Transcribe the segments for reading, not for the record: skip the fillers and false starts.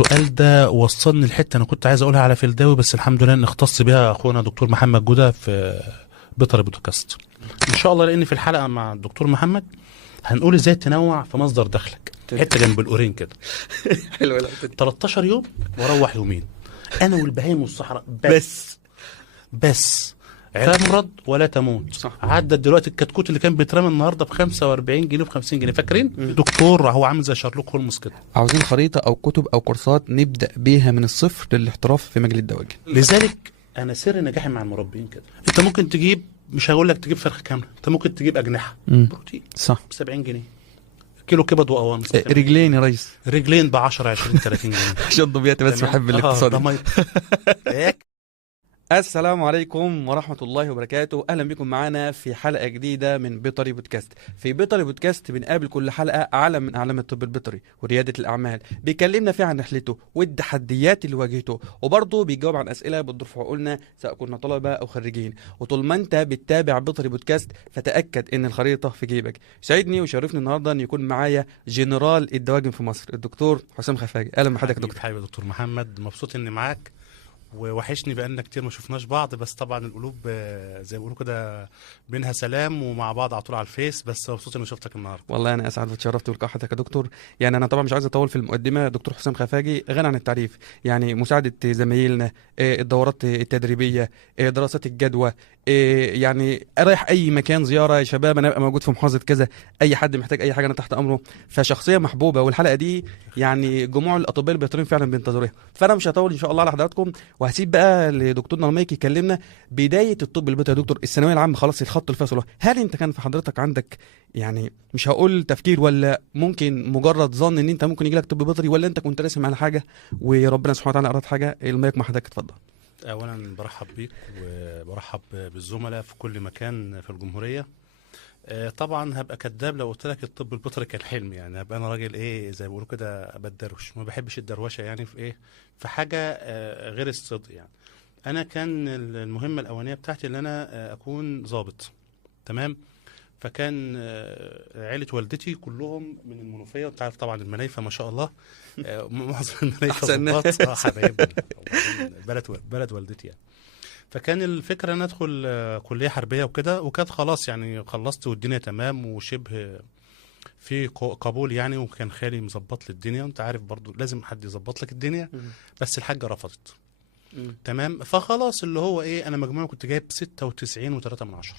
السؤال ده وصلني لحته انا كنت عايز اقولها على فلداوي، بس الحمد لله ان اختص بها اخونا دكتور محمد جوده في بيطري بودكاست ان شاء الله. لان في الحلقه مع الدكتور محمد هنقول ازاي تنوع في مصدر دخلك، حته جنب القرين كده. حلو ده. 13 يوم واروح يومين، انا والبهايم والصحراء بس تمرض ولا تموت. صح. عدت دلوقتي الكتكوت اللي كان بيترمى النهارده ب 45 جنيه ب 50 جنيه، فاكرين؟ دكتور هو عامل زي شارلوك هولمز كده. عاوزين خريطة أو كتب أو كورسات نبدأ بيها من الصفر للاحتراف في مجال الدواجن. لذلك انا سر نجاحي مع المربين كده، انت ممكن تجيب، مش هقول لك تجيب فرخه كامله، انت ممكن تجيب اجنحه بروتين صح. ب 70 جنيه، كيلو كبد وقوانص رجلين يا ريس. رجلين ب 10 20 30 جنيه. عشان ضبياتي بس تمام؟ بحب الاقتصاد. ده ميه. هيك. السلام عليكم ورحمة الله وبركاته. أهلا بكم معنا في حلقة جديدة من بيطري بودكاست. في بيطري بودكاست بنقابل كل حلقة عالم من أعلام الطب البيطري وريادة الأعمال، بيكلمنا فيها عن رحلته والتحديات اللي واجهته، وبرضه بيجاوب عن أسئلة بتدور في عقولنا سواء كنا طلبة أو خريجين. وطول ما أنت بتتابع بيطري بودكاست فتأكد إن الخريطة في جيبك. سعدني وشرفني النهاردة أن يكون معايا جنرال الدواجن في مصر الدكتور حسام خفاجي. أهلا بحضرتك يا دكتور. حبيبي دكتور محمد، مبسوط اني معاك ووحشني بقالنا كتير ما شفناش بعض، بس طبعا القلوب زي ما بيقولوا كده بينها سلام، ومع بعض على طول على الفيس، بس مبسوط اني شفتك النهارده. والله انا اسعد واتشرفت بلقاء حضرتك يا دكتور. يعني انا طبعا مش عايز اطول في المقدمه. دكتور حسام خفاجي غني عن التعريف، يعني مساعده زمايلنا، الدورات التدريبيه، دراسات الجدوى، يعني رايح اي مكان زياره يا شباب انا ابقى موجود في محافظه كذا، اي حد محتاج اي حاجه انا تحت امره. فشخصيه محبوبه، والحلقه دي يعني جموع الاطباء البيطريين فعلا بينتظروها. فانا مش هطول ان شاء الله على حضراتكم، وهسيب بقى لدكتورنا المايك يكلمنا بدايه الطب البيطري. يا دكتور الثانويه العامه خلاص الخط الفاصل، هل انت كان في حضرتك عندك يعني مش هقول تفكير ولا ممكن مجرد ظن ان انت ممكن يجيلك طب بيطري، ولا انت كنت راسم على حاجه وربنا سبحانه وتعالى اراد حاجه؟ المايك مع حضرتك، اتفضل. اولا برحب بيك وبرحب بالزملاء في كل مكان في الجمهوريه. طبعا هبقى كذاب لو قلت لك الطب البيطري كان حلم، يعني هبقى انا راجل ايه زي ما بيقولوا كده بتدروش، ما بحبش الدروشه يعني في ايه، في حاجه غير الصدق يعني. انا كان المهمه الاولانيه بتاعتي ان انا اكون ضابط. تمام. فكان عيله والدتي كلهم من المنوفيه، وانت عارف طبعا المنايفه ما شاء الله. معظم المنايفه أحسن ضباط حبايبنا. بلد والدتي يعني. فكان الفكره ان ادخل كليه حربيه وكده، وكانت خلاص يعني خلصت والدنيا تمام وشبه في قبول يعني، وكان خالي مظبط لي الدنيا، وانت عارف برضو لازم حد يظبط لك الدنيا. بس الحاجه رفضت. تمام. فخلاص اللي هو ايه، انا مجموعي كنت جايب 96.3 من 10،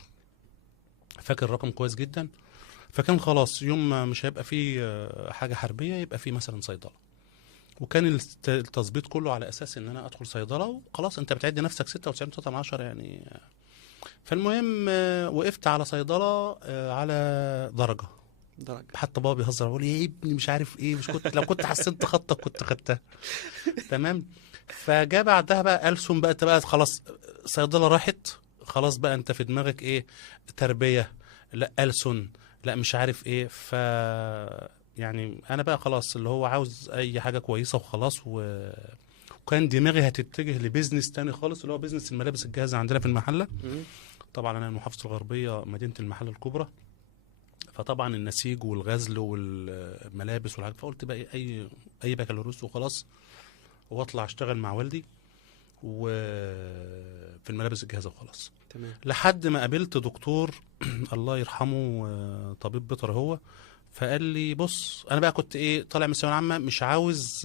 فاكر الرقم كويس جدا. فكان خلاص يوم ما مش هيبقى فيه حاجه حربيه، يبقى فيه مثلا صيدله. وكان التظبيط كله على اساس ان انا ادخل صيدله وخلاص، انت بتعد نفسك 96.3 من 10 يعني. فالمهم وقفت على صيدله على درجه. حتى بابا بيهزر يقول لي يا ابني مش عارف ايه، مش كنت لو كنت حسنت خطك كنت خدتها. تمام. فجاء بعدها بقى ألسن، بقى انت بقى خلاص صيدله راحت، خلاص بقى انت في دماغك ايه، تربيه، لا ألسن، لا مش عارف ايه. يعني انا بقى خلاص اللي هو عاوز اي حاجه كويسه وخلاص وكان دماغي هتتجه لبيزنس تاني خالص، اللي هو بيزنس الملابس الجاهزه عندنا في المحله. طبعا انا محافظه الغربيه مدينه المحله الكبرى، فطبعا النسيج والغزل والملابس والحاجات. فقلت بقى اي بكالوريوس وخلاص، واطلع اشتغل مع والدي وفي الملابس الجاهزه وخلاص. تمام. لحد ما قابلت دكتور الله يرحمه، طبيب بيطري هو. فقال لي بص، انا بقى كنت ايه طالع من الثانويه العامه مش عاوز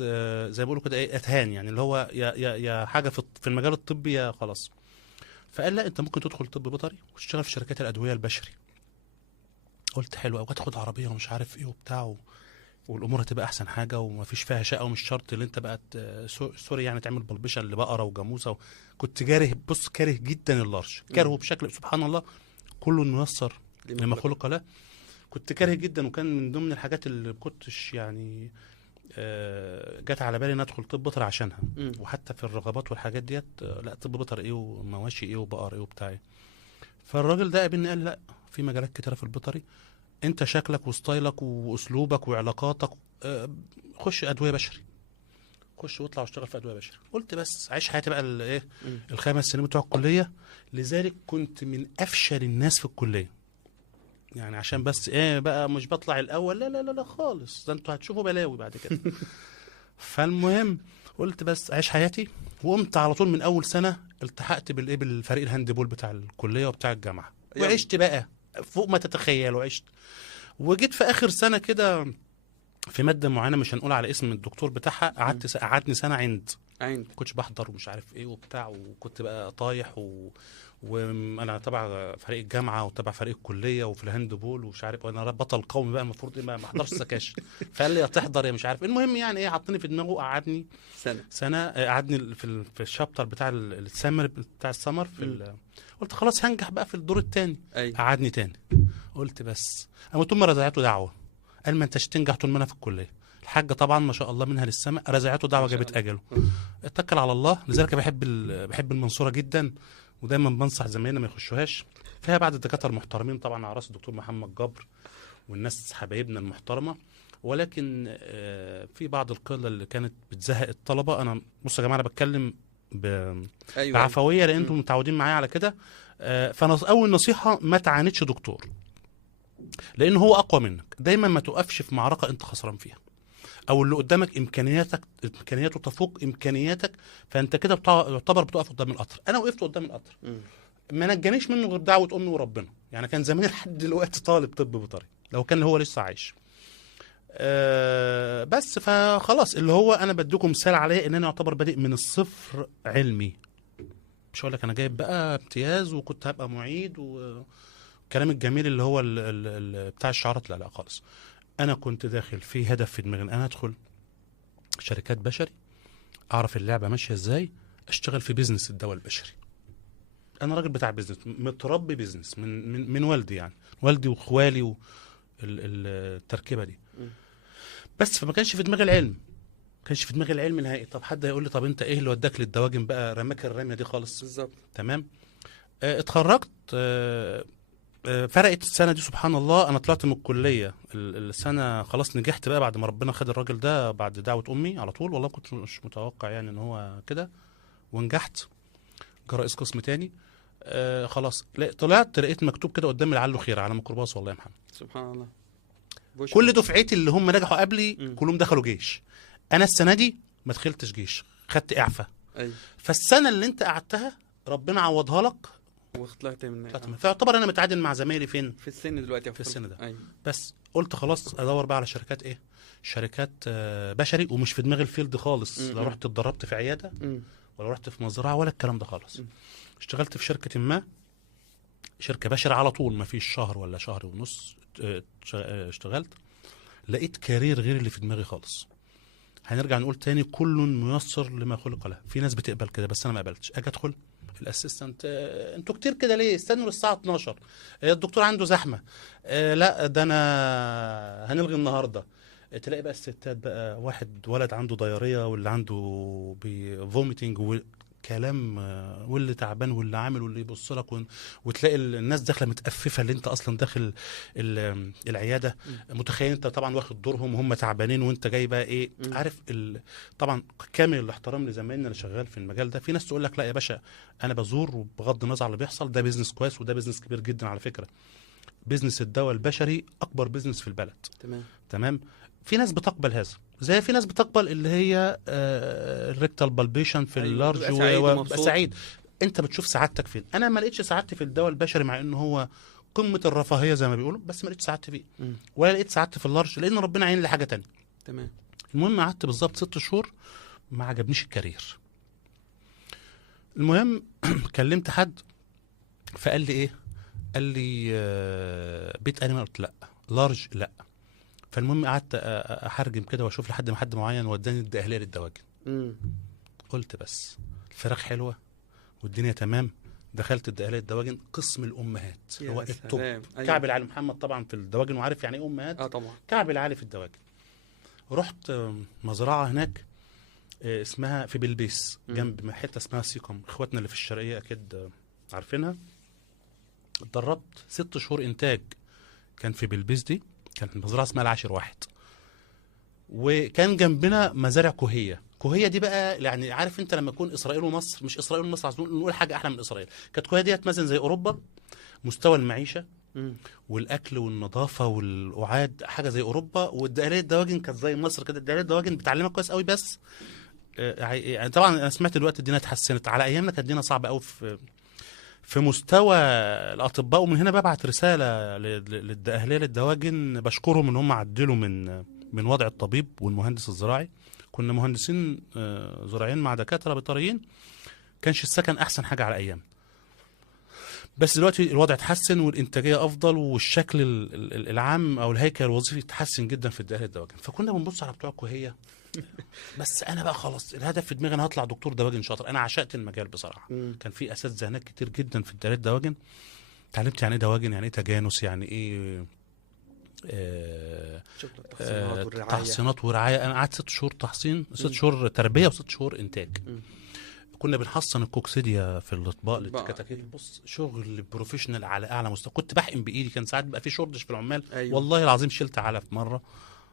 زي ما بيقولوا كده ايه اتهان، يعني اللي هو يا حاجه في المجال الطبي يا خلاص. فقال لا انت ممكن تدخل طب بيطري وتشتغل في شركات الادويه البشري. قلت حلو قوي، هتاخد عربيه ومش عارف ايه وبتاع والامور هتبقى احسن حاجه ومفيش فيها شقه، ومش شرط اللي انت بقى سوري يعني تعمل بلبشه لبقره وجاموسه. كنت كاره، بص كاره جدا اللارج، كارهه بشكل سبحان الله كله ميسر لما خلق له. كنت كاره جدا، وكان من ضمن الحاجات اللي كنتش يعني جت على بالي ان ادخل طب بيطري عشانها. وحتى في الرغبات والحاجات ديت لا طب بيطري ايه ومواشي ايه وبقر ايه وبتاع ايه. فالراجل ده قابلني قال لا، في مجالات كتيره في البيطري، انت شكلك وستايلك واسلوبك وعلاقاتك خش ادويه بشري، خش واطلع واشتغل في ادويه بشري. قلت بس عيش حياتي بقى الايه ال5 سنين بتوع الكليه. لذلك كنت من افشل الناس في الكليه، يعني عشان بس ايه بقى مش بطلع الاول، لا لا لا لا خالص، ده انتوا هتشوفوا بلاوي بعد كده. فالمهم قلت بس عيش حياتي، وقمت على طول من اول سنه التحقت بالفريق الهاندبول بتاع الكليه وبتاع الجامعه، يلا. وعشت بقى فوق ما تتخيل، وعشت. وجيت في اخر سنه كده في ماده معينه مش هنقول على اسم الدكتور بتاعها، قعدني سنه عند، عند. ما كنتش بحضر ومش عارف ايه وبتاع، وكنت بقى طايح وانا تبع فريق الجامعه وتبع فريق الكليه وفي الهاند بول ومش عارف، وانا بطل قومي بقى المفروض ايه، ما احضرش سكاشن. فقال لي يا تحضر يا مش عارف. المهم يعني ايه، حطني في دماغه، قعدني سنه قعدني في الشابتر بتاع السمر بتاع السمر قلت خلاص هنجح بقى في الدور الثاني. قعدني تاني، قلت بس انا طول ما رزعته دعوه، قال ما انتش تنجح طول ما انا في الكليه. الحاجه طبعا ما شاء الله منها للسماء رزعته دعوه جابت اجله. اتكل على الله. لذلك بحب المنصوره جدا، ودايما بنصح زمايلنا ما يخشوهاش. فيها بعض الدكاتره المحترمين طبعا، على راس الدكتور محمد جبر والناس حبايبنا المحترمه، ولكن في بعض القله اللي كانت بتزهق الطلبه. انا بصوا يا جماعه انا بتكلم بعفويه لان انتم متعودين معايا على كده. فانا اول نصيحه ما تعاندش دكتور، لان هو اقوى منك. دايما ما تقفش في معركه انت خسران فيها، او اللي قدامك امكانياته تفوق امكانياتك، فانت كده يعتبر بتقف قدام القطر. انا وقفت قدام القطر، ما نجانيش منه غير دعوه امي وربنا. يعني كان زماني لحد دلوقتي طالب طب بيطري لو كان هو لسه عايش. بس فخلاص، اللي هو انا بديكم مثال عليه ان انا يعتبر بادئ من الصفر علمي. مش هقول لك انا جايب بقى امتياز وكنت هبقى معيد والكلام الجميل اللي هو بتاع الشعارات، لا خالص. انا كنت داخل في هدف في دماغي، انا ادخل شركات بشري، اعرف اللعبه ماشيه ازاي، اشتغل في بيزنس الدواء البشري. انا راجل بتاع بيزنس، متربي بيزنس من والدي، يعني والدي واخوالي التركيبه دي. بس فما كانش في دماغي العلم، ما كانش في دماغي العلم نهائي. طب حد هيقول لي طب انت ايه اللي وداك للدواجن بقى، رماك الرميه دي خالص؟ بالظبط. تمام. اتخرجت. فرقت السنه دي سبحان الله. انا طلعت من الكليه السنه خلاص، نجحت بقى بعد ما ربنا خد الراجل ده بعد دعوه امي على طول. والله كنت مش متوقع يعني ان هو كده، ونجحت كرئيس قسم تاني. خلاص طلعت لقيت مكتوب كده قدامي لعله خير على ميكروباص. والله يا محمد سبحان الله. كل دفعتي اللي هم نجحوا قبلي كلهم دخلوا جيش. انا السنه دي ما دخلتش جيش، خدت اعفاء. فالسنه اللي انت قعدتها ربنا عوضها لك وطلعت منها. فيعتبر انا متعادل مع زمايلي فين؟ في السن دلوقتي. في السن ده. بس قلت خلاص ادور بقى على شركات ايه، شركات بشري. ومش في دماغي الفيلد خالص. لا رحت اتدربت في عياده ولا رحت في مزرعه ولا الكلام ده خالص. اشتغلت في شركه ما، شركه بشري على طول، ما فيش شهر ولا شهر ونص اشتغلت. لقيت كارير غير اللي في دماغي خالص. هنرجع نقول تاني كل ميسر لما خلق له. في ناس بتقبل كده بس انا ما قبلتش. اجي ادخل الاسيستنت، انتوا كتير كده ليه؟ استنوا للساعه 12، الدكتور عنده زحمه. لا ده انا هنلغي النهارده. تلاقي بقى الستات بقى، واحد ولد عنده ضياريه واللي عنده فوميتنج كلام، واللي تعبان واللي عامل واللي يبص لك وتلاقي الناس داخله متأففه اللي انت اصلا داخل العياده. متخيل انت طبعا واخد دورهم وهم تعبانين وانت جاي بقى ايه، عارف طبعا كامل الاحترام لزمايلنا اللي شغال في المجال ده. في ناس تقول لك لا يا باشا انا بزور، وبغض النظر عن اللي بيحصل ده بيزنس كويس وده بيزنس كبير جدا على فكره. بيزنس الدواء البشري اكبر بيزنس في البلد. تمام. في ناس بتقبل هذا، زي في ناس بتقبل اللي هي الريكتال بالبيشن في اللارج وبقى سعيد. انت بتشوف سعادتك فين. انا ما لقيتش سعادتي في الدواء البشري، مع انه هو قمه الرفاهيه زي ما بيقولوا، بس ما لقيتش سعادتي فيه. ولا لقيت سعادتي في اللارج لان ربنا عين لي حاجه تانية. تمام. المهم قعدت بالظبط 6 شهور ما عجبنيش الكارير. المهم كلمت حد فقال لي ايه، قال لي بيت انيمال. قلت لا. لارج لا. فالمهم قعدت احرجم كده واشوف لحد ما حد معين وداني الدقهليه للدواجن. قلت بس الفراخ حلوه والدنيا تمام. دخلت الدقهليه للدواجن، قسم الامهات هو التوب. كعب العالي محمد طبعا في الدواجن، وعارف يعني ايه امهات. طبعا كعب العالي في الدواجن. رحت مزرعه هناك اسمها في بلبيس جنب حته اسمها سيكم، اخواتنا اللي في الشرقيه اكيد عارفينها. اتدربت 6 شهور انتاج كان في بلبيس دي. كانت مزرعه اسمها العاشر واحد، وكان جنبنا مزارع كوهيه دي بقى، يعني عارف انت لما يكون اسرائيل ومصر، مش اسرائيل ومصر عايزين نقول حاجه احلى من اسرائيل. كانت كوهيه دي مثلا زي اوروبا، مستوى المعيشه والاكل والنظافه والقعاد حاجه زي اوروبا، والدقاليه الدواجن كانت زي مصر كده. الدقاليه الدواجن بتعلمك كويس قوي، بس يعني طبعا انا سمعت دلوقتي الدنيا اتحسنت. على ايامنا كانت الدنيا صعبه قوي في مستوى الاطباء. ومن هنا ببعت رساله للاهليه للدواجن، بشكرهم ان هم عدلوا من وضع الطبيب والمهندس الزراعي. كنا مهندسين زراعيين مع دكاتره بيطريين، كانش السكن احسن حاجه على ايام. بس دلوقتي الوضع اتحسن والانتاجيه افضل، والشكل العام او الهيكل الوظيفي اتحسن جدا في الدقاليه الدواجن. فكنا بنبص على بتوع الكوهيه. بس انا بقى خلاص الهدف في دماغي انا هطلع دكتور دواجن شاطر. انا عشقت المجال بصراحه. كان في اساتذه هناك كتير جدا في الدقاليه الدواجن. اتعلمت يعني ايه دواجن، يعني ايه تجانس، يعني ايه تحصينات ورعايه. انا قعدت 6 شهور تحصين، 6 شهور تربيه و6 شهور انتاج. كنا بنحصن الكوكسيديا في الاطباق للكتاكيت. بص شغل بروفيشنال على اعلى مستوى. كنت بحقن بايدي، كان ساعات بيبقى في شورتج في العمال. أيوة. والله العظيم شلت علف مره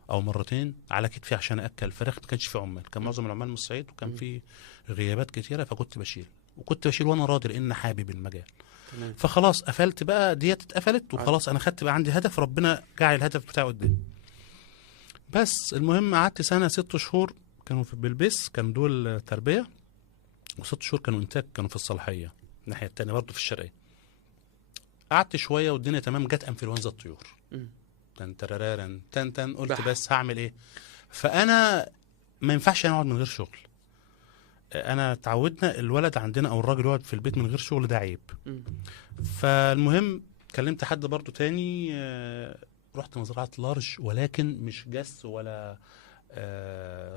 او مرتين على كتفي عشان اكل الفراخ. ما كانش في عمال، كان معظم العمال من الصعيد، وكان في غيابات كتيره، فكنت بشيل. وكنت بشيل وانا راضي لان حابب المجال. تمام. فخلاص قفلت بقى، ديت اتقفلت وخلاص. انا خدت بقى عندي هدف، ربنا جعل الهدف بتاعي قدامي. بس المهم قعدت سنه 6 شهور كانوا في بلبس، كان دول تربيه، و6 شهور كانوا انتاج، كانوا في الصلاحيه الناحيه التانيه برضه في الشرقيه. قعدت شويه والدنيا تمام، جت انفلونزا الطيور. تن ترارارن تن تن، قلت بس هعمل ايه؟ فانا ما ينفعش انا اقعد من غير شغل. انا اتعودنا الولد عندنا او الراجل يقعد في البيت من غير شغل، ده عيب. فالمهم كلمت حد برضو تاني، رحت مزرعه لارج، ولكن مش جس ولا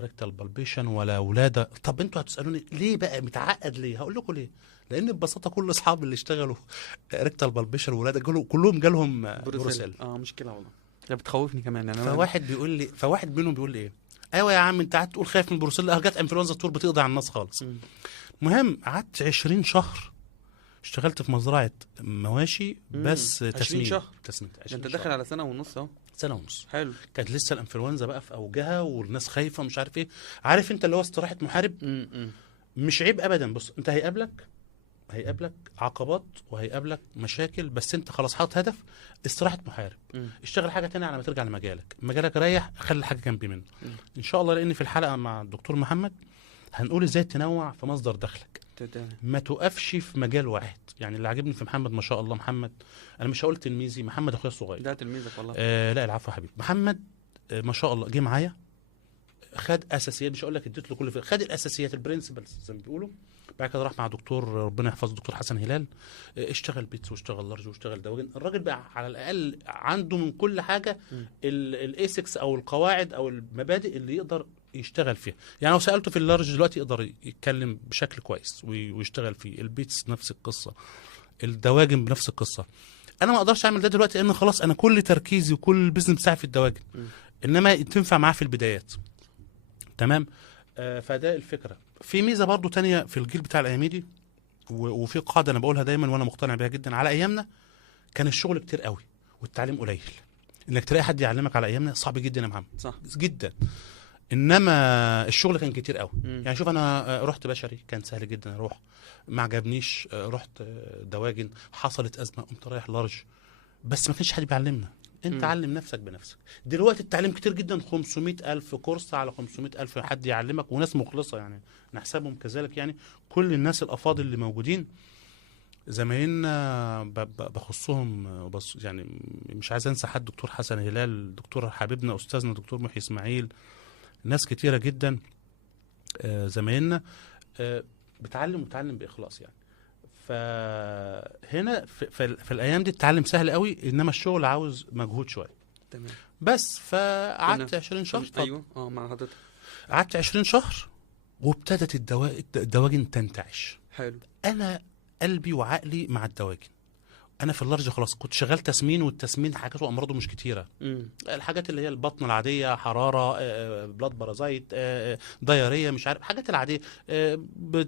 ريكتال بالبيشن ولا ولاده. طب انتوا هتسالوني ليه بقى متعقد ليه؟ هقول لكم ليه. لان ببساطه كل اصحابي اللي اشتغلوا ريكتال بالبيشن ولاده كلهم جالهم بروسيل. مشكله والله، ده بتخوفني كمان يعني. فواحد منهم بيقول لي ايه، ايوه يا عم انت قاعد تقول خايف من البروسيلا، جت انفلونزا الطيور بتقضي على الناس خالص. المهم قعدت 20 شهر اشتغلت في مزرعه مواشي، بس تسمين. 20 شهر تسمين. انت داخل على سنه ونص اهو. سنه ونص. حلو. كانت لسه الانفلونزا بقى في اوجها، والناس خايفه مش عارف ايه. عارف انت اللي هو استراحه محارب. مش عيب ابدا. بص انت هيقابلك عقبات وهيقابلك مشاكل، بس انت خلاص حاطط هدف استراحه محارب. اشتغل حاجه تانية على ما ترجع مجالك ريح، خلي حاجه جنبي منه ان شاء الله. لان في الحلقه مع الدكتور محمد هنقول ازاي تنوع في مصدر دخلك. ما توقفش في مجال واحد. يعني اللي عجبني في محمد ما شاء الله، محمد انا مش هقول تلميذي، محمد اخويا الصغير. ده تلميذك والله. لا العفو يا حبيبي. محمد ما شاء الله جه معايا، خد اساسيات، مش هقول لك اديت له كل خد الاساسيات البرنسبلز زي ما بيقولوا. بعد كده راح مع دكتور ربنا يحفظه الدكتور حسن هلال، اشتغل بيتس واشتغل لارج واشتغل دواجن. الراجل بقى على الاقل عنده من كل حاجه الايسكس او القواعد او المبادئ اللي يقدر يشتغل فيها. يعني لو سالته في اللارج دلوقتي يقدر يتكلم بشكل كويس ويشتغل فيه. البيتس نفس القصه، الدواجن بنفس القصه. انا ما اقدرش اعمل ده دلوقتي لان خلاص انا كل تركيزي وكل البيزنس بتاعي في الدواجن. انما تنفع معاه في البدايات. تمام. فده الفكره. في ميزه برضو تانية في الجيل بتاع الايام دي، وفي قاعده انا بقولها دايما وانا مقتنع بيها جدا. على ايامنا كان الشغل كتير قوي والتعليم قليل. انك تلاقي حد يعلمك على ايامنا صعب جدا يا محمد. صح جدا. انما الشغل كان كتير قوي. يعني شوف انا رحت بشري كان سهل جدا اروح، ما عجبنيش رحت دواجن، حصلت ازمه قمت رايح لارج، بس ما كانش حد بيعلمنا. انت علم نفسك بنفسك. دلوقتي التعليم كتير جدا، 500,000 كورس على 500,000 حد يعلمك، وناس مخلصة يعني نحسبهم كذلك. يعني كل الناس الأفاضل اللي موجودين زمايلنا بخصهم، بس يعني مش عايز انسى حد، دكتور حسن هلال، دكتور حبيبنا أستاذنا دكتور محي إسماعيل، ناس كتيرة جدا زمايلنا بتعلم بإخلاص يعني. فهنا في الايام دي التعلم سهل قوي، انما الشغل عاوز مجهود شويه. تمام. بس فقعدت 20 شهر. ايوه مع حضرتك. قعدت 20 شهر وابتدت الدواجن تنتعش. حلو. انا قلبي وعقلي مع الدواجن. انا في اللارج خلاص كنت شغال تسمين، والتسمين حاجاته امراضه مش كتيره. الحاجات اللي هي البطن العاديه، حراره، بلاد بارازايت، دياريه، مش عارف الحاجات العاديه.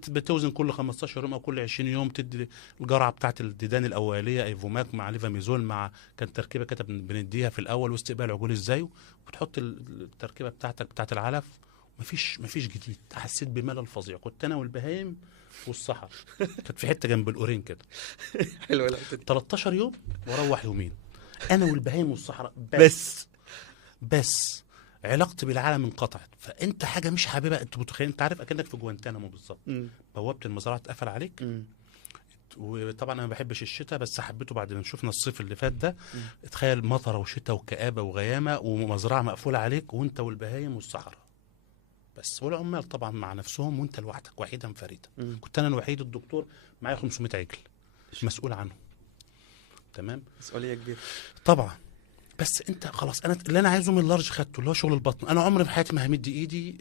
بتوزن كل 15 يوم او كل 20 يوم، تدي الجرعه بتاعه الديدان الاوليه ايفوماك مع ليفاميزول، مع كان تركيبه كده بنديها في الاول، واستقبال عجول ازاي، وبتحط التركيبه بتاعتك بتاعه العلف. مفيش جديد. حسيت بملل فظيع. كنت انا والبهايم والصحراء كانت في حته جنب الأورين كده. حلو. 13 يوم واروح يومين. انا والبهايم والصحراء بس علاقتي بالعالم انقطعت. فانت حاجه مش حاببها، انت متخيل، انت عارف اكنك في جوانتانامو بالظبط. مم. بوابه المزرعه اتقفل عليك. مم. وطبعا انا ما بحبش الشتاء، بس حبيته بعد ما شفنا الصيف اللي فات ده. مم. تخيل مطره وشتاء وكآبه وغيامه ومزرعه مقفوله عليك، وانت والبهايم والصحراء بس، والعمال طبعا مع نفسهم، وانت لوحدك وحيدا فريدا. مم. كنت انا الوحيد، الدكتور معايا 500 عجل مسؤول عنهم. تمام. مسؤوليه كبيره. طبعا. بس انت خلاص، انا اللي انا عايزه من اللارج خدته، اللي هو شغل البطن. انا عمري في حياتي ما همد ايدي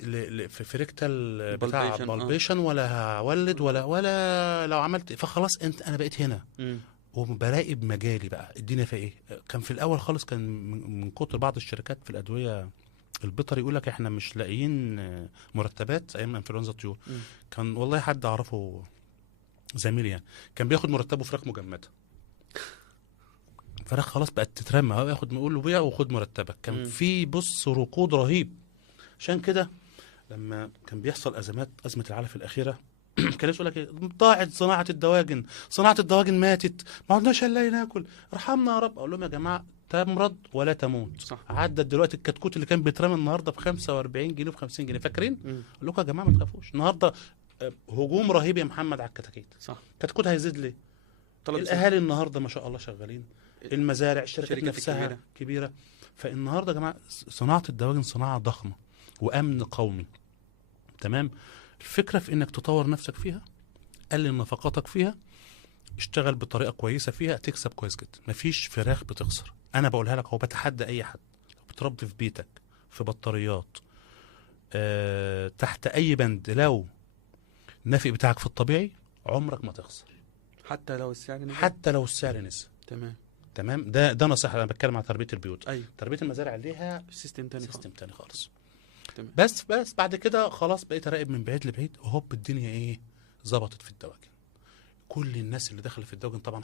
في ريكتال بتاع بالبيشن، بالبيشن، ولا هولد ولا لو عملت. فخلاص انا بقيت هنا مم. وبراقب مجالي بقى الدنيا في ايه. كان في الاول خالص كان من كتر بعض الشركات في الادويه البيطري يقول لك احنا مش لاقيين مرتبات ايام انفلونزا الطيور. مم. كان والله حد اعرفه زميلي يعني كان بياخد مرتبه فراخ مجمده. فراخ خلاص بقت تترمى، هو ياخد يقول له بيع وخد مرتبك. كان مم. في بص ركود رهيب. عشان كده لما كان بيحصل ازمه العلف الاخيره كان يقول لك ايه، ضاعت صناعه الدواجن، صناعه الدواجن ماتت، ما عدناش نلاقي ناكل، ارحمنا يا رب. اقول لهم يا جماعه تمرض ولا تموت. صح. عدت دلوقتي الكتكوت اللي كان بيترمى النهارده ب 45 جنيه و50 جنيه، فاكرين؟ مم. اقول لكم يا جماعه ما تخافوش النهارده. هجوم رهيب يا محمد على الكتاكيت. صح. الكتكوت هيزيد ليه؟ طلب الاهالي النهارده ما شاء الله شغالين، المزارع، الشركات الشركات نفسها الكبيرة. كبيره. فالنهارده يا جماعه صناعه الدواجن صناعه ضخمه وامن قومي. تمام. الفكره في انك تطور نفسك فيها، قلل نفقاتك فيها، اشتغل بطريقه كويسه فيها، تكسب كويس جدا. مفيش فراخ بتخسر. انا بقولها لك، هو بتحدى اي حد بتربي في بيتك في بطاريات تحت اي بند، لو النافق بتاعك في الطبيعي عمرك ما تخسر، حتى لو السعر نزل. حتى لو السعر نزل. تمام. تمام. ده نصيحه، انا بتكلم عن تربيه البيوت. ايوه. تربيه المزارع ليها سيستم تاني سيستم تاني خالص. تمام. بس بعد كده خلاص بقيت اراقب من بعيد لبعيد، وهوب الدنيا ايه ظبطت في الدواجن. كل الناس اللي دخلت في الدواجن طبعا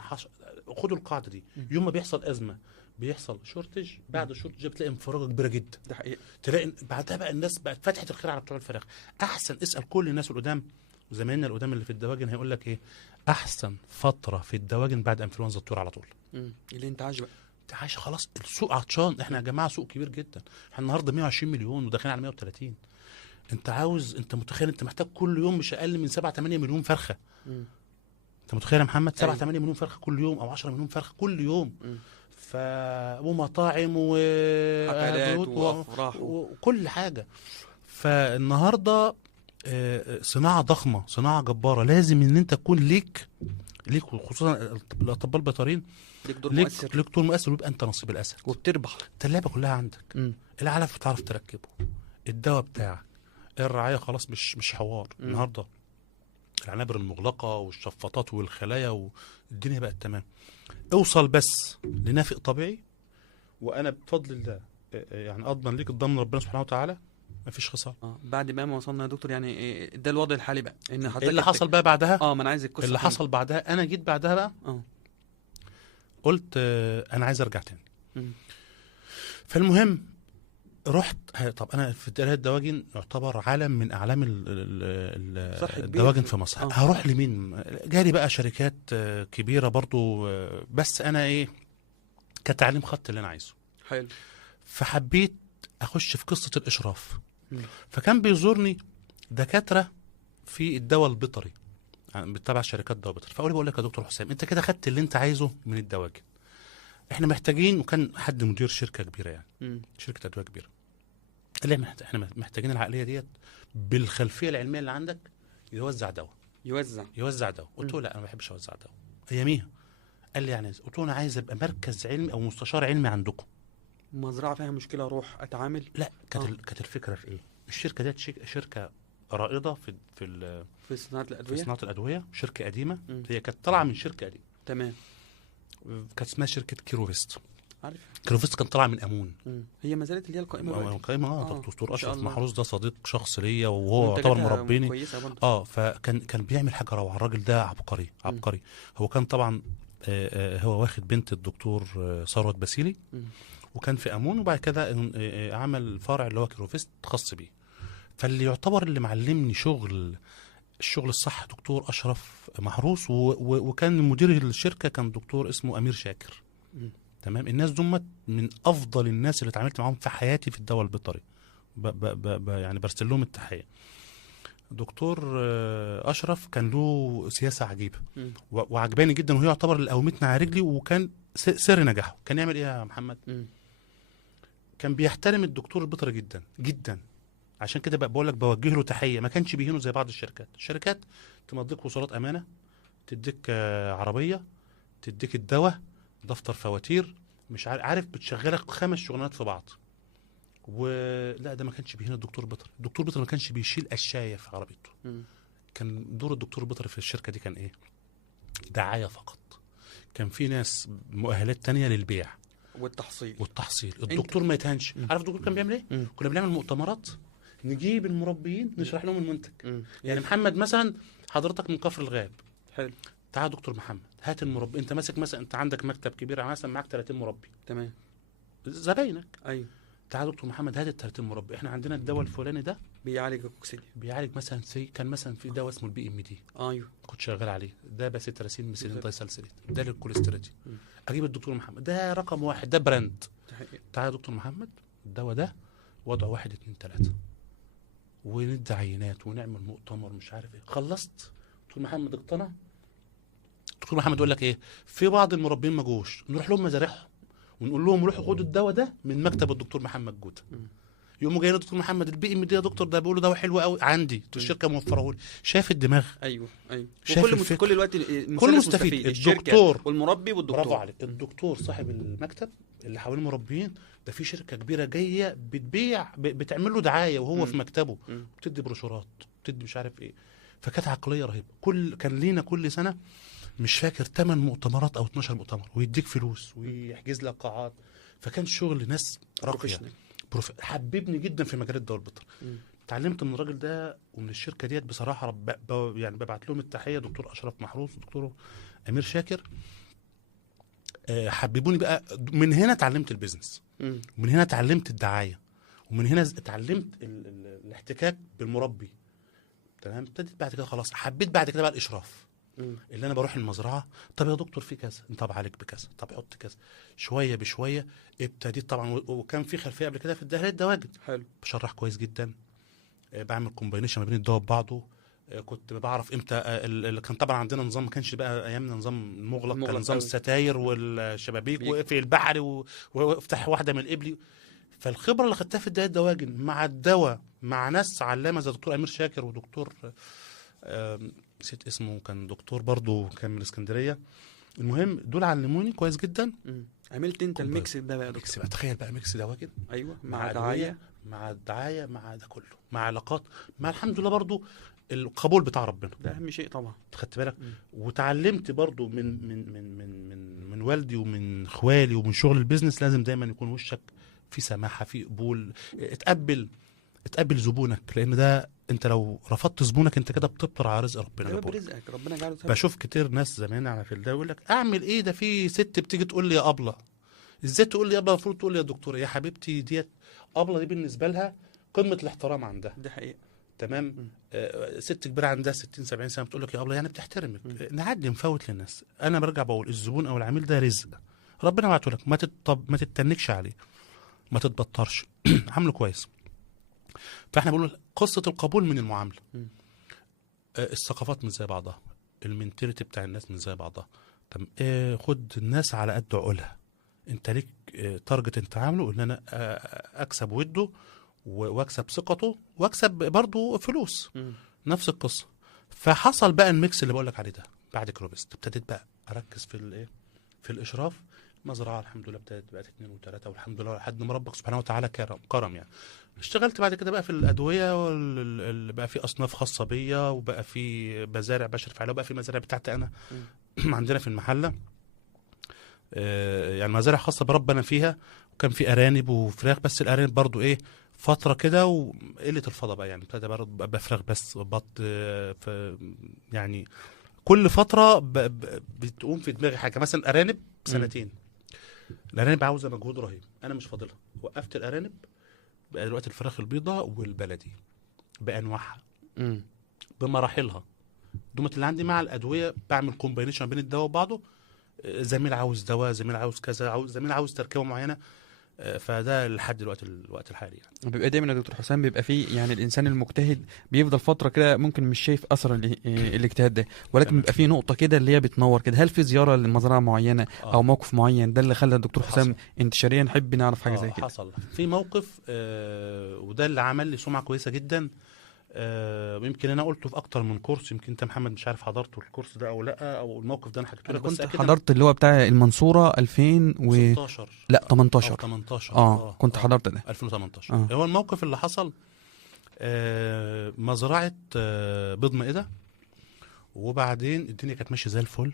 خدوا القاعده دي. يوم ما بيحصل ازمه، بيحصل شورتج، بعد الشورتج بتلاقي انفراجه كبيره جدا. ده حقيقي. تلاقي بعدها بقى الناس بقت فتحت الخير على بتوع الفراخ. احسن اسال كل الناس القدام وزمايلنا القدام اللي في الدواجن، هيقول لك ايه احسن فتره في الدواجن بعد انفلونزا الطيور على طول. اللي انت عايش بقى. انت عايش خلاص، السوق عطشان. احنا يا جماعه سوق كبير جدا، احنا النهارده 120 مليون وداخلين على 130. انت متخيل انت محتاج كل يوم مش اقل من 7 8 مليون فرخه. مم. انت متخيل يا محمد 7 أيوة. 8 مليون فرخه كل يوم، او 10 مليون فرخه كل يوم. مم. ومطاعم حفلات وبيوت وافراح وكل حاجه. فالنهارده صناعه ضخمه، صناعه جباره. لازم ان انت تكون ليك خصوصا الاطباء البيطريين ليك دور ليك مؤثر ليك طول مؤثر، ويبقى انت نصيب الاسد. وبتربح. انت اللعبه كلها عندك. مم. العلف بتعرف تركبه، الدواء بتاعك، الرعايه خلاص مش حوار. النهارده العنابر المغلقه والشفاطات والخلايا والدنيا بقت تمام. اوصل بس لنافق طبيعي، وانا بفضل الله يعني اضمن ليك الضمن ربنا سبحانه وتعالى، مفيش خساره. بعد ما وصلنا يا دكتور، يعني ده الوضع الحالي بقى ان حضرتك اللي حصل بقى بعدها ما انا عايز القصه اللي كلها. حصل بعدها، انا جيت بعدها بقى قلت انا عايز ارجع تاني. فالمهم رحت. طب انا في الدواجن يعتبر علم من اعلام الدواجن في مصر. هروح لمين؟ جالي بقى شركات كبيره برضو، بس انا ايه كتعليم خدت اللي انا عايزه. حلو. فحبيت اخش في قصه الاشراف. فكان بيزورني دكاتره في الدواء البيطري، يعني بتتابع شركات دواء بيطري. فاقول بقول لك يا دكتور حسام، انت كده خدت اللي انت عايزه من الدواجن، احنا محتاجين. وكان حد مدير شركه كبيره يعني شركه ادويه كبيره، قال لي احنا محتاجين العقليه ديت بالخلفيه العلميه اللي عندك يوزع دواء. يوزع دواء. قلت له لا انا ما بحبش اوزع دواء. اياميها قال لي يعني، قلت له انا عايز ابقى مركز علمي او مستشار علمي عندكم. مزرعه فيها مشكله اروح اتعامل؟ لا، كانت الفكره في ايه؟ الشركه ديت شركه رائده في صناعه الادويه. في صناعه الادويه، شركه قديمه. هي كانت طالعه من شركه قديمه. تمام. كانت اسمها شركه كيروفيست. عارف كيروفيست كان طالعه من امون. هي ما زالت اللي هي القائمه دكتور اشرف محروس ده صديق شخص ليا، وهو يعتبر مربيني. فكان بيعمل حاجه روعه. الراجل ده عبقري. هو كان طبعا هو واخد بنت الدكتور ثروت باسيلي، وكان في امون، وبعد كده عمل فرع اللي هو كيروفيست خاص بيه. فاللي يعتبر اللي معلمني الشغل الصح دكتور اشرف محروس، وكان مدير الشركه كان دكتور اسمه امير شاكر. تمام. الناس دول من افضل الناس اللي اتعاملت معاهم في حياتي في الدواء البيطري، يعني برسل لهم التحيه. دكتور اشرف كان له سياسه عجيبه مم. وعجباني جدا، وهي يعتبر اللي قومتنا على رجلي، وكان سر نجاحه. كان يعمل ايه يا محمد؟ مم. كان بيحترم الدكتور البيطري جدا جدا. عشان كده بقول لك بوجه له تحيه. ما كانش بيهينه زي بعض الشركات تمضيك وصولات امانه، تديك عربيه، تديك الدواء، دفتر فواتير، مش عارف بتشغلك 5 شغلانات في بعض. ولا ده ما كانش بيهين الدكتور البيطري. الدكتور البيطري ما كانش بيشيل قشايه في عربيته. مم. كان دور الدكتور البيطري في الشركه دي كان ايه؟ دعايه فقط. كان في ناس مؤهلات تانية للبيع والتحصيل. الدكتور ما يتهنش. مم. عارف الدكتور كان بيعمل ايه؟ مم. كنا بنعمل مؤتمرات، نجيب المربيين نشرح لهم المنتج. مم. يعني محمد مثلا، حضرتك من كفر الغاب، حلو. تعال دكتور محمد هات المربي. انت ماسك مثلا، انت عندك مكتب كبير مثلا معاك 30 مربي تمام. زباينك. ايوه. تعال دكتور محمد هات ال 30 مربي، احنا عندنا الدواء الفلاني ده بيعالج الكوكسيديا. بيعالج مثلا كان مثلا في دواء اسمه البي ام دي، ايوه. كنت شغال عليه، ده باسيتراسين ميثيلين دايسالسيليت، ده للكوليسترول. مم. اجيب الدكتور محمد ده رقم 1، ده براند. ده حقيقي. تعال يا دكتور محمد الدواء ده وضعه 1 2 3، وندي عينات ونعمل مؤتمر مش عارف ايه. خلصت دكتور محمد اقتنع. دكتور محمد يقول لك ايه؟ في بعض المربين ما جوش، نروح لهم مزارعهم ونقول لهم روحوا خدوا الدواء ده من مكتب الدكتور محمد جوده. مم. يقوموا جايين دكتور محمد البي ام دي يا دكتور ده بيقولوا دواء حلو قوي عندي، الشركه موفره لي. شايف الدماغ؟ ايوه. شايف وكل الفكر؟ كل الوقت كل مستفيد. الشركه الدكتور والمربي والدكتور. برافو عليك. الدكتور صاحب المكتب اللي حواليه مربيين، ده في شركه كبيره جايه بتبيع بتعمل له دعايه وهو مم. في مكتبه، مم. بتدي بروشورات، بتدي مش عارف ايه. فكانت عقليه رهيبه. كان لينا كل سنه مش فاكر 8 مؤتمرات او 12 مؤتمر، ويديك فلوس ويحجز لك قاعات. فكان شغل ناس راقيه. حببني جدا في مجال الدواء البيطري. اتعلمت من الراجل ده ومن الشركه ديت بصراحه. يعني ببعت لهم التحيه، دكتور اشرف محروس ودكتور امير شاكر. حببوني بقى. من هنا اتعلمت البيزنس، ومن هنا اتعلمت الدعايه، ومن هنا اتعلمت الاحتكاك بالمربي. تمام. ابتديت بعد كده خلاص، حبيت بعد كده بقى الاشراف. اللي انا بروح المزرعه، طب يا دكتور في كذا، طب عليك بكذا، طب حط كذا. شويه بشويه ابتديت طبعا، وكان في خلفيه قبل كده في الدواجن. حلو. بشرح كويس جدا، بعمل كومباينيشن ما بين الدواء ببعضه. كنت بعرف امتى اللي كان طبعا عندنا نظام، ما كانش بقى ايامنا نظام مغلق، كان نظام الستاير والشبابيك، واقفل البحري وافتح واحده من القبلي. فالخبره اللي خدتها في الدواجن مع الدواء مع ناس علامه زي دكتور امير شاكر ودكتور نسيت اسمه، كان دكتور برضو كان من اسكندريه. المهم دول علموني كويس جدا. عملت انت الميكس ده بقى يا ميكس بقى، تخيل بقى ميكس دواجن. ايوه. مع دعايه، مع الدعايه، مع ده كله، مع علاقات، مع الحمد لله برضو القبول بتاع ربنا. ده اهم شيء طبعا. خدت بالك؟ وتعلمت برضو من والدي ومن اخوالي ومن شغل البيزنس، لازم دايما يكون وشك في سماحه، في قبول. اتقبل زبونك، لان ده انت لو رفضت زبونك انت كده بتبطر على رزق ربنا. ده برزقك ربنا جعله سبب. بشوف كتير ناس زمان على في الدواء يقول لك اعمل ايه، ده في ست بتيجي تقول لي يا ابله. ازاي تقول لي يا ابله؟ المفروض تقول لي يا دكتوره. يا حبيبتي ديت ابله دي بالنسبه لها قمه الاحترام عندها. ده حقيقه. تمام. ست كبيره عندها 60 70 سنه بتقول لك يا ابله، يعني بتحترمك. نعدي نفوت للناس. انا برجع بقول الزبون او العميل ده رزق ربنا بعته لك، ما تتنكش عليه، ما تتبطرش. عامله كويس. فاحنا بنقول قصه القبول من المعامله. الثقافات مش زي بعضها، المنتاليتي بتاع الناس مش زي بعضها. طب خد الناس على قد عقولها. انت ليك تارجت انت عامله، ان انا اكسب وده واكسب ثقته واكسب برضه فلوس. نفس القصه. فحصل بقى الميكس اللي بقول لك عليه ده. بعد كروبست ابتديت بقى اركز في الاشراف. مزرعه الحمد لله ابتدت بقت 2 و3، والحمد لله لحد ما ربك سبحانه وتعالى كرم يعني. اشتغلت بعد كده بقى في الادويه، بقى في اصناف خاصه بيا، وبقى في مزارع بشرف عليها، وبقى في مزارع بتاعتي انا. عندنا في المحله يعني مزارع خاصه بربنا فيها، وكان في ارانب وفراخ. بس الارانب برضو فتره كده وقله الفضا بقى، يعني ابتدى برضو بفراخ بس بط. يعني كل فتره بتقوم في دماغي حاجه. مثلا ارانب سنتين، الارانب عاوزه مجهود رهيب، انا مش فاضلها. وقفت الارانب. بقى دلوقتي الفراخ البيضاء والبلدي بانواعها بمراحلها. دومت اللي عندي مع الادويه، بعمل كومباينيشن بين الدواء وبعضه. زميل عاوز دواء، زميل عاوز كذا، زميل عاوز تركيبه معينه. فده لحد دلوقتي الوقت الحالي يعني. بيبقى دايما يا دكتور حسام بيبقى فيه يعني الانسان المجتهد بيفضل فتره كده ممكن مش شايف اثر الاجتهاد ده، ولكن تمام. بيبقى فيه نقطه كده اللي هي بتنور كده. هل في زياره لمزرعه معينه او موقف معين ده اللي خلى الدكتور حسام انتشاريا نحب نعرف حاجه زي كده؟ حصل في موقف وده اللي عمل لي سمعه كويسه جدا. يمكن انا قلته في اكتر من كورس، يمكن انت محمد مش عارف حضرته الكورس ده او لا، او الموقف ده انا حكيته انا لك، بس كنت اكيد حضرت اللي هو بتاع المنصوره 16 لا او 18. 18 كنت حضرت ده 2018. اه هو الموقف اللي حصل مزرعه بيض مائده، وبعدين الدنيا كانت ماشيه زي الفل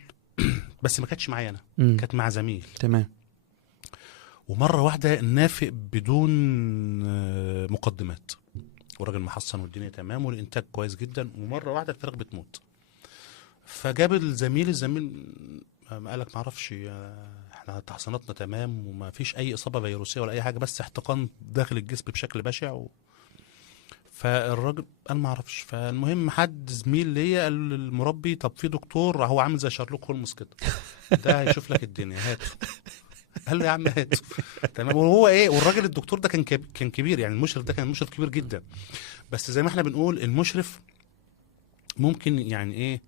بس ما كانتش معايا انا، كانت مع زميل. تمام. ومره واحده نافق بدون مقدمات، والراجل محصن والدنيا تمام والانتاج كويس جدا، ومره واحده الفراخ بتموت. فجاب الزميل قال لك ما اعرفش، احنا تحصيناتنا تمام وما فيش اي اصابه فيروسيه ولا اي حاجه، بس احتقان داخل الجسم بشكل بشع فالراجل قال ما اعرفش. فالمهم حد زميل ليا قال للمربي طب في دكتور هو عامل زي شارلوك هولمز كده، ده هيشوف لك الدنيا هاته. قال له يا عم هاته. تمام. وهو ايه، والراجل الدكتور ده كان كبير، يعني المشرف ده كان مشرف كبير جدا. بس زي ما احنا بنقول المشرف ممكن يعني ايه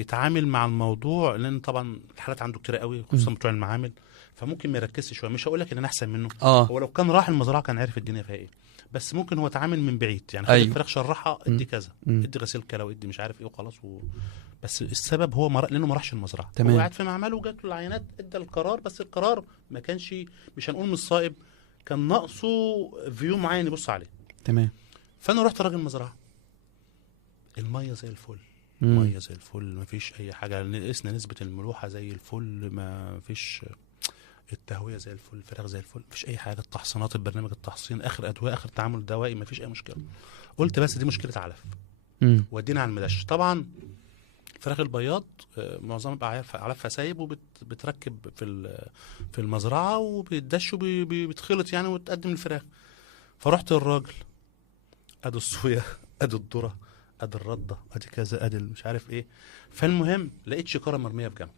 يتعامل مع الموضوع، لان طبعا الحالات عنده كتير قوي خصوصا بتوع المعامل، فممكن ما يركزش شويه. مش هقول لك ان انا احسن منه، هو لو كان راح المزرعه كان عارف الدنيا فيها ايه، بس ممكن هو اتعامل من بعيد، يعني خد الفراخ شرحها ادي كذا، ادي غسيل كلى وادي مش عارف ايه وخلاص بس السبب هو لانه ما راحش المزرعه. هو قاعد في معمله وجات له العينات ادى القرار، بس القرار ما كانش، مش هنقول مش صائب، كان ناقصه فيو معين يبص عليه. تمام. فانا رحت راجل المزرعه، الميه زي الفل، ميه زي الفل، ما فيش اي حاجه، نقصنا نسبه الملوحه زي الفل، ما فيش التهويه زي الفل، الفراخ زي الفل، مفيش اي حاجه، التحصينات البرنامج التحصين اخر ادويه اخر تعامل دوائي، مفيش اي مشكله. قلت بس دي مشكله علف، ودينا على المدش. طبعا فراخ البياض معظمها بقى علفها سايب، وبتركب في المزرعه وبيدش وبيتخلط يعني وتقدم الفراخ. فرحت الراجل، ادي الصويا ادي الذره ادي الرده ادي كذا ادي مش عارف ايه. فالمهم لقيت شكاره مرميه في جنب.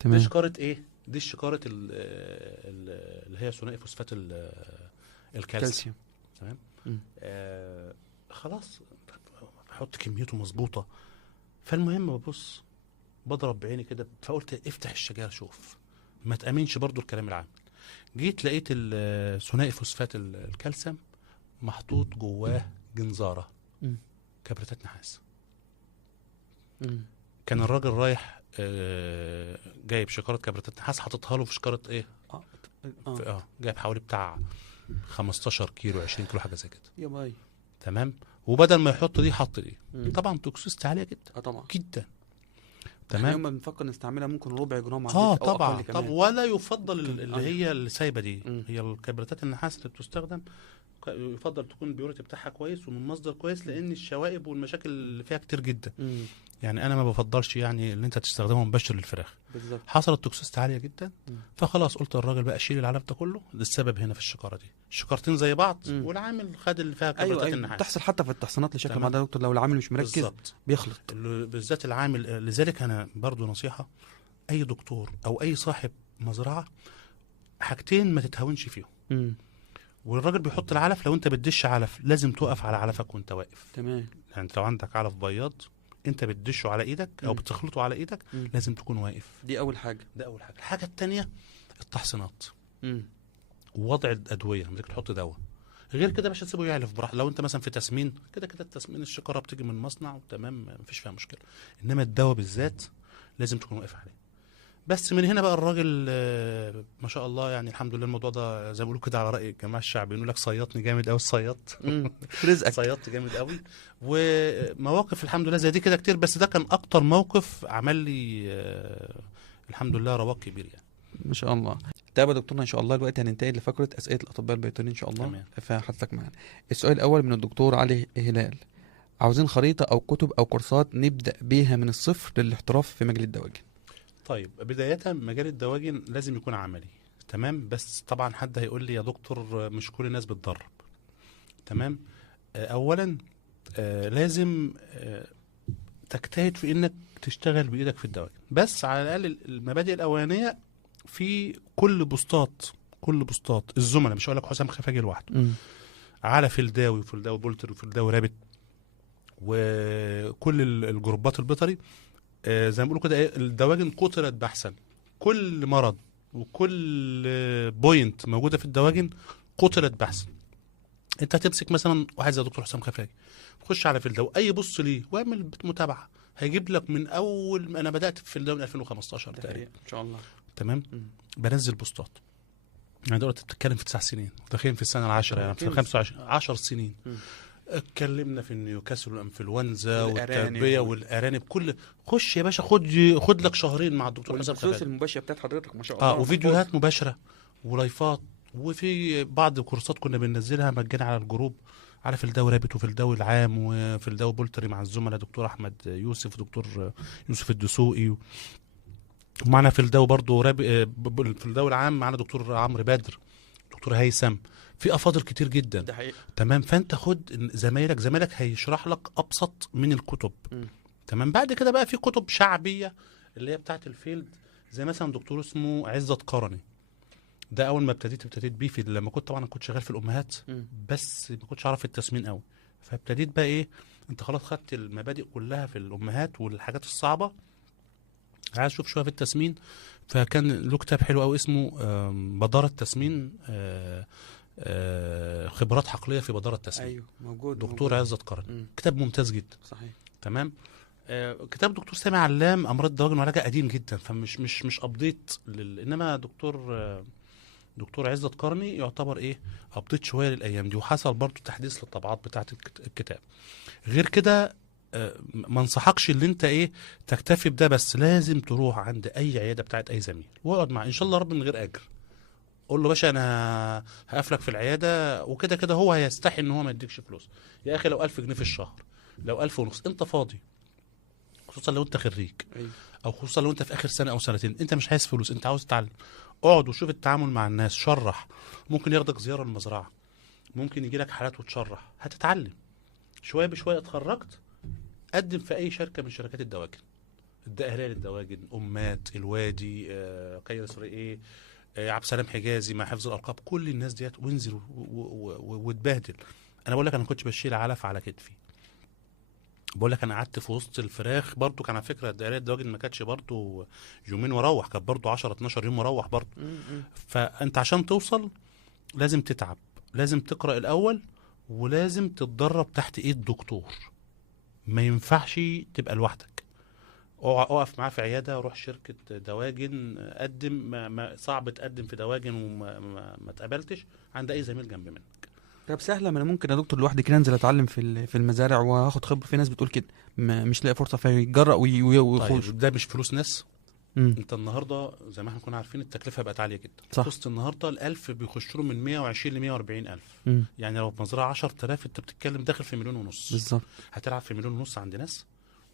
تمام. دي شكاره ايه؟ دي الشكاره اللي هي ثنائي فوسفات الكالسيوم. تمام. خلاص بحط كميته مظبوطه. فالمهم ببص بضرب بعيني كده، فقلت افتح الشجاعه شوف، ما تامنش برضو الكلام العام. جيت لقيت ثنائي فوسفات الكالسيوم محطوط جواه جنزاره كبريتات نحاس. كان الراجل رايح جايب شكاره كبريتات نحاس حاططها له في شكاره ايه جايب حوالي بتاع 15 كيلو 20 كيلو حاجه زي كده يا باي. تمام. وبدل ما يحط دي حط دي. طبعا توكسيستي عاليه جدا طبعا جدا. تمام. يوم ما بنفكر نستعملها ممكن ربع جرام طبعا. طب ولا يفضل اللي هي السايبه دي. هي الكبريتات النحاس اللي بتستخدم يفضل تكون البيوريتي بتاعها كويس ومن مصدر كويس، لان الشوائب والمشاكل اللي فيها كتير جدا. يعني انا ما بفضلش يعني ان انت تستخدمه مباشر للفراخ. بالظبط. حصلت توكسيستي عاليه جدا. فخلاص قلت للراجل بقى شيل العلف ده كله، ده السبب هنا في الشكاره دي، الشكارتين زي بعض والعامل خد اللي فيها كبريتات النحاس. بتحصل حتى في التحصينات لشكل ما ده دكتور، لو العامل مش مركز بالزبط. بيخلط بالذات العامل. لذلك انا برضو نصيحه اي دكتور او اي صاحب مزرعه، حاجتين ما تتهاونش فيهم. والراجل بيحط العلف، لو انت بتدش علف لازم توقف على علفك وانت واقف. تمام. يعني لو عندك علف بياض انت بتدشه على ايدك او بتخلطه على ايدك لازم تكون واقف. دي اول حاجه. الحاجه الثانيه التحصينات ووضع الادويه لما تيجي تحط دواء. غير كده مش هتسيبه يعلف براحته. لو انت مثلا في تسمين كده التسمين الشكاره بتيجي من المصنع تمام مفيش فيها مشكله، انما الدواء بالذات لازم تكون واقف عليه. بس من هنا بقى الراجل ما شاء الله يعني الحمد لله. الموضوع ده زي ما بيقولوا كده على راي الجماعه الشعبيين يقول لك صيطني جامد قوي الصياط رزقك. صيطت جامد قوي. ومواقف الحمد لله زي دي كده كتير، بس ده كان اكتر موقف عمل لي الحمد لله رواق كبير يعني. ما شاء الله. طيب يا دكتورنا ان شاء الله دلوقتي هننتقل لفقره اسئله الاطباء البيطريين ان شاء الله. تمام. فحضرتك معانا. السؤال الاول من الدكتور علي هلال، عاوزين خريطه او كتب او كورسات نبدا بيها من الصفر للاحتراف في مجال الدواجن. طيب بداية مجال الدواجن لازم يكون عملي. تمام. بس طبعا حد هيقول لي يا دكتور مش كل الناس بتدرب. تمام. اولا لازم تجتهد في انك تشتغل بايدك في الدواجن، بس على الاقل المبادئ الاولانيه في كل بوستات الزملاء، مش هقول لك حسام خفاجي لوحده، مم. على فلداوي وفلداوي بولتر وفلداوي رابط وكل الجروبات البيطري. زي ما بيقولوا كده ايه، الدواجن قتلت بحثا. كل مرض وكل بوينت موجوده في الدواجن قتلت بحثا. انت هتمسك مثلا واحد زي دكتور حسام خفاجي، خش على فلداوي اي بص ليه واعمل متابعه، هيجيب لك من اول ما انا بدات في فلداوي من 2015 ده تقريبا. حقيقة ان شاء الله. تمام. مم. بنزل بوستات، يعني دلوقتي بتتكلم في 9 سنين، داخلين في السنه العاشره، يعني في 25 10 سنين. مم. اتكلمنا في النيوكاسل والانفلونزا والأرانب والتربيه والارانب، كل خش يا باشا، خد لك شهرين مع الدكتور حسام والبثوث خفاجي. المباشره بتاعت حضرتك ما شاء الله. وفيديوهات مباشره ولايفات، وفي بعض الكورسات كنا بننزلها مجانا على الجروب، على فلداوي رابط وفلداوي العام وفلداوي بولتري مع الزملاء دكتور احمد يوسف ودكتور يوسف الدسوقي، ومعنا فلداوي برضه فلداوي العام معنا دكتور عمرو بدر، دكتور هيثم، في افاضل كتير جدا. ده حقيقة. تمام. فانت خد زمايلك هيشرح لك ابسط من الكتب. تمام. بعد كده بقى في كتب شعبيه اللي هي بتاعت الفيلد، زي مثلا دكتور اسمه عزت قرني، ده اول ما ابتديت بيه في لما كنت طبعا كنت شغال في الامهات، بس ما كنتش اعرف التسمين قوي، فابتديت بقى ايه، انت خلاص خدت المبادئ كلها في الامهات والحاجات الصعبه، عايز اشوف شويه في التسمين. فكان له كتاب حلو قوي اسمه بدارة التسمين، خبرات حقليه في بدارة التسمين. ايوه موجود، دكتور عزت قرن، كتاب ممتاز جدا. صحيح. تمام. كتاب دكتور سامي علام امراض الدواجن وعلاجها قديم جدا، فمش مش ابديت انما دكتور عزت قرني يعتبر ايه، ابديت شويه للايام دي، وحصل برضو تحديث للطبعات بتاعه الكتاب. غير كده ما انصحكش اللي انت ايه تكتفي بده، بس لازم تروح عند اي عياده بتاعت اي زميل واقعد معاه ان شاء الله رب من غير اجر. قول له باشا انا هقفلك في العياده، وكده كده هو هيستحي ان هو ما يديكش فلوس. يا اخي لو 1000 جنيه في الشهر، لو 1000 ونص، انت فاضي، خصوصا لو انت خريج. أيوة. او خصوصا لو انت في اخر سنه او سنتين، انت مش عايز فلوس، انت عاوز تتعلم. اقعد وشوف التعامل مع الناس، شرح، ممكن ياخدك زياره المزرعه، ممكن يجي لك حالات وتشرح، هتتعلم شويه بشويه. اتخرجت قدم في اي شركه من شركات الدواجن، الدقهليه للدواجن، امات، الوادي، قيصر ايه، عبد السلام حجازي مع حفظ الالقاب، كل الناس ديت، وانزل واتبهدل. انا بقول لك انا كنت بشيل علف على كتفي، بقول لك انا قعدت في وسط الفراخ برضو. كان على فكره الدقهليه الدواجن ما كانتش برضو يومين واروح، كانت برضو 10 12 يوم واروح برضو. فانت عشان توصل لازم تتعب، لازم تقرا الاول، ولازم تتدرب تحت ايد دكتور. ما ينفعش تبقى لوحدك. اقف معاه في عياده، روح شركه دواجن، قدم، صعب تقدم في دواجن وما اتقبلتش عند اي زميل جنب منك. طب سهله، ما انا ممكن يا دكتور لوحدي كده انزل اتعلم في المزارع واخد خبره. في ناس بتقول كده مش لاقي فرصه فيجرأ ويخش. طيب ده مش فلوس ناس. انت النهارده زي ما احنا كنا عارفين التكلفه بقت عاليه جدا. صح. وسط النهارده ال1000 بيخشوا له من 120 ل 140 الف. يعني لو في مزرعه 10000 انت بتتكلم داخل في 1.5 مليون بالظبط. هتلعب في 1.5 مليون عند ناس.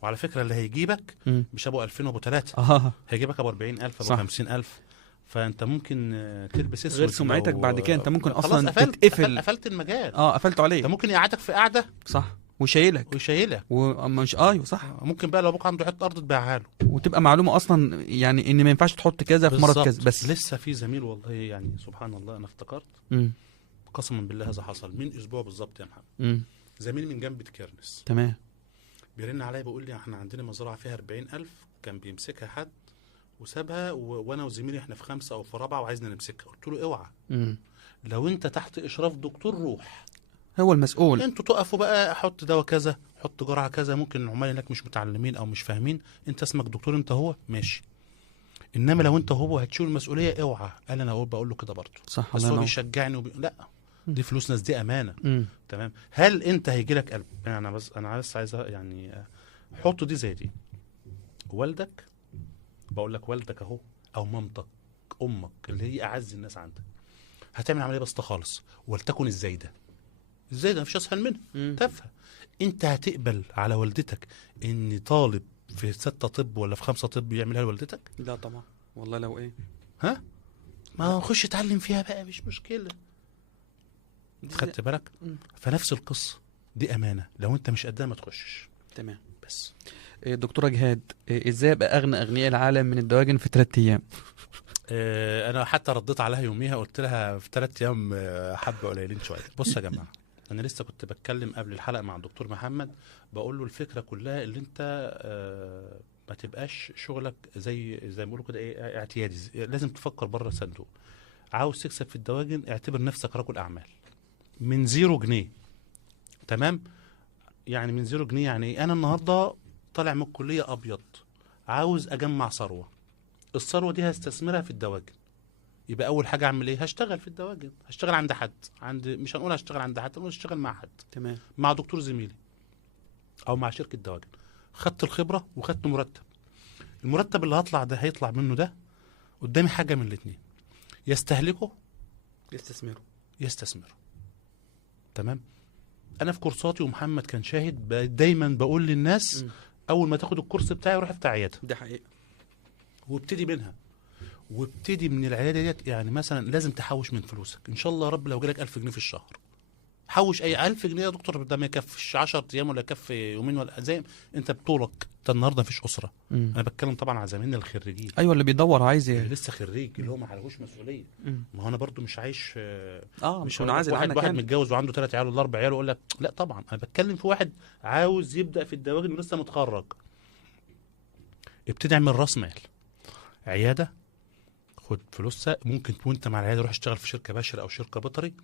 وعلى فكره اللي هيجيبك مش ابو 2000 وابو 3، هيجيبك ابو 40000 ابو 50000. فانت ممكن تلبس اسود، غير سمعتك بعد كده انت ممكن اصلا تتقفل. قفلت المجال. قفلته عليه. ده ممكن يقعدك في قعده. صح. وشايلك ومش ايوه صح. ممكن بقى لو ابوك عنده حته ارض تبيعها له، وتبقى معلومه اصلا يعني ان ما ينفعش تحط كذا في مرض كذا. بس لسه في زميل والله يعني سبحان الله انا افتكرت قسما بالله هذا حصل من اسبوع بالظبط يا محمد. زميل من جنب كيرنس، تمام، بيرن عليا بيقول لي احنا عندنا مزرعه فيها 40000 كان بيمسكها حد وسابها، وانا وزميلي احنا في 5 أو في 4 وعايزنا نمسكها. قلت له اوعى، لو انت تحت اشراف دكتور روح، هو المسؤول. انتوا تقفوا بقى، حط دواء كذا، حط جرعه كذا. ممكن العمال هناك مش متعلمين او مش فاهمين، انت اسمك دكتور، انت هو ماشي. انما لو انت هو هتشيل المسؤوليه اوعى. قال انا بقول له كده برضه صح. بس هو بيشجعني لا دي فلوس ناس، دي امانه. تمام. هل انت هيجي لك قلب؟ يعني انا بس عايز يعني حط دي زي دي. والدك، بقول لك والدك اهو، او مامتك، امك اللي هي اعز الناس عندك، هتعمل عمليه بسيطه خالص، ولتكن الزايده مفيش اسهل منها، تافهه. انت هتقبل على والدتك ان طالب في 6 طب ولا في 5 طب يعملها لوالدتك؟ لا طبعا والله. لو ايه ما خش اتعلم فيها بقى، مش مشكله. خدت بالك؟ فنفس القصه دي امانه، لو انت مش قدها ما تخشش. تمام. بس دكتورة جهاد، ازاي ابقى اغنى اغنياء العالم من الدواجن في 3 ايام؟ انا حتى رديت عليها يوميها، قلت لها في 3 ايام حبه قليلين شويه. بص يا جماعه، انا لسه كنت بتكلم قبل الحلقه مع الدكتور محمد، بقول له الفكره كلها اللي انت ما تبقاش شغلك زي ما بيقولوا كده ايه، اعتيادي. لازم تفكر بره الصندوق. عاوز تكسب في الدواجن، اعتبر نفسك رجل اعمال من 0 جنيه. تمام؟ يعني من 0 جنيه، يعني إيه؟ انا النهارده طالع من الكليه ابيض، عاوز اجمع ثروه. الثروه دي هستثمرها في الدواجن. يبقى اول حاجه اعمل ايه؟ هشتغل في الدواجن، هشتغل عند حد، مش هنقول هشتغل عند حد، هنقول هشتغل مع حد، تمام. مع دكتور زميلي او مع شركه دواجن. خدت الخبره وخدت مرتب. المرتب اللي هطلع ده هيطلع منه ده قدامي حاجه من الاتنين: يستهلكه، يستثمروا. يستثمره. تمام؟ انا في كورساتي، ومحمد كان شاهد، دايما بقول للناس اول ما تاخد الكورس بتاعي روح افتح عياده، ده حقيقة. وابتدي منها، وابتدي من العياده ديت. يعني مثلا لازم تحوش من فلوسك. ان شاء الله يا رب لو جالك 1000 جنيه في الشهر، حوش اي 1000 جنيه يا دكتور. ده ما يكفيش 10 ايام ولا يكفي يومين، ولا زي انت بطولك. انت النهارده مفيش اسره. انا بتكلم طبعا على زمايلنا الخريجين. ايوه، اللي بيدور عايز اللي لسه خريج، اللي هو ما عليهوش مسؤوليه. ما هو انا برضو مش عايش مش هقول لك منعزل واحد عنك واحد يعني. متجوز وعنده 3 عيال ولا 4 عيال ويقول لك لا. طبعا انا بتكلم في واحد عاوز يبدا في الدواجن ولسه متخرج. ابتدي اعمل راس مال، عياده، خد فلوسها. ممكن وانت مع العياده روح اشتغل في شركه بشري او شركه بيطري.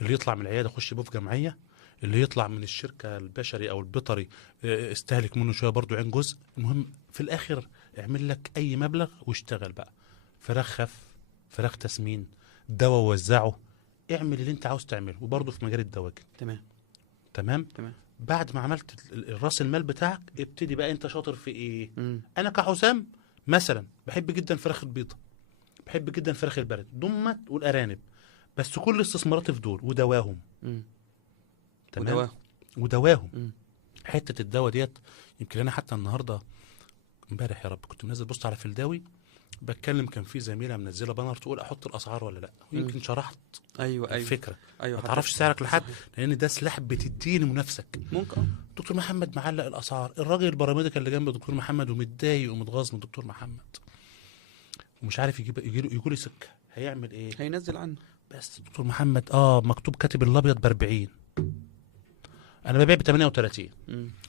اللي يطلع من العياده خش بيه في جمعيه. اللي يطلع من الشركه البشري او البيطري استهلك منه شويه برضو، عين جزء. المهم في الاخر اعمل لك اي مبلغ واشتغل بقى. فراخ خف، فراخ تسمين، دواء وزعه. اعمل اللي انت عاوز تعمله، وبرضه في مجال الدواجن. تمام. تمام. تمام. بعد ما عملت راس المال بتاعك، ابتدي بقى انت شاطر في ايه. مم. انا كحسام مثلا بحب جدا فراخ البيضه، بحب جدا فراخ البلد، دمت والارانب. بس كل استثماراتي في دول ودواهم. مم. تمام. ودواهم. مم. حته الدواء ديت، يمكن انا حتى النهارده امبارح يا رب كنت منزل بوست على فلداوي بتكلم، كان في زميله منزله بانر تقول احط الاسعار ولا لا، ويمكن شرحت ايوه الفكره. ايوه ما تعرفش سعرك لحد، لان ده سلاح بتديني منافسك. ممكن. دكتور محمد معلق الاسعار، الراجل البراميديك اللي جنب دكتور محمد ومتضايق ومتغاظ من دكتور محمد، ومش عارف يجي لي سكه، هيعمل ايه؟ هينزل عنه. بس دكتور محمد مكتوب كاتب الابيض ب 40، انا ببيع ب 38.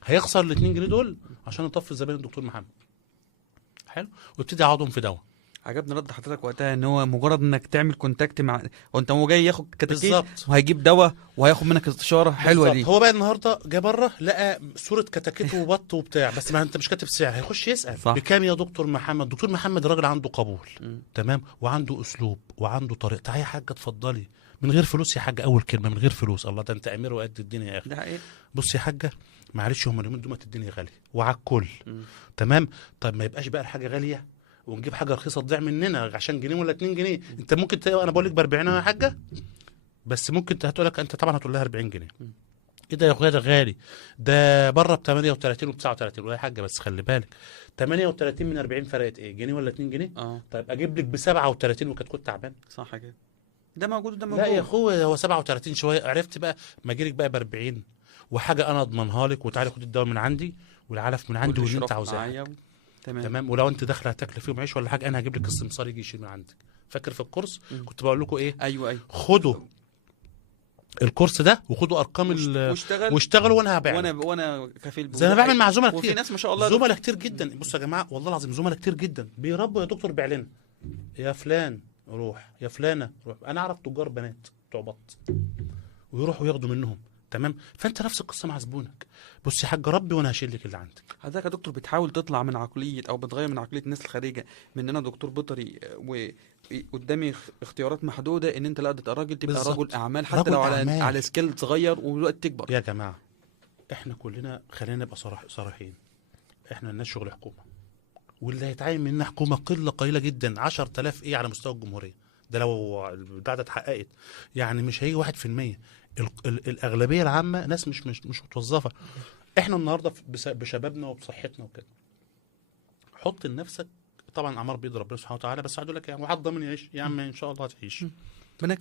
هيخسر ال 2 جنيه دول عشان يطفي زبائن الدكتور محمد. حلو. وابتدي اقعدهم في دواء. عجبني رد حضرتك وقتها ان هو مجرد انك تعمل كونتاكت مع، وانت هو جاي ياخد كتاكيت بالظبط. وهيجيب دواء وهياخد منك استشاره حلوه بالظبط. دي. هو بقى النهارده جه بره لقى صوره كتاكيت وبط وبتاع، بس ما انت مش كاتب سعر، هيخش يسال صح. بكام يا دكتور محمد. دكتور محمد راجل عنده قبول. تمام. وعنده اسلوب وعنده طريقه. تعالي يا حاجه اتفضلي من غير فلوس يا حاجه. اول كلمه من غير فلوس. الله، ده انت امير وقد الدنيا يا اخي. ده حقيقي. بص يا حاجه، معلش هم اليومين دول الدنيا غاليه وعلى الكل. تمام. طب ما يبقاش بقى الحاجه غاليه ونجيب حاجه رخيصه تضيع مننا عشان جنيه ولا 2 جنيه. انت ممكن انا بقول لك ب 40 يا حاجه، بس ممكن هتقول لك انت طبعا هتقول لها 40 جنيه. ايه ده يا اخويا؟ ده غالي، ده بره ب 38 و 39. ولا حاجه، بس خلي بالك 38 من 40 فرقت ايه؟ جنيه ولا 2 جنيه؟ طيب اجيب لك ب 37 وكنت تعبان؟ صح كده. ده موجود وده موجود. لا يا اخويا، هو 37 شويه. عرفت بقى؟ ما اجيلك بقى ب 40 وحاجه انا اضمنها لك، وتعالي خد الدواء من عندي والعلف من عندي واللي انت عاوزاه. تمام. ولو انت داخله هتاكل فيهم عيش ولا حاجه، انا هجيب لك السمسار يجي يشيل من عندك. فاكر في الكورس كنت بقول لكم ايه؟ ايوه خدوا الكورس ده وخدوا ارقام واشتغلوا وانا هبيع وانا كفيل زي ما بعمل مع زملاء كتير. وفي ناس ما شاء الله زملاء كتير جدا. بصوا يا جماعه والله العظيم زملاء كتير جدا بيربوا. يا دكتور بيع لنا، يا فلان روح، يا فلانه روح. انا اعرف تجار بنات بتوع بط ويروحوا ياخدوا منهم. تمام. فانت نفس القصه مع زبونك. بص يا حاج، ربي وانا هشيل لك اللي عندك. حضرتك يا دكتور بتحاول تطلع من عقليه او بتغير من عقليه الناس الخارجه، من ان انا دكتور بيطري وقدامي اختيارات محدوده، ان انت لا تبقى راجل، تبقى بالزبط. رجل اعمال، حتى رجل لو أعمال. على سكيل صغير والوقت تكبر. يا جماعه احنا كلنا خلينا نبقى صريحين. احنا الناس شغل حكومه، واللي هيتعين مننا حكومه قله قليله جدا. 10,000 ايه على مستوى الجمهوريه؟ ده لو البتاع ده اتحققت يعني مش هيجي 1%. الاغلبيه العامه ناس مش متوظفه. احنا النهارده بشبابنا وبصحتنا وكده. حط لنفسك طبعا اعمار بيد ربنا سبحانه وتعالى، بس هقول لك يعني وحد ضامن يعيش يا عم؟ ان شاء الله هتعيش.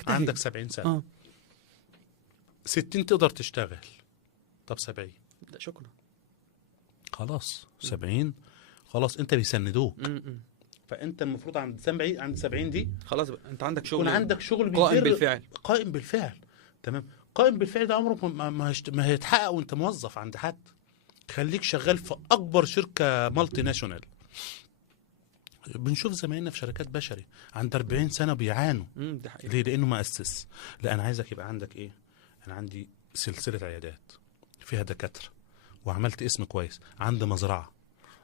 عندك 70 سنه 60 تقدر تشتغل. طب 70 لا شكرا. خلاص 70 خلاص انت بيسندوك. م. فانت المفروض عند 70 دي خلاص بقى انت عندك يكون شغل عندك شغل قائم بيدر. بالفعل. قائم بالفعل. تمام. قائم بالفعل ده عمره ما هيتحقق وانت موظف عند حد. خليك شغال في اكبر شركه مالتي ناشونال. بنشوف زمايلنا في شركات بشري عند 40 سنه بيعانوا. ده حقيقي. ليه؟ لانه ما اسس. لا انا عايزك يبقى عندك ايه؟ انا عندي سلسله عيادات فيها دكاتره، وعملت اسم كويس، عندي مزرعه،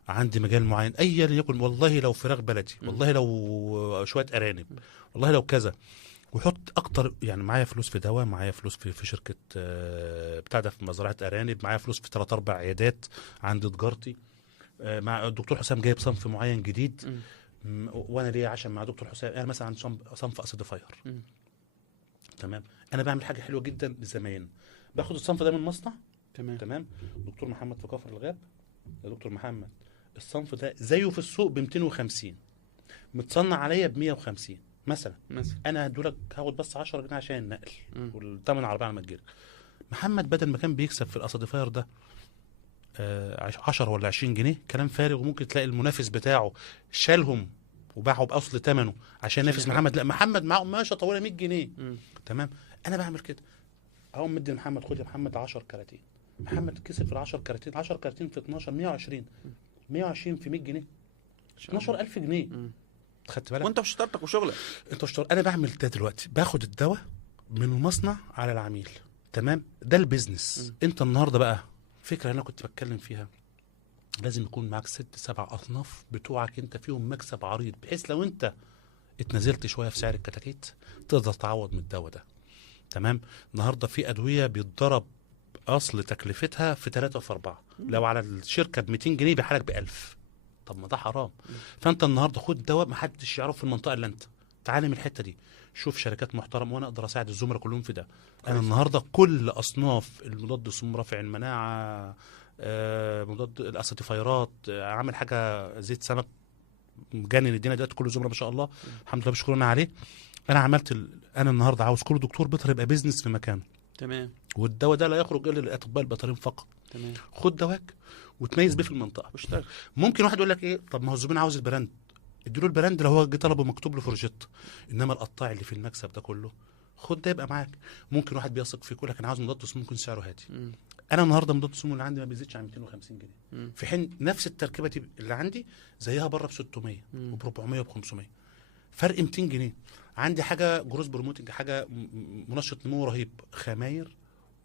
عندي مجال معين ايا يكن، والله لو فراخ بلدي، والله لو شويه ارانب، والله لو كذا، وحط اكتر. يعني معايا فلوس في دواء، معايا فلوس في شركه بتاع ده، في مزرعه ارانب، معايا فلوس في 3 4 عيادات عند تجارتي. مع الدكتور حسام جايب صنف معين جديد. وانا ليه؟ عشان مع دكتور حسام انا مثلا عندي صنف اسيديفاير. تمام. انا بعمل حاجه حلوه جدا لزمايلنا، باخد الصنف ده من مصنع. تمام. دكتور محمد في كفر الغاب، يا دكتور محمد الصنف ده زيه في السوق ب 250، متصنع عليا ب 150 مثلا. انا هدولك، هاخد بس 10 جنيه عشان النقل والثمن العربيه على ما تجيلك. محمد بدل ما كان بيكسب في الاسيديفاير ده 10 ولا 20 جنيه، كلام فارغ، وممكن تلاقي المنافس بتاعه شالهم وباعه باصل ثمنه عشان ينافس محمد. لا، محمد معاه قماشه طويله 100 جنيه. تمام. انا بعمل كده، اقوم مدي محمد، خد يا محمد 10 كراتين. محمد كسب في ال 10 كراتين، 10 كراتين في 12 120، 120 في 100 جنيه 12000 جنيه. خدت بالك؟ وانت في شطارتك وشغلك. انت اشتغل. انا بعمل ده دلوقتي، باخد الدواء من المصنع على العميل. تمام. ده البيزنس. انت النهارده بقى فكره انا كنت بتكلم فيها، لازم يكون معاك 6 7 اصناف بتوعك انت فيهم مكسب عريض، بحيث لو انت اتنزلت شويه في سعر الكتاكيت تقدر تعوض من الدواء ده. تمام. النهارده في ادويه بيتضرب اصل تكلفتها في 3 وفي 4، لو على الشركه ب 200 جنيه بيحالك ب 1000. طب ما ده حرام. فانت النهارده خد دواء ما حدش يعرف في المنطقه الا انت. تعالى من الحته دي، شوف شركات محترمه وانا اقدر اساعد الزملاء كلهم في ده. انا النهارده كل اصناف المضاد السموم، رافع المناعه، مضاد الاسيتيفايرات، عامل حاجه زيت سمك مجنن الدنيا دلوقتي، كل الزملاء ما شاء الله الحمد لله بشكرنا عليه. انا عملت انا النهارده عاوز كل دكتور بيطري يبقى بيزنس في مكانه. تمام. والدواء ده لا يخرج الا للاطباء البيطريين فقط. تمام. خد دواك وتميز بيه في المنطقه واشتغل. ممكن واحد يقول لك ايه، طب ما هو الزبون عاوز البراند، اديله البراند لو هو جه طلبه مكتوب له فورجيت. انما القطاع اللي في المكسب ده كله خد ده يبقى معاك. ممكن واحد بيثق فيك يقول لك انا عاوز مضاد سموم يكون سعره هادي. انا النهارده مضاد السموم اللي عندي ما بيزيدش عن 250 جنيه، في حين نفس التركيبه دي اللي عندي زيها بره ب 600 وب 400 وب 500، فرق 200 جنيه. عندي حاجه جروس بروموتنج، حاجه منشط نمو رهيب، خماير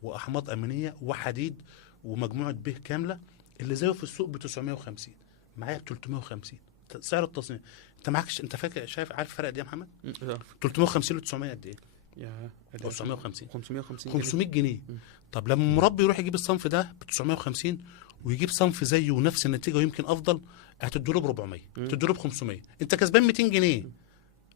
واحماض امينيه وحديد ومجموعه به كامله، اللي زيه في السوق ب 950، معايا ب 350 سعر التصنيع. انت معكش، انت فاكر شايف عارف الفرق قد ايه يا محمد؟ 350 ل 900 قد ايه؟ يا 950 500 جنيه. طب لما مربي يروح يجيب الصنف ده ب 950 ويجيب صنف زيه ونفس النتيجه ويمكن افضل، هتديله ب 400، تديله ب 500، انت كسبان 200 جنيه.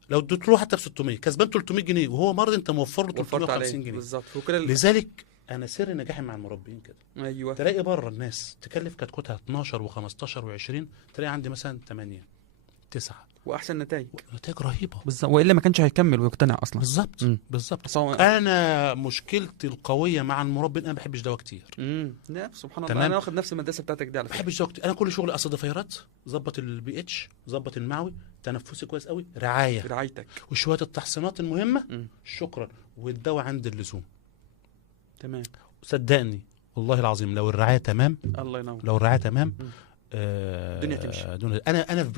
لو اديت له حتى ب 600 كسبان 300 جنيه، وهو مرض انت موفر له 350 جنيه بالظبط. لذلك انا سر نجاحي مع المربين كده. ايوه. تلاقي بره الناس تكلف كتكوتها 12 و15 و20، تلاقي عندي مثلا 8 9 واحسن نتائج رهيبه. بالظبط، والا ما كانش هيكمل ويقتنع اصلا. بالظبط. انا مشكلتي القويه مع المربي انا ما بحبش دواء كتير. لا سبحان الله، انا واخد نفس المدرسه بتاعتك دي على فكره. ما بحبش دواء كتير. انا كل شغلي اسيديفايرات، ظبط البي اتش، ظبط المعوي، تنفسي كويس قوي، رعايتك وشويه التحصينات المهمه. شكرا. والدواء عند اللزوم. تمام. صدقني والله العظيم لو الرعايه تمام، الله ينور، لو الرعايه تمام الدنيا تمشي. انا في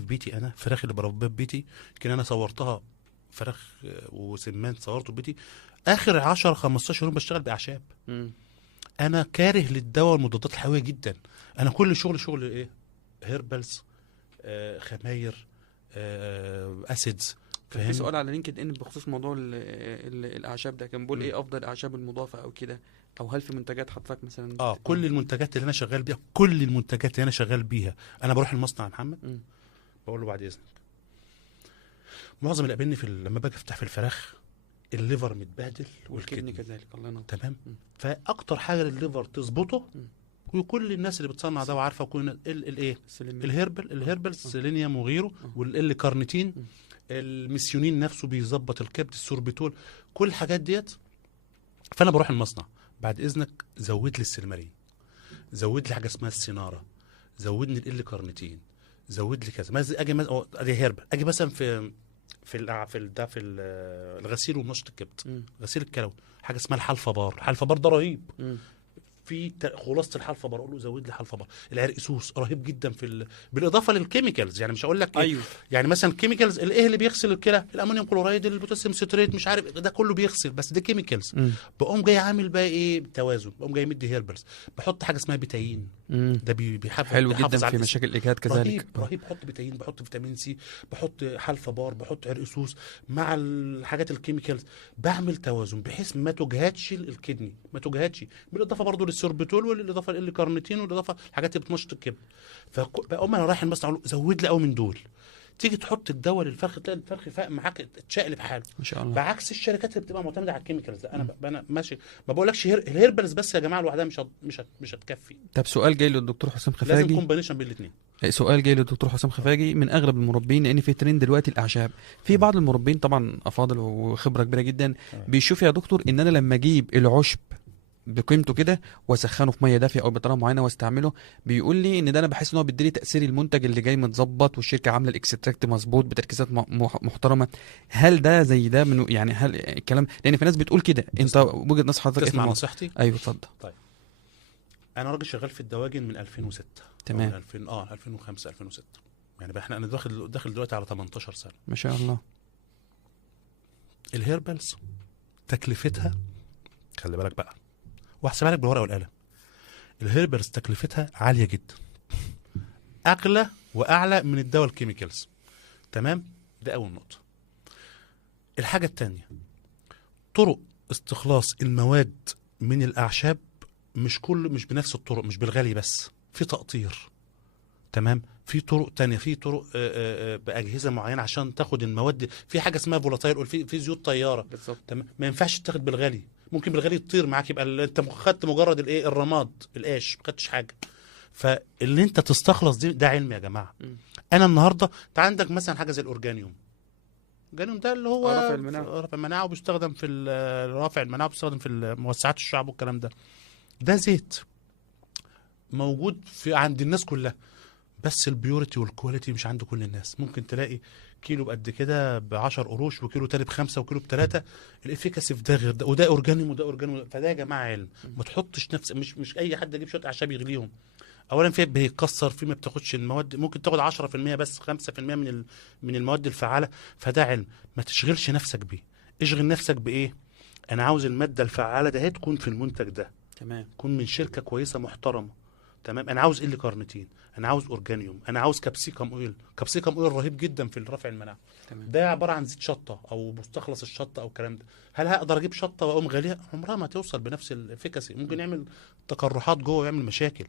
بيتي انا فراخ اللي بربيها في بيتي، يمكن انا صورتها فراخ وسمان، صورته في بيتي اخر 10 15 يوم بشتغل باعشاب. انا كاره للدواء والمضادات الحيويه جدا. انا كل شغل ايه؟ هيربلز، خماير، اسيدز. في سؤال على لينكد ان بخصوص موضوع الاعشاب ده، كان بيقول ايه افضل الاعشاب المضافه او كده، او هل في منتجات حضرتك مثلا؟ كل المنتجات اللي انا شغال بيها، انا بروح المصنع يا محمد، بقول له بعد اذنك، معظم اللي قابلني لما باجي افتح في الفراخ الليفر متبهدل والكدني كذلك. الله ينور. تمام. فاكتر حاجه للليفر تظبطه، وكل الناس اللي بتصنع دواء عارفه، وكل الايه الهيربل سيلينيوم وغيره، والكارنيتين، الميسيونين نفسه بيظبط الكبد، السوربيتول، كل الحاجات ديت. فانا بروح المصنع، بعد اذنك زود لي السلمارين، زود لي حاجه اسمها السيناره، زودني ال كارنيتين، زود لي كذا. اجي ادي هيربل، اجي مثلا في الغسيل ومنشط الكبد، غسيل الكلوي، حاجه اسمها الحلفبار. الحلفبار ده رهيب في خلاصه الحلفبار، اقول له زود لي حلفبار. العرقسوس رهيب جدا بالاضافه للكيميكالز، يعني مش هقول لك ايوه يعني مثلا كيميكالز ايه اللي بيغسل الكلى؟ الامونيوم كلورايد، البوتاسيوم ستريت، مش عارف ده كله بيغسل، بس ده كيميكالز. بقوم جاي عامل بقى ايه توازن، بقوم جاي مدي هيربلز، بحط حاجه اسمها بيتاين، ده حلو بيحافظ جدا على في الاسم. مشاكل الاجهاد كذلك. رهيب رهيب. بحط بيتاين، بحط فيتامين سي، بحط حلفبار، بحط عرقسوس مع الحاجات الكيميكالز، بعمل توازن بحيث ما تجهدش الكدني، ما تجهدش، بالاضافه برضو للسوربيتول، والاضافه للكارنيتين، والاضافه الحاجات اللي بتنشط الكبد. فبقوم انا رايح المصنع اقول له زود لي قوي من دول. تيجي تحط الدواء للفرخ تلاقي الفرخ فاق معاك اتشقلب حاله، ما شاء الله. بعكس الشركات اللي بتبقى معتمده على الكيميكالز. انا ماشي، ما بقولكش الهيربلز بس يا جماعه لوحدها مش هتكفي. طب سؤال جاي للدكتور حسام لازم خفاجي، كومبينيشن بين الاثنين. سؤال جاي للدكتور حسام خفاجي من اغلب المربين، لان في ترند دلوقتي الاعشاب. في بعض المربين طبعا افاضل وخبره كبيره جدا بيشوف يا دكتور ان انا لما اجيب العشب بقيمته كده واسخنه في ميه دافيه او بطريقه معينه واستعمله، بيقول لي ان ده انا بحس ان هو بيديلي تاثير المنتج اللي جاي متظبط والشركه عامله الاكستراكت مظبوط بتركيزات محترمه. هل ده زي ده من يعني هل الكلام، لان في ناس بتقول كده، انت وجهه نظر حضرتك ايه في تسمع الموضوع؟ نصيحتي؟ ايوه اتفضل. طيب انا راجل شغال في الدواجن من 2006 تمام. من 2005 2006، يعني بقى انا داخل دلوقتي على 18 سنه. ما شاء الله. الهيربلز تكلفتها، خلي بالك بقى واحسبها لك بالورقه والقلم، الهيربلز تكلفتها عاليه جدا، اغلى واعلى من الدواء الكيميكالز. تمام، ده اول نقطه. الحاجه الثانيه، طرق استخلاص المواد من الاعشاب مش بنفس الطرق، مش بالغالي بس، في تقطير. تمام، في طرق تانية، في طرق باجهزه معينه عشان تاخد المواد. في حاجه اسمها فولاتايل، في زيوت طياره. بالظبط. تمام، ما ينفعش تاخد بالغالي، ممكن بالغالي تطير معاك، يبقى انت خدت مجرد الايه الرماد القاش، ما خدتش حاجه. فاللي انت تستخلص ده علم يا جماعه. انا النهارده انت عندك مثلا حاجه زي الاورجانيوم. الاورجانيوم ده اللي هو رافع المناعه، رافع المناعه، وبيستخدم في رافع المناعه، وبيستخدم في موسعات الشعب والكلام ده. ده زيت موجود عند الناس كلها، بس البيوريتي والكواليتي مش عند كل الناس. ممكن تلاقي كيلو بقد كده ب10 قروش، وكيلو تاني ب5، وكيلو ب3. الافيكاسي في ده غير ده، وده اورجانيوم وده اورجانيوم. فده يا جماعه علم، ما تحطش نفس مش اي حد يجيب شويه اعشاب يغليهم. اولا في بيتكسر، في ما بتاخدش المواد، ممكن تاخد 10% بس، 5% من المواد الفعاله. فده علم، ما تشغلش نفسك بيه. اشغل نفسك بايه؟ انا عاوز الماده الفعاله ده تكون في المنتج ده، تمام، تكون من شركه كويسه محترمه. تمام، انا عاوز كارنيتين، انا عاوز اورجانيوم، انا عاوز كابسيكم اويل. كابسيكم اويل رهيب جدا في رفع المناعه. تمام. ده عباره عن زيت شطه او مستخلص الشطه او الكلام ده. هل هقدر اجيب شطه واقوم غاليها؟ عمرها ما توصل بنفس الافيكاسي، ممكن يعمل تقرحات جوه ويعمل مشاكل.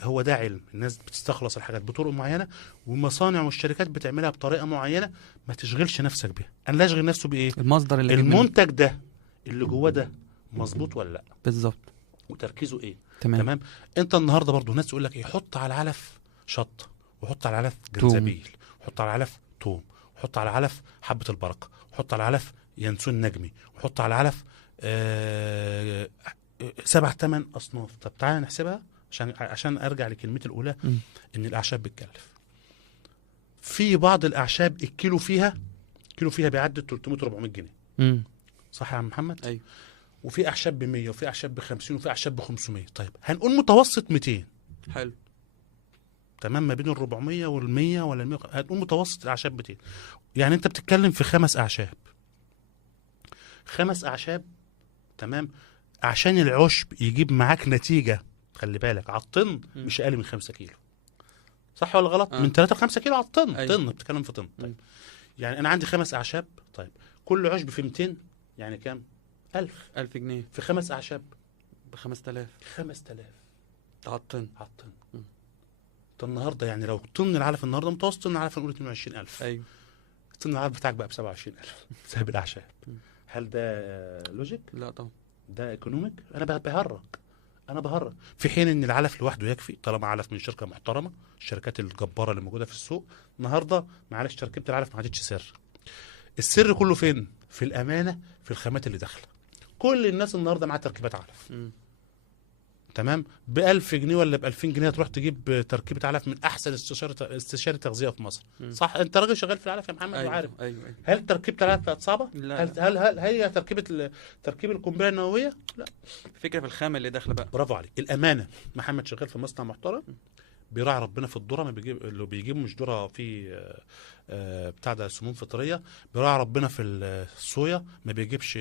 هو ده علم، الناس بتستخلص الحاجات بطرق معينه، والمصانع والشركات بتعملها بطريقه معينه. ما تشغلش نفسك بيها. انا لا اشغل نفسه بايه؟ المصدر اللي المنتج ده اللي جواه ده مظبوط ولا لا، بالظبط، وتركيزه ايه. تمام. تمام. انت النهارده برضو ناس يقول لك ايه، حط على العلف شطه، وحط على العلف جنزبيل، وحط على العلف توم، وحط على العلف حبه البركه، وحط على العلف ينسون نجمي، وحط على العلف 7 8 اصناف. طب تعالى نحسبها عشان ارجع لكلمتي الاولى، ان الاعشاب بتكلف. في بعض الاعشاب الكيلو فيها بيعدي 300 400 جنيه. صح يا عم محمد؟ ايوه. وفي اعشاب ب100، وفي اعشاب ب50، وفي اعشاب ب500. طيب هنقول متوسط 200. حلو. تمام، ما بين ال400 وال100 ولا ال100، هنقول متوسط الاعشاب 200. يعني انت بتتكلم في 5 اعشاب. 5 اعشاب. تمام، عشان العشب يجيب معاك نتيجه، خلي بالك على الطن مش اقل من 5 كيلو. صح ولا غلط؟ من 3 ل 5 كيلو على الطن. أيوة. طن، بتتكلم في طن. طيب يعني انا عندي 5 اعشاب. طيب كل عشب في 200، يعني كام؟ 1000 جنيه في 5 اعشاب ب 5000. 5000 على الطن. طب النهارده يعني لو طن العلف النهارده متوسط طن العلف نقول 22000. ايوه. طن العلف بتاعك بقى ب 27000 بسبب الاعشاب. هل ده لوجيك؟ لا طبعا. ده ايكونوميك؟ انا بهرج في حين ان العلف لوحده يكفي طالما علف من شركه محترمه. الشركات الجباره اللي موجوده في السوق النهارده، معلش تركيبه العلف ما عادتش سر. السر كله فين؟ في الامانه، في الخامات اللي داخله. كل الناس النهارده معاها تركيبات علف. تمام، ب1000 جنيه ولا ب2000 جنيه تروح تجيب تركيبه علف من احسن استشاري تغذيه في مصر. صح، انت راجل شغال في العلف يا محمد ايوه وعارف. ايوه. هل تركيبه العلف كانت صعبه؟ لا هل لا. هي تركيب القنبله النوويه؟ لا. الفكره في الخامه اللي داخله بقى. برافو عليك، الامانه. محمد شغال في مصنع محترم، بيراعي ربنا في الذره، ما بيجيب اللي بيجيبه مش ذره في بتاع ده سموم فطريه، بيراعي ربنا في الصويا، ما بيجيبش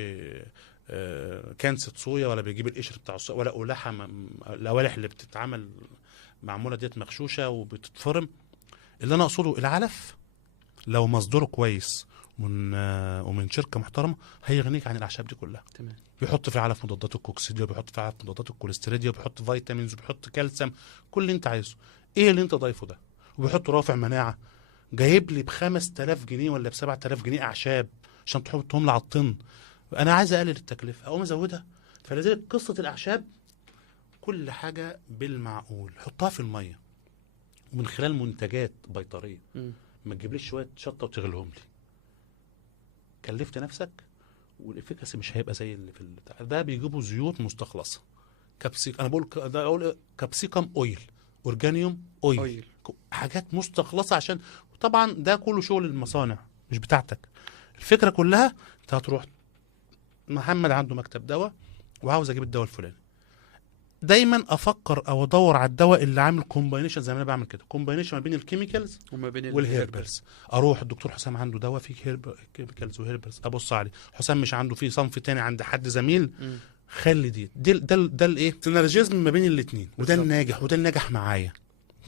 كانسة صويا، ولا بيجيب القشر بتاع الصويا، ولا قلاحه القوالح اللي بتتعمل معموله ديت مغشوشه وبتتفرم. اللي انا اقصده العلف لو مصدره كويس ومن شركه محترمه هيغنيك عن الاعشاب دي كلها. تمام. بيحط في العلف مضادات الكوكسيديا، وبيحط في العلف مضادات الكوليستيريديا، وبيحط فيتامينز، وبيحط كالسيوم، كل اللي انت عايزه. ايه اللي انت ضايفه ده؟ وبيحط رافع مناعه. جايب لي ب5000 جنيه ولا ب7000 جنيه اعشاب عشان تحطهم لي على الطن. انا عايز اقلل التكلفه اقوم ازودها. فلذلك قصه الاعشاب كل حاجه بالمعقول، حطها في الميه ومن خلال منتجات بيطريه. ما تجيبليش شويه شطه وتغلهم لي. كلفت نفسك والافكاسي مش هيبقى زي اللي في البتاع ده. بيجيبوا زيوت مستخلصه، كابسيك، انا اقول كابسيكم اويل، اورجانيوم اويل، حاجات مستخلصه. عشان طبعا ده كله شغل المصانع مش بتاعتك. الفكره كلها انت هتروح محمد عنده مكتب دواء وعاوز اجيب الدواء الفلاني، دايما افكر او ادور على الدواء اللي عامل كومباينيشن زي ما انا بعمل كده، كومباينيشن ما بين الكيميكالز وما بين والهيربلز. اروح الدكتور حسام عنده دواء فيه كيميكالز وهيربلز، ابص عليه. حسام مش عنده، فيه صنف تاني عند حد زميل، خلي ده الايه سينرجيزم ما بين الاثنين، وده الناجح، وده اللي نجح معايا.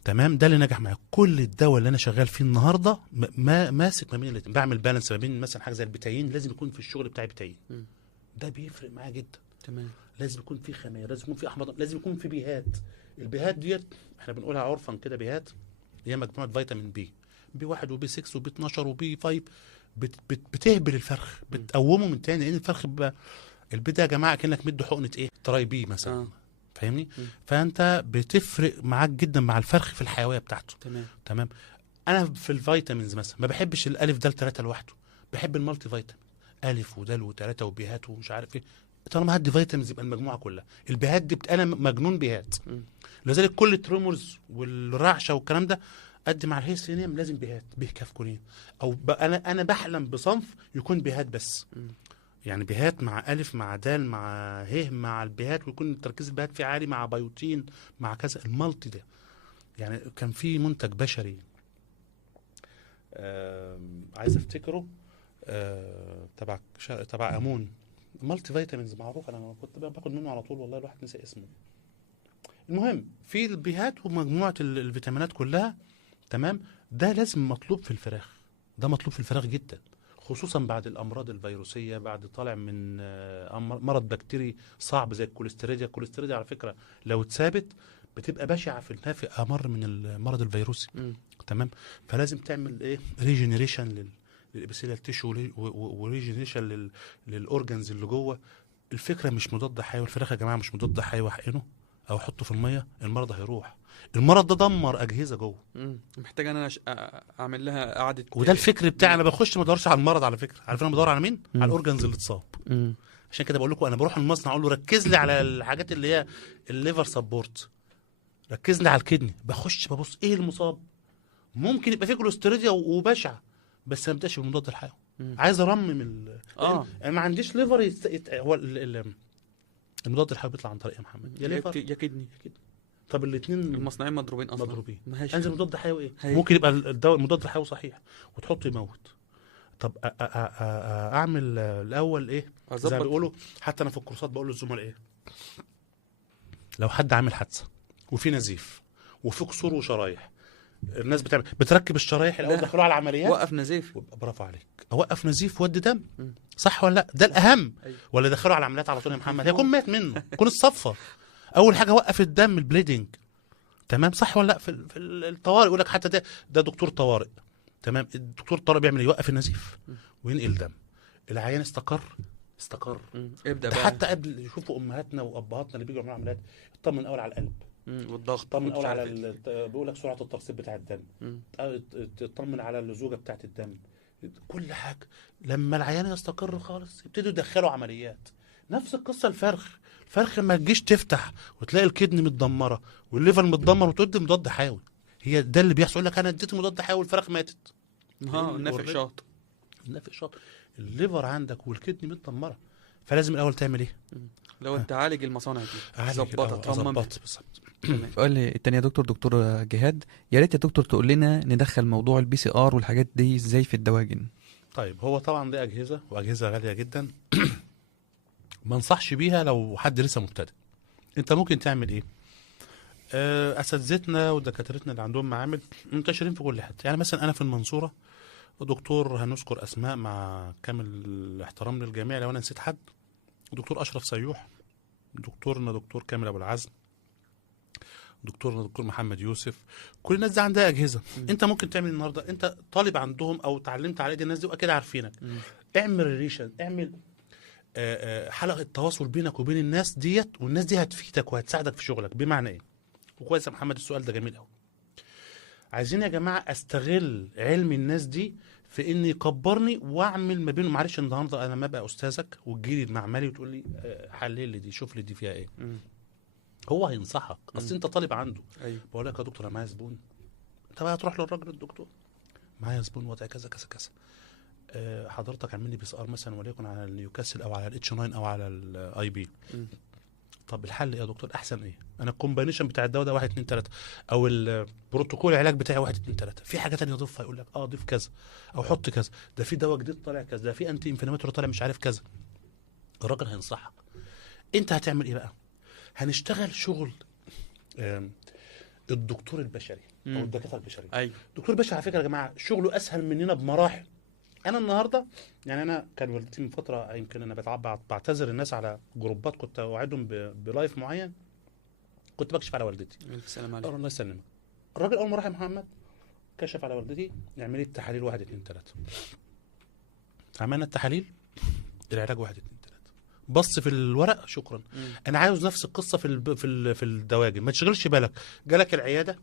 تمام، ده اللي نجح معايا. كل الدواء اللي انا شغال فيه النهارده ماسك ما بين الاثنين، بعمل بالانس ما بين مثلا حاجه زي البتاين، لازم يكون في الشغل بتاعي بتاين. ده بيفرق معايا جدا. تمام. لازم يكون في خميره، لازم يكون في احماض، لازم يكون في بيهات. البيهات ديت احنا بنقولها عرفا كده بيهات، هي مجموعه فيتامين بي 1 وبي 6 وبي 12 وبي 5، بتهبل الفرخ، بتقومه من تاني، لان الفرخ بقى البي ده يا جماعه كانك مدي حقنه ايه، تراي بي مثلا. فاهمني؟ فانت بتفرق معاك جدا مع الفرخ في الحيويه بتاعته. تمام. انا في الفيتامينز مثلا ما بحبش الالف دال 3 لوحده، بحب المالتي فيتامين، الف ودال وثلاثه وبيهات ومش عارف ايه. طالما هدي فيتامينز يبقى المجموعه كلها. البيهات دي انا مجنون بيهات. لذلك كل الترومرز والرعشه والكلام ده ادي مع الهيستينيوم لازم بيهات، به كافكولين، او انا بحلم بصنف يكون بيهات بس. يعني بيهات مع الف مع دال مع ه مع البيهات، ويكون تركيز البيهات فيه عالي، مع بيوتين مع كذا، المالتي ده. يعني كان في منتج بشري عايز افتكره تبع امون، مالتي فيتامينز معروف، انا كنت باخد منه على طول، والله الواحد نسي اسمه. المهم في البيهات ومجموعه الفيتامينات كلها. تمام، ده لازم مطلوب في الفراخ، ده مطلوب في الفراخ جدا، خصوصا بعد الامراض الفيروسيه، بعد طالع من مرض بكتيري صعب زي الكوليستيريديا. الكوليستيريديا على فكره لو اتثابت بتبقى بشعه في النافق، امر من المرض الفيروسي. تمام، فلازم تعمل ايه، ريجنريشن للابيثيليال تيشو، وريجنريشن للاورجنز اللي جوه. الفكره مش مضاد حيوي، الفراخ يا جماعه مش مضاد حيوي، احقنه او احطه في الميه المرض هيروح. المرض ده دمر اجهزه جوه. محتاج انا اعمل لها اعاده. وده الفكر بتاعي، انا بخش ما ادورش على المرض على فكره، عارف انا بدور على مين؟ على الاورجنز اللي اتصاب. عشان كده بقول لكم انا بروح المصنع اقول له ركز لي على الحاجات اللي هي الليفر سبورت، ركز لي على الكدني. بخش ببص ايه المصاب، ممكن يبقى فيه كوليستيريديا وبشعه، بس ما ابداش بالمضاد الحيوي. عايز ارمم انا ما عنديش ليفر هو المضاد الحيوي بيطلع عن طريق يا محمد، يا ليفر يا كدني. طب الاثنين المصنعين مضروبين اصلا، مضروبين. انزل مضاد حيوي ايه؟ ممكن يبقى الدواء المضاد الحيوي صحيح وتحطه يموت. طب اعمل الاول ايه زي ما بيقولوا، حتى انا في الكورسات بقول للزملاء ايه، لو حد عامل حادثه وفي نزيف وفي كسور وشرايح، الناس بتركب الشرايح الاول دخلوها على العمليات، وقف نزيف. برافو عليك، اوقف نزيف ودي دم. صح ولا لا؟ ده الاهم. ولا دخلوا على العمليات على طول يا محمد، هيكون مات منه، يكون الصفر. اول حاجه وقف الدم، البليدنج. تمام، صح ولا لا؟ في الطوارئ يقول لك حتى ده دكتور طوارئ. تمام، الدكتور الطوارئ بيعمل يوقف النزيف وينقل دم. العيان استقر. ابدا ده بقى. حتى قبل يشوفوا امهاتنا وابهاتنا اللي بيجوا يعملوا عمليات، يطمن اول على القلب والضغط، يطمن اول على بيقول لك سرعه الترسيب بتاع الدم، تطمن على اللزوجه بتاعه الدم، كل حاجه. لما العيان يستقر خالص يبتدوا يدخلوا عمليات. نفس القصه الفرخ فرخه ما تجيش تفتح وتلاقي الكدن متدمره والليفر متدمر وتدي مضاد حيوي. هي ده اللي بيحصل. يقول لك انا اديت مضاد حيوي الفراخ ماتت. نافق شاط. نافق شاط. الليفر عندك والكدن متدمره، فلازم الاول تعمل ايه؟ لو انت عالج المصانع دي، ظبطها ترمم. بالظبط. السؤال التاني يا دكتور جهاد، يا ريت يا دكتور تقول لنا ندخل موضوع البي سي ار والحاجات دي ازاي في الدواجن. طيب هو طبعا دي اجهزه واجهزه غاليه جدا ما انصحش بيها لو حد لسه مبتدئ. انت ممكن تعمل ايه؟ اساتذتنا ودكاترتنا اللي عندهم معامل منتشرين في كل حته. يعني مثلا انا في المنصوره، دكتور هنذكر اسماء مع كامل الاحترام للجميع لو انا نسيت حد، دكتور اشرف سيوح، دكتورنا دكتور كامل ابو العزم، دكتورنا دكتور محمد يوسف. كل الناس دي عندها اجهزه. انت ممكن تعمل النهارده، انت طالب عندهم او اتعلمت على ايدي الناس دي واكيد عارفينك. اعمل ريليشن، اعمل حلقه تواصل بينك وبين الناس ديت، والناس دي هتفيدك وهتساعدك في شغلك. بمعنى ايه؟ وكويس يا محمد السؤال ده جميل قوي. عايزين يا جماعه استغل علم الناس دي في ان يكبرني واعمل ما بينهم. معلش النهارده انا ما ابقى استاذك وتجيلي المعملي وتقول لي حلل لي دي، شوف لي دي فيها ايه. هو هينصحك، اصل انت طالب عنده. ايوه. بقول لك يا دكتور انا معايا زبون، انت بقى تروح للراجل الدكتور، معايا زبون وضع كذا كذا كذا، حضرتك اعمل لي بي اس ار مثلا وليكن على النيوكاسل او على الاتش 9 او على الاي بي. طب الحل ايه يا دكتور؟ احسن ايه؟ انا الكومبانيشن بتاع الدواء ده 1 2 3، او البروتوكول العلاج بتاعي 1 2 3، في حاجه ثانيه اضيفها يقول لك ضيف كذا او حط كذا، ده في دواء جديد طالع كذا، ده في انتي انفلاماتوري طالع مش عارف كذا. الراجل هينصحك. انت هتعمل ايه بقى؟ هنشتغل شغل الدكتور البشري او الدكاتره البشريه. ايوه. الدكتور البشري على فكره يا جماعه شغله اسهل مننا بمراحل. انا النهارده يعني انا كان والدتي من فتره، يمكن انا بعتذر الناس على جروبات كنت اوعدهم بلايف معين، كنت بكشف على والدتي. السلام عليكم. الله يسلمك. الراجل اول ما راح محمد كشف على والدتي، يعمل لي التحاليل 1 2 3. عملنا التحاليل، العلاج 1 2 3. بص في الورق، شكرا. انا عاوز نفس القصه في الدواجن. ما تشغلش بالك، جالك العياده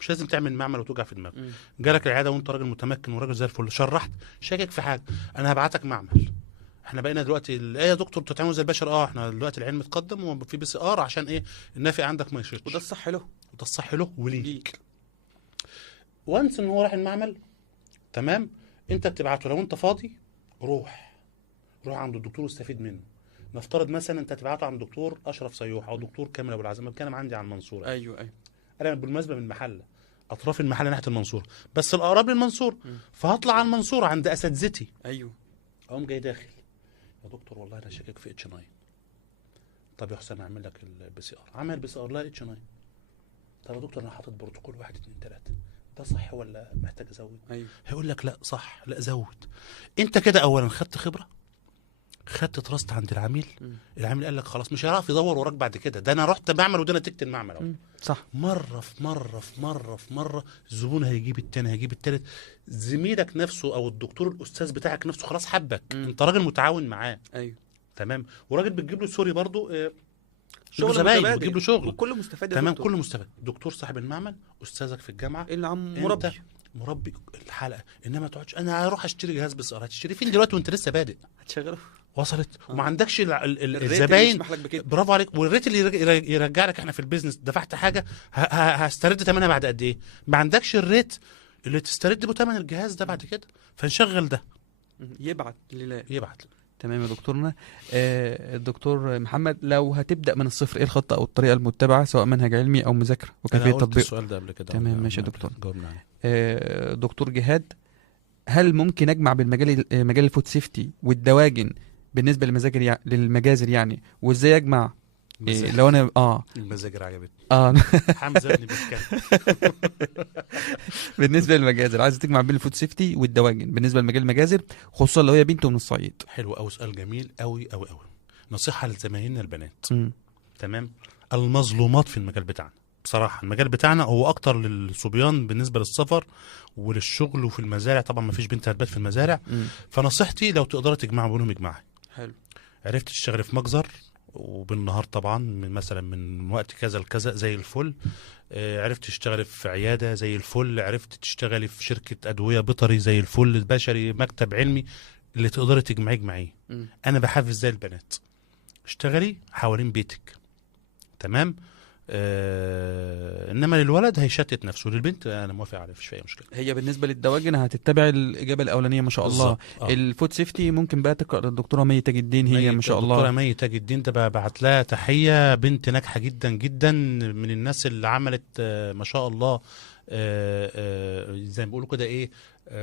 مش لازم تعمل معمل وتوجع في دماغك. جالك العياده وانت راجل متمكن وراجل زي الفل، شرحت شاكك في حاجه، انا هبعتك معمل. احنا بقينا دلوقتي ايه يا دكتور انتوا بتعملوا زي البشر؟ احنا دلوقتي العلم اتقدم وفي بي سي ار عشان ايه؟ النافق عندك ما يشيطش. وده الصح له، وده الصح له وليك. وانس ان هو راح المعمل تمام، انت بتبعته لو انت فاضي، روح عند الدكتور واستفيد منه. نفترض مثلا انت تبعته عند دكتور اشرف سيوح او دكتور كامل ابو العزم. بتكلم عندي عن المنصوره. ايوه. انا بالمناسبه من المحله، اطراف المحله ناحيه المنصوره، بس الاقرب للمنصوره، فهطلع على المنصوره عند اساتذتي. ايوه. اقوم جاي داخل، يا دكتور والله انا شاكك في اتش 9. طب يا حسام اعمل لك البي سي ار. عمل بي سي ار لا اتش 9. طب يا دكتور انا حاطط بروتوكول 1 2 3، ده صح ولا محتاج ازود؟ ايوه. هيقول لك لا صح، لا زود. انت كده اولا خدت خبره، خدت تراست عند العميل. العميل قال لك خلاص مش هيعرف يدور وراك بعد كده، ده انا رحت بعمل وده نتيجه المعمل اهو. صح. مره في مره في مره في مره الزبون هيجيب التاني، هيجيب التالت. زميلك نفسه او الدكتور الاستاذ بتاعك نفسه خلاص حبك. انت راجل متعاون معاه. ايوه. تمام. وراجل بتجيب له سوري برضو شغل زباين، بتجيب له شغل وكله مستفاد. تمام، كله مستفاد. دكتور صاحب المعمل، استاذك في الجامعه، اللي عم مربي الحلقه. انما ما تقعدش انا هروح اشتري جهاز بي سي ار. هتشتري فين دلوقتي وانت لسه بادئ؟ هتشغله. وصلت. وما عندكش الزباين. برافو عليك. والريت اللي يرجع لك. احنا في البيزنس دفعت حاجه هسترد ثمنها بعد قد ايه؟ ما عندكش الريت اللي تسترد به ثمن الجهاز ده بعد كده. فنشغل ده، يبعت. تمام يا دكتورنا. الدكتور محمد، لو هتبدا من الصفر ايه الخطه او الطريقه المتبعه سواء منهج علمي او مذاكره وكيفيه تطبيق؟ السؤال ده قبل كده. تمام ماشي يا دكتور. جاوبنا عليه. دكتور جهاد، هل ممكن اجمع بين مجال الفود سيفتي والدواجن بالنسبه للمجازر يعني؟ وازاي اجمع لو انا المزاجر عجبتني. حمزه ابني بيتكلم. بالنسبه للمجازر عايز تجمع بين الفود سيفتي والدواجن بالنسبه لمجال المجازر، خصوصا لو هي بنت من الصعيد. حلو قوي، سؤال جميل قوي قوي قوي. نصيحه لزمايلنا البنات. تمام. المظلومات في المجال بتاعنا بصراحه. المجال بتاعنا هو اكتر للصبيان بالنسبه للسفر وللشغل وفي المزارع. طبعا ما فيش بنت هتبات في المزارع. فنصيحتي لو تقدري تجمعوا بينهم اجمعي. حلو. عرفت تشتغلي في مجزر وبالنهار طبعا من وقت كذا لكذا زي الفل. عرفت تشتغلي في عياده زي الفل. عرفت تشتغلي في شركه ادويه بيطري زي الفل، بشري، مكتب علمي، اللي تقدري تجمعيه. انا بحافز زي البنات. اشتغلي حوالين بيتك، تمام. انما للولد هيشتت نفسه، للبنت انا موافق عليه، مفيش اي مشكله. هي بالنسبه للدواجن هتتبع الاجابه الاولانيه ما شاء الله. بالظبط. الفود سيفتي ممكن بقى تقرا للدكتوره مي تاج الدين، هي ما شاء الدكتوره الله. مي تاج الدين ده بعت لها تحيه، بنت ناجحه جدا جدا، من الناس اللي عملت ما شاء الله زي ما بيقولوا كده ايه،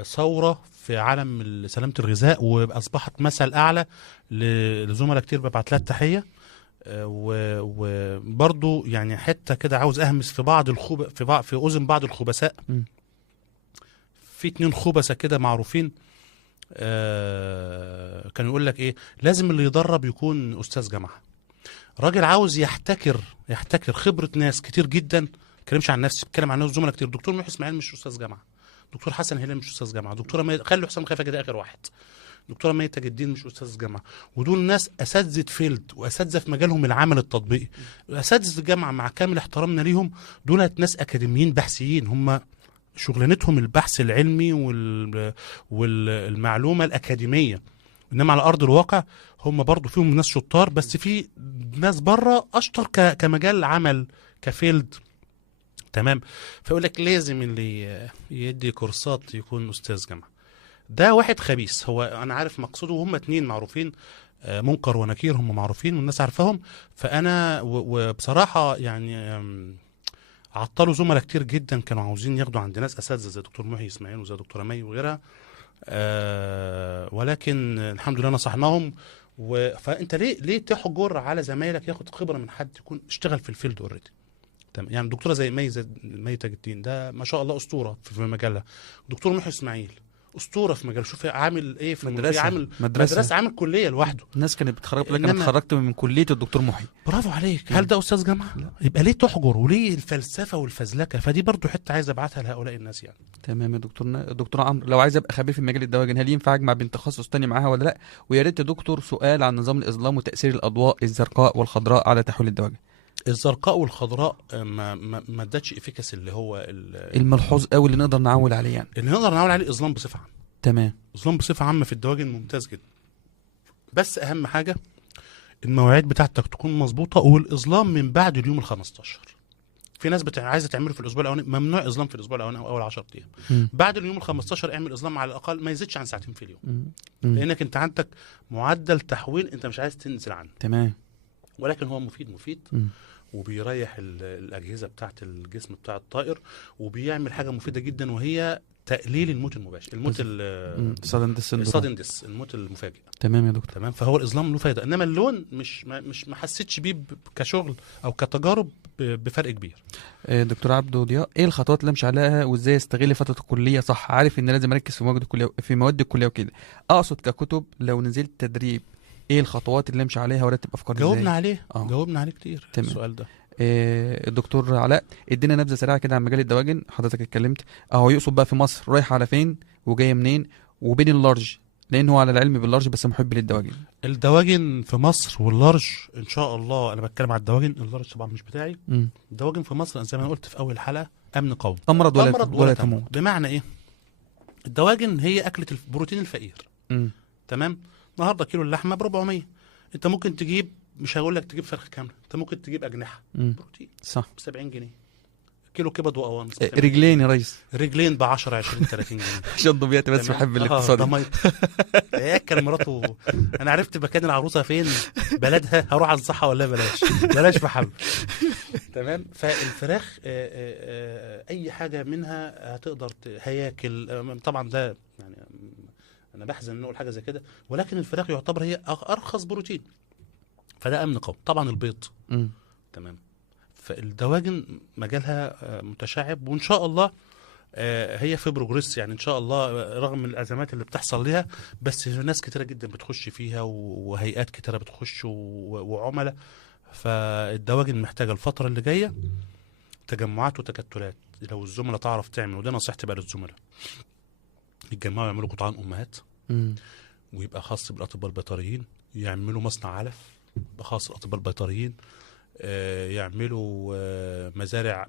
ثوره في عالم سلامه الغذاء، واصبحت مثل اعلى لزملاء كتير، ببعت لها التحيه. وبرضو يعني حته كده عاوز اهمس في بعض في اذن بعض الخبثاء. م. في 2 خبثاء كده معروفين، كانوا يقول لك ايه، لازم اللي يدرب يكون استاذ جامعه. راجل عاوز يحتكر خبره ناس كتير جدا، ما بتكلمش عن نفسي، بتكلم عن ناس زملاء كتير. دكتور محي اسماعيل مش استاذ جامعه، دكتور حسن هلال مش استاذ جامعه، دكتوره خلوا حسام خفاجي ده اخر واحد، دكتوره مي تاج الدين مش استاذ جامعه. ودول ناس اساتذه فيلد واساتذه في مجالهم العمل التطبيقي. اساتذه الجامعه مع كامل احترامنا ليهم، دولت ناس اكاديميين بحثيين، هم شغلانتهم البحث العلمي والمعلومه الاكاديميه. انما على ارض الواقع هم برضو فيهم ناس شطار، بس في ناس بره اشطر كمجال عمل كفيلد، تمام. فيقول لك لازم اللي يدي كورسات يكون استاذ جامعه. ده واحد خبيث، هو انا عارف مقصوده، وهم 2 معروفين، منكر ونكير، هم معروفين والناس عارفاهم. فانا وبصراحه يعني عطلوا زملاء كتير جدا كانوا عاوزين ياخدوا عند ناس اساتذه زي دكتور محي اسماعيل وزي دكتوره مي وغيرها. ولكن الحمد لله نصحناهم. فانت ليه تحجر على زمايلك ياخد خبره من حد يكون اشتغل في الفيلد اوريدي، تمام. يعني دكتوره زي مي تاج الدين ده ما شاء الله اسطوره في مجالها. دكتور محي اسماعيل اسطوره في مجال، شوف عامل ايه في مدرسة. عامل مدرسة. عامل كليه لوحده. الناس كانت بتخرج لك، انا إنما- اتخرجت من كليه الدكتور محي. برافو عليك. هل ده استاذ جامعه؟ لا. يبقى ليه تحجر، وليه الفلسفه والفزلكه؟ فدي برضو حته عايز ابعتها لهؤلاء الناس يعني. تمام يا دكتور عمرو، لو عايز ابقى خبير في مجال الدواجن هل ينفع اجمع بين تخصص تاني معاها ولا لا؟ ويا ريت يا دكتور سؤال عن نظام الاظلام وتاثير الاضواء الزرقاء والخضراء على تحويل الدواجن. الزرقاء والخضراء ما ادتش افيكاس اللي هو الملحوظ قوي اللي نقدر نعول عليه يعني. اللي نقدر نعمل عليه اظلام بصفه عامه. تمام. اظلام بصفه عامه في الدواجن ممتاز جدا، بس اهم حاجه المواعيد بتاعتك تكون مظبوطه، والاظلام من بعد اليوم ال15. في ناس عايزه تعمله في الاسبوع الاولاني، ممنوع اظلام في الاسبوع الاولاني او اول 10 ايام. مم. بعد اليوم ال15 اعمل اظلام على الاقل ما يزيدش عن 2 ساعة في اليوم، مم. لانك انت عندك معدل تحويل انت مش عايز تنزل عنه، تمام. ولكن هو مفيد مم. وبيريح الاجهزه بتاعت الجسم بتاع الطائر، وبيعمل حاجه مفيده جدا وهي تقليل الموت المباشر، الموت صدن ديس، الموت المفاجئ. تمام يا دكتور. تمام. فهو الإظلام له فايده، انما اللون مش ما حسيتش بيه كشغل او كتجارب بفرق كبير. دكتور عبده ضياء، ايه الخطوات اللي امشي عليها وازاي استغل فتره الكليه صح؟ عارف ان لازم اركز في مواد الكليه وكده، اقصد ككتب لو نزلت تدريب ايه الخطوات اللي امشي عليها وارتب افكاري ازاي؟ جاوبنا عليه كتير. تمام. السؤال ده الدكتور علاء ادينا نبذه سريعه كده عن مجال الدواجن، حضرتك اتكلمت اهو، يقصد بقى في مصر رايح على فين وجايه منين، وبين اللارج لان هو على العلم باللارج بس محب للدواجن. الدواجن في مصر واللارج ان شاء الله، انا بتكلم على الدواجن، اللارج طبعا مش بتاعي. الدواجن في مصر زي ما انا قلت في اول حلقه امن قومي، تمرض ولا تموت. بمعنى ايه؟ الدواجن هي اكله البروتين الفقير. تمام. النهارده كيلو اللحمه ب 400، انت ممكن تجيب، مش هقول لك تجيب فرخه كامله، انت ممكن تجيب اجنحه بروتين صح ب 70 جنيه، كيلو كبد وقوانص رجلين يا ريس، رجلين ب 10 20 30 جنيه عشان ضبياتي بس بحب الاقتصاد. كان مراته انا عرفت مكان العروسه فين، بلدها، هروح انصحها ولا بلاش بحب. تمام. فالفراخ اي حاجه منها هتقدر هياكل، طبعا ده يعني انا بحزن ان اقول حاجه زي كده، ولكن الفراخ يعتبر هي ارخص بروتين، فده امن قومي. طبعا البيض تمام. فالدواجن مجالها متشعب، وان شاء الله هي في بروجريس يعني، ان شاء الله رغم الازمات اللي بتحصل لها، بس ناس كتيره جدا بتخش فيها وهيئات كتيره بتخش وعملاء. فالدواجن محتاجه الفتره اللي جايه تجمعات وتكتلات، لو الزملاء تعرف تعمل، وده نصيحتي بقى للزملاء، يتجمعوا يعملوا قطعان امهات ويبقى خاص بالاطباء البيطريين، يعملوا مصنع علف يبقى خاص بالاطباء البيطريين، يعملوا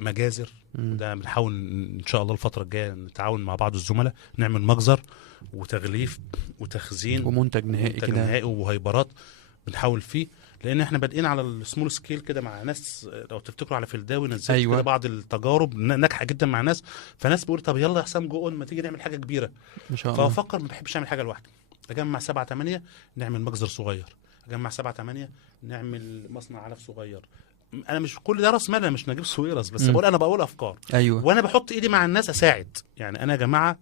مجازر. ده بنحاول ان شاء الله الفتره الجايه نتعاون مع بعض الزملاء نعمل مجزر وتغليف وتخزين ومنتج نهائي كده وهيبرات، بنحاول فيه لان احنا بادئين على السمول سكيل كده مع ناس، لو تفتكروا على فلداوي نزلت أيوة. كده بعض التجارب ناجحه جدا مع ناس، فناس بيقول طب يلا يا حسام جو اون، ما تيجي نعمل حاجه كبيره. ما شاء الله. فافكر ما بحبش اعمل حاجه لوحدي، اجمع 7 8 نعمل مجزر صغير، اجمع 7 8 نعمل مصنع علف صغير. انا مش كل ده راس مال، انا مش نجيب سويرس، بس مم. انا بقول افكار، ايوه. وانا بحط ايدي مع الناس اساعد. يعني انا يا جماعه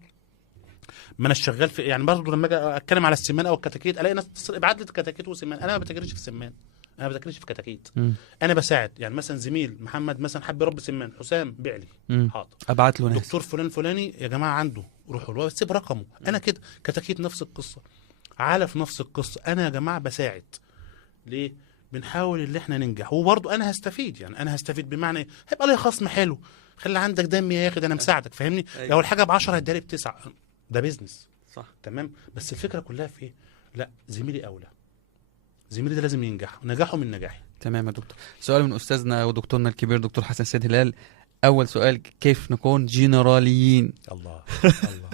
ما انا شغال في، يعني برضه لما اجي اتكلم على السمان او الكتاكيت الاقي ناس تتصل ابعت لي كتاكيت وسمان، انا ما بتاجرش في سمان، انا ما بتاجرش في كتاكيت، مم. انا بساعد. يعني مثلا زميل محمد مثلا حب يربي سمان، حسام بيع لي، مم. حاضر. ابعت له ناس. دكتور فلان فلاني يا جماعه عنده، روحوا له سيب رقمه. انا كده كتاكيت نفس القصه، علف نفس القصه، انا يا جماعه بساعد. ليه؟ بنحاول ان احنا ننجح، وبرضه انا هستفيد. يعني انا هستفيد بمعنى ايه؟ هيبقى لي خصم حلو، خلي عندك دم يا اخي، ده انا مساعدك، فاهمني؟ أيوة. لو الحاجه ب10 هيداري ب9، ده بيزنس. صح. تمام. بس الفكره كلها في ايه؟ لا، زميلي اولى، زميلي ده لازم ينجح، نجاحه من نجاحي. تمام يا دكتور. سؤال من استاذنا ودكتورنا الكبير دكتور حسن سيد هلال. اول سؤال، كيف نكون جنراليين؟ الله الله.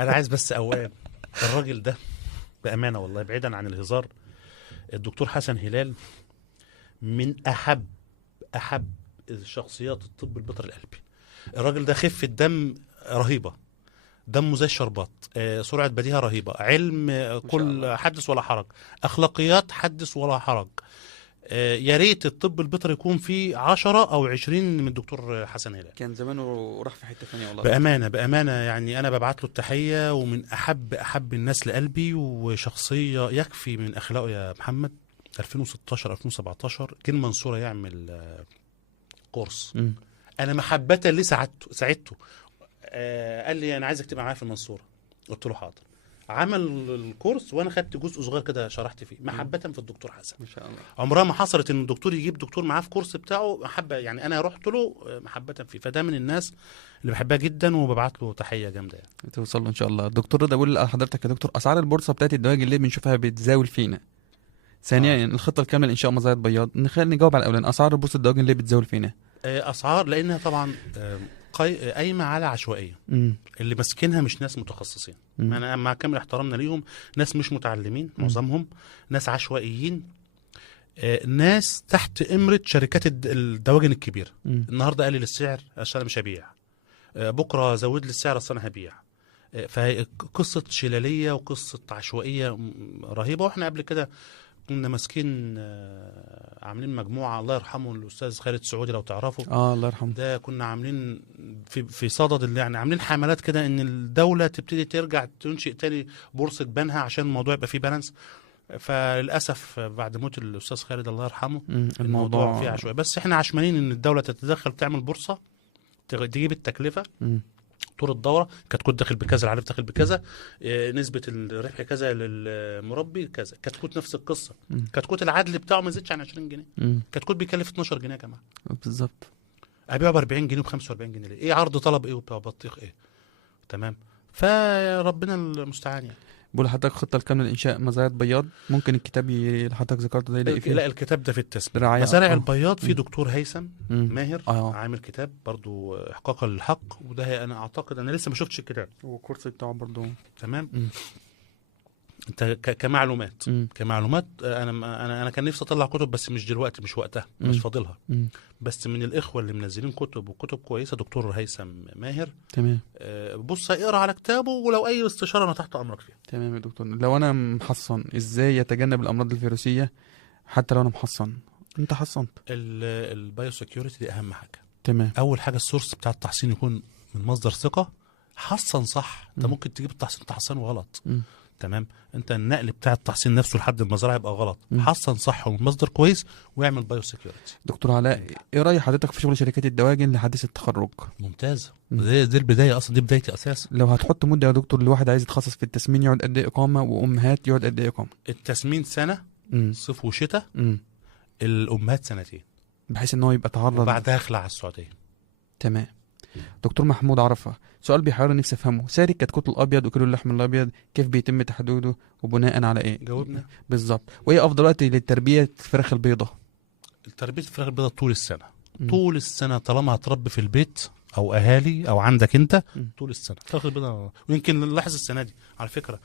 انا عايز بس اوام الراجل ده بامانه والله، بعيدا عن الهزار، الدكتور حسن هلال من احب شخصيات الطب البيطري القلبي. الراجل ده خفه دم رهيبه، دمه زي الشربات، سرعه بديهه رهيبه، علم كل حدث ولا حرج، اخلاقيات حدث ولا حرج. يا ريت الطب البيطري يكون فيه 10 أو 20 من الدكتور حسن هلال. كان زمانه راح في حته ثانيه والله. بامانه يعني انا ببعت له التحيه، ومن احب الناس لقلبي، وشخصيه يكفي من اخلاقه يا محمد. 2016 2017 جه المنصوره يعمل كورس، مم. انا محبه ليه ساعدته. قال لي انا عايزك تبقى معايا في المنصوره، قلت له حاضر. عمل الكورس وانا خدت جزء صغير كده شرحت فيه، محبه في الدكتور حسن. ما شاء الله. عمرها ما حصلت ان الدكتور يجيب دكتور معاه في كورس بتاعه محبه، يعني انا رحت له محبه فيه، فده من الناس اللي بحبها جدا، وببعت له تحيه جامده يعني. توصل له ان شاء الله. الدكتور رضا بيقول لحضرتك يا دكتور، اسعار البورصه بتاعت الدواجن اللي بنشوفها بتزاول فينا. ثانيا الخطه الكامله لانشاء مزارع بياض. نجاوب على الاولاني، اسعار البورصه الدواجن اللي بتزاول فينا. اسعار لانها طبعا قايمه على عشوائيه، اللي ماسكينها مش ناس متخصصين. انا مع كامل احترامنا ليهم، ناس مش متعلمين معظمهم، ناس عشوائيين، ناس تحت امره شركات الدواجن الكبيره. النهارده قلل السعر عشان مش هبيع، بكره زود لي السعر اصل انا هبيع. فهي قصه شلاليه وقصه عشوائيه رهيبه. واحنا قبل كده كنا ماسكين عاملين مجموعه، الله يرحمه الاستاذ خالد سعودي لو تعرفوا، الله يرحمه، ده كنا عاملين في صدد اللي يعني عاملين حملات كده ان الدوله تبتدي ترجع تنشئ تاني بورصه بنها عشان الموضوع يبقى فيه بالانس. فللاسف بعد موت الاستاذ خالد الله يرحمه الموضوع فيه عشوائي. بس احنا عشمانين ان الدوله تتدخل تعمل بورصه تجيب التكلفه طول الدوره، كتكوت داخل بكذا، العلف داخل بكذا، نسبه الربح كذا للمربي كذا، كتكوت نفس القصه، كتكوت العدل بتاعه ما يزيدش عن 20 جنيه، كتكوت بيكلف 12 جنيه يا جماعه بالظبط، ابيعه ب 40 جنيه وب 45 جنيه ليه؟ ايه عرض طلب ايه وبتاع بطيخ ايه؟ تمام. فربنا المستعان يعني. بقول لحضرتك خطه الكامله لانشاء مزارع بياض، ممكن الكتاب اللي حضرتك ذكرته ده يلاقي فيه؟ لا، الكتاب ده في التسميه مزارع البياض، في دكتور هيثم ماهر عامل كتاب برضو احقاقا للحق، وده انا اعتقد انا لسه ما شفتش الكتاب، والكورس بتاعه برضو تمام. انت كمعلومات انا كان نفسي اطلع كتب، بس مش دلوقتي، مش وقتها، مش فاضلها. بس من الاخوه اللي منزلين كتب وكتب كويسه دكتور هيثم ماهر، تمام. بص اقرا على كتابه، ولو اي استشاره انا تحت امرك فيها. تمام يا دكتور. لو انا محصن، ازاي يتجنب الامراض الفيروسيه حتى لو انا محصن؟ انت حصنت. البايو سكيورتي دي اهم حاجه. تمام. اول حاجه السورس بتاع التحصين يكون من مصدر ثقه، حصن صح. انت ممكن تجيب التحصين تحصنه غلط، تمام. انت النقل بتاع التحصين نفسه لحد المزرعه يبقى غلط، حصن صح ومن مصدر كويس، ويعمل بايو سكيورتي. دكتور علاء، ايه راي حضرتك في شغل شركات الدواجن لحديث التخرج؟ ممتاز، دي البدايه اصلا، دي بدايتي اساسا. لو هتحط مده يا دكتور لواحد عايز يتخصص في التسمين، يقعد قد ايه اقامه؟ وامهات يقعد قد ايه اقامه؟ التسمين سنه، صيف وشتاء، الامهات سنتين، بحيث ان هو يبقى تعرض، وبعدها اخلع على السعوديه. تمام. دكتور محمود عرفة، سؤال بيحيرني نفسي افهمه، سعر الكتكوت الابيض وكيلو اللحم الابيض كيف بيتم تحديده وبناء على ايه؟ جاوبنا بالظبط. وايه افضل وقت للتربيه الفراخ البيضاء؟ تربيه الفراخ البيضاء طول السنه، طول السنه، طالما هتربي في البيت او اهالي او عندك انت مم. طول السنه الفراخ البيضاء. ويمكن نلاحظ السنه دي على فكره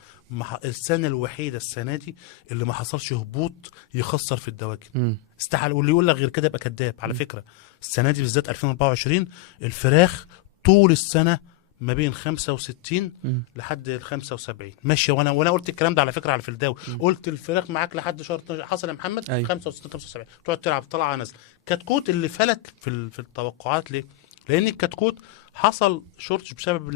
السنه الوحيده السنه دي اللي ما حصلش هبوط يخسر في الدواجن. مم. استحال، واللي يقول لك غير كده يبقى كذاب. على فكره السنه دي بالذات 2024 الفراخ طول السنه ما بين 65 مم. لحد ال 75 ماشي. وانا قلت الكلام ده على فكره على فلداوي، قلت الفراخ معاك لحد شهر 12 حصل يا محمد أيوة. 65 75 تقعد تلعب طلعه نازله. كتكوت اللي فلت في التوقعات ليه؟ لان الكتكوت حصل شورتج بسبب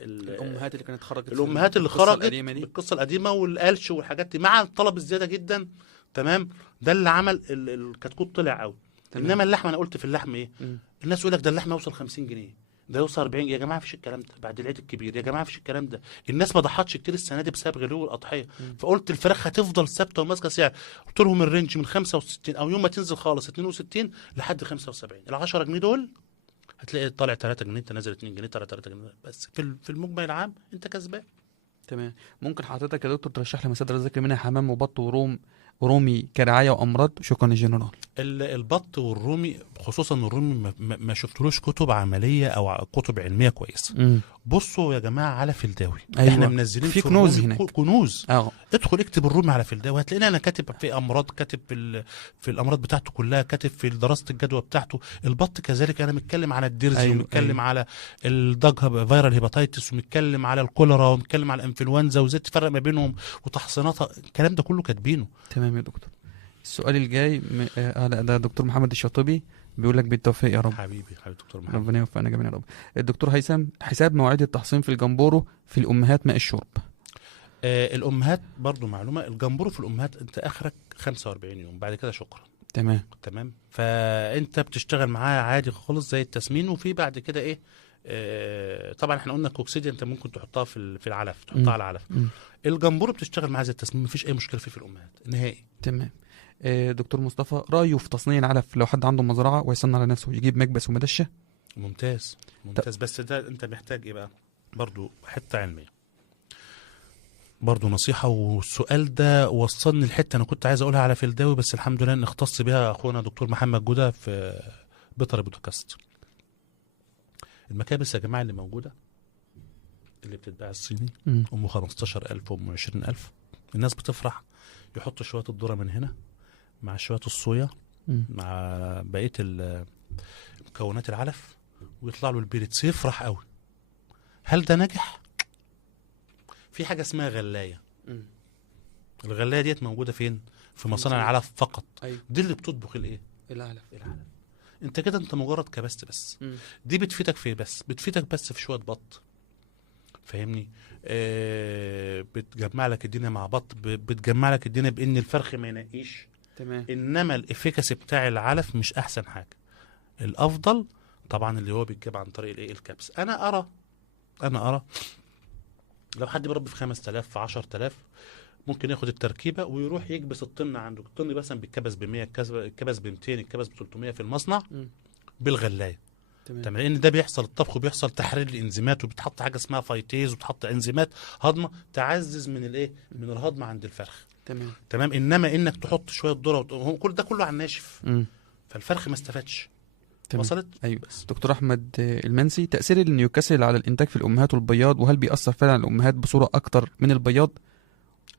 الامهات اللي كانت خرجت الامهات اللي القصة خرجت القديمة دي. بالقصه القديمه والقلش والحاجات دي مع الطلب الزياده جدا. تمام، ده اللي عمل الكتكوت طلع قوي. تمام. انما اللحمه انا قلت في اللحم ايه؟ مم. الناس يقول لك ده اللحمه يوصل 50 جنيه، ده يوصل 40. يا جماعه مفيش الكلام ده بعد العيد الكبير، يا جماعه مفيش الكلام ده. الناس ما ضحتش كتير السنه دي بسبب غلو الاضحيه. فقلت الفراخ هتفضل ثابته وماسكه سعر. قلت لهم الرينج من 65 او يوم ما تنزل خالص 62 لحد 75. ال 10 جنيه دول هتلاقي طالع 3 جنيه، انت نازل 2 جنيه، طالع 3 جنيه بس. في المجمل العام انت كسبان. تمام. ممكن حضرتك يا دكتور ترشح لي مصادر الذكر منها حمام وبط ورومي كرعايه وامراض؟ شكرا يا جنرال. البط والرومي خصوصا الرومي ما شفتلوش كتب عمليه او كتب علميه كويسه. بصوا يا جماعه على فلداوي. أيوة. احنا منزلين في كنوز الرومي هناك. كنوز. ادخل اكتب الرومي على فلداوي هتلاقيني انا كاتب في امراض، كاتب في الامراض بتاعته كلها، كاتب في دراسه الجدوى بتاعته. البط كذلك انا متكلم على الديرزي. أيوة. ومتكلم أيوة. على الدج فيرال هيباتيتس، ومتكلم على الكوليرا، ومتكلم على الانفلونزا وازاي تفرق ما بينهم وتحصيناتها. الكلام ده كله كاتبينه. تمام يا دكتور. السؤال الجاي ده دكتور محمد الشاطبي بيقول لك بالتوفيق يا رب. حبيبي دكتور محمد، ربنا يوفقنا جميعا يا رب. الدكتور هيثم، حساب مواعيد التحصين في الجمبورو في الامهات ماء الشرب. الامهات برضو معلومه، الجمبورو في الامهات انت اخرك 45 يوم، بعد كده شكرا. تمام. فانت بتشتغل معاه عادي خالص زي التسمين. وفي بعد كده ايه طبعا احنا قلنا الكوكسيديا انت ممكن تحطها في العلف، تحطها على العلف. الجمبورو بتشتغل معاه زي التسمين، مفيش اي مشكله فيه في الامهات نهائي. تمام. دكتور مصطفى، رايه في تصنيع العلف لو حد عنده مزرعه ويصنع لنفسه، يجيب مكبس ومدشه؟ ممتاز. بس ده انت محتاج ايه بقى؟ برضو حته علميه، برضو نصيحة. والسؤال ده وصلني الحتة أنا كنت عايز أقولها على فلداوي، بس الحمد لله إن اختص بها أخونا دكتور محمد جودة في بيطري بودكاست. المكابس يا جماعة اللي موجودة اللي بتتباع الصيني أم 15,000 وأم 20,000، الناس بتفرح يحط شوية الذرة من هنا مع شوية الصويا مع بقية مكونات العلف ويطلع له البيريتس، يفرح قوي. هل ده نجح؟ في حاجة اسمها غلاية. الغلاية ديت موجودة فين؟ في مصانع العلف فقط. أيوة. دي اللي بتطبخ الايه؟ العلف. انت كده انت مجرد كبست بس. دي بتفيدك في بس بتفيدك بس في شوية بط، فاهمني؟ بتجمع لك الدنيا مع بط، بتجمع لك الدنيا بان الفرخ ما ينقيش. تمام. انما الافيكاسي بتاع العلف مش احسن حاجة. الافضل طبعا اللي هو بيتجاب عن طريق الايه؟ الكبس. انا ارى لو حد بيربي في 5000 في 10,000 ممكن ياخد التركيبه ويروح يكبس الطن عنده. الطن مثلا بيتكبس ب 100، الكبس ب 200، الكبس ب 300 في المصنع بالغلايه. تمام. لان ده بيحصل الطبخ وبيحصل تحرير الانزيمات، وبتحط حاجه اسمها فايتيز، وبتحط انزيمات هضمه تعزز من الايه؟ من الهضم عند الفرخ. تمام. انما انك تحط شويه ذره كل ده كله على الناشف، فالفرخ ما استفادش. وصلت؟ ايوه. دكتور احمد المنسي، تاثير النيوكاسل على الانتاج في الامهات والبياض، وهل بيأثر فعلا على الامهات بصوره اكتر من البياض؟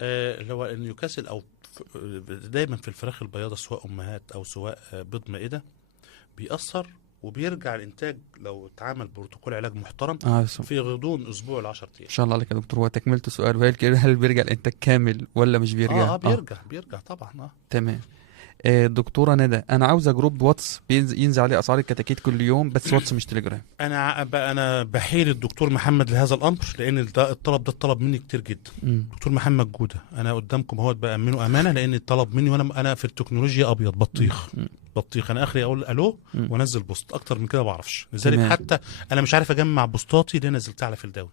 اللي هو النيوكاسل او دايما في الفراخ البياضه سواء امهات او سواء بيض مائده بيأثر، وبيرجع الانتاج لو اتعمل بروتوكول علاج محترم في غضون اسبوع ل 10 ايام. ان شاء الله عليك يا دكتور. هو تكمله السؤال، هل بيرجع الانتاج كامل ولا مش بيرجع؟ بيرجع طبعا. تمام. دكتورة ندى، انا عاوزه جروب واتس ينزل عليه اسعار الكتاكيت كل يوم، بس واتس مش تليجرام. انا بحيل الدكتور محمد لهذا الامر، لان الطلب ده طلب مني كتير جدا. دكتور محمد جوده انا قدامكم اهوت بامنه امانه، لان الطلب مني وانا في التكنولوجيا ابيض بطيخ. انا اخري اقول الو وانزل بوست، اكتر من كده ما بعرفش. لذلك حتى انا مش عارف اجمع بوستاتي اللي نزلتها على فلداوي.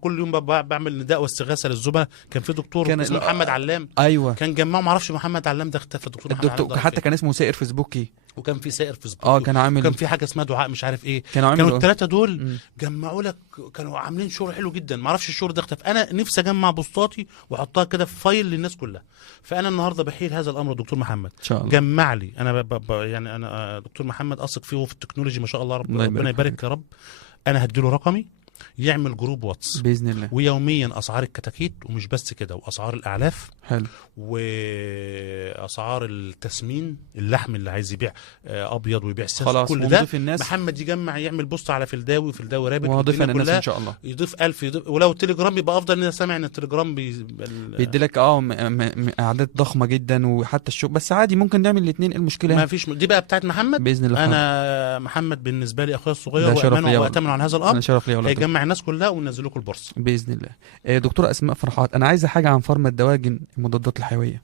كل يوم بعمل نداء واستغاثه للزملاء. كان في دكتور اسمه محمد علام. ايوه. كان جمعه، ما اعرفش محمد علام ده اختفى. دكتور حتى كان اسمه سائر فيسبوكي. وكان في سائر في سبورت، كان وكان عامل في حاجه اسمها دعاء مش عارف ايه. كانوا كانوا عامل الثلاثه دول مم. جمعوا لك، كانوا عاملين شغل حلو جدا. ما اعرفش الشغل ده اختفى. انا نفسي اجمع بوستاتي واحطها كده في فايل للناس كلها. فانا النهارده بحيل هذا الامر دكتور محمد، ان شاء الله. جمع لي. انا يعني انا دكتور محمد اثق فيه في التكنولوجي ما شاء الله، الله ربنا يبارك يبارك يا رب. انا هديله رقمي يعمل جروب واتس، باذن الله. ويوميا اسعار الكتاكيت، ومش بس كده، واسعار الاعلاف، حلو. واسعار التسمين، اللحم اللي عايز يبيع ابيض ويبيع ساس، خلاص، كل ده ونضيف الناس محمد يجمع، يعمل بوست على فلداوي، وفلداوي رابط، وهضيف والدنيا انا الناس كلها. ان شاء الله. يضيف 1000 يضيف، ولو التليجرام يبقى افضل. انا سامع ان التليجرام بيدي لك اعداد ضخمه جدا، وحتى الشغل، بس عادي ممكن نعمل الاثنين، المشكله ما فيش. دي بقى بتاعت محمد باذن الله. انا محمد بالنسبه لي اخويا الصغير، ده شرف وامانه ليا واتمن عن هذا انا الامر. شرف ليا والله. هيجمع الناس كلها وننزل لكم البورصه باذن الله. دكتوره اسماء فرحات، انا عايزه حاجه عن فارما الدواجن المضادات الحيويه.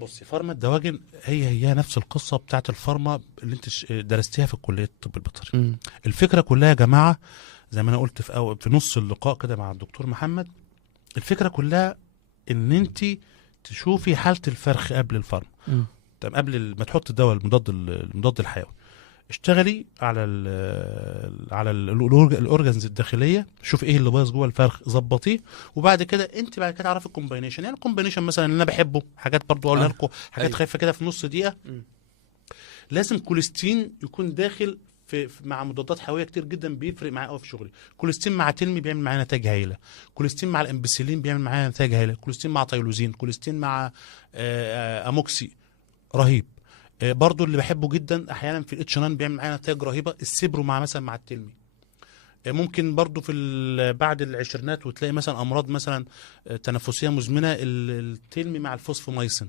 بصي، فارما الدواجن هي نفس القصه بتاعت الفارما اللي انت درستيها في كليه الطب البيطري. الفكره كلها يا جماعه، زي ما انا قلت في نص اللقاء كده مع الدكتور محمد، الفكره كلها ان انت تشوفي حاله الفرخ قبل الفارما. طب قبل ما تحط الدواء المضاد الحيوي، اشتغلي على الاورجنز الداخليه، شوف ايه اللي بايظ جوه الفرخ، ظبطيه. وبعد كده انت بعد كده تعرفي الكومباينيشن. يعني الكومباينيشن مثلا اللي انا بحبه، حاجات برضو اقولها لكم، حاجات أيوة. خايفه كده في نص دقيقه. لازم كوليستين يكون داخل مع مضادات حيويه كتير جدا، بيفرق معايا قوي في شغلي. كوليستين مع تلمي بيعمل معايا نتائج هايله، كوليستين مع الامبسيلين بيعمل معايا نتائج هايله، كوليستين مع تايلوزين، كوليستين مع اموكسي، رهيب. برضو اللي بحبه جدا احيانا في الاتش 9 بيعمل معانا نتائج رهيبه، السبرو مع مثلا مع التلمي. ممكن برضو بعد العشرينات وتلاقي مثلا امراض مثلا تنفسيه مزمنه، التلمي مع الفوسفومايسين.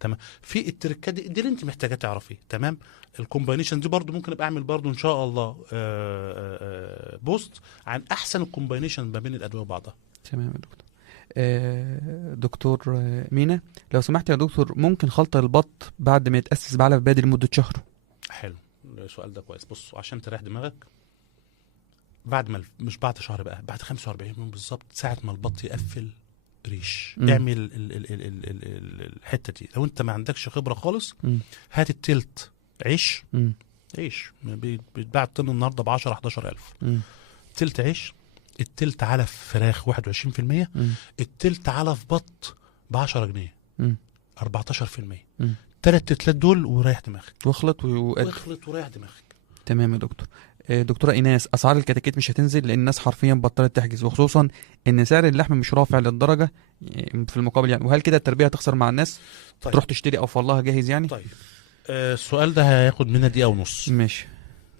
تمام. في التركات دي اللي انت محتاجه تعرفيه. تمام. الكومباينيشن دي برضو ممكن ابقى اعمل برضو ان شاء الله بوست عن احسن الكومباينيشن ما بين الادويه وبعضها. تمام يا دكتور. دكتور مينا، لو سمحت يا دكتور، ممكن خلط البط بعد ما يتأسس بعلف بادي لمدة شهر؟ حلو، السؤال ده كويس. بص، عشان تريح دماغك، بعد ما مش بعد شهر بقى، بعد 45 يوم بالظبط، ساعة ما البط يقفل ريش، اعمل الحتة دي. لو انت ما عندكش خبرة خالص، هات التلت عيش. عيش بيتباع الطن النهارده ب 10 11000. تلت عيش، التلت علف فراخ 21%، التلت علف بط ب 10 جنيه 14%. تلات تلات دول وريح دماغك، واخلط وريح دماغك. تمام يا دكتور. دكتورة إيناس، أسعار الكتاكيت مش هتنزل لأن الناس حرفيا بطلت تحجز، وخصوصا إن سعر اللحم مش رافع للدرجة في المقابل يعني، وهل كده التربية هتخسر مع الناس؟ طيب. تروح تشتري أو والله جاهز يعني؟ طيب السؤال ده هياخد منا دقيقة ونص. ماشي.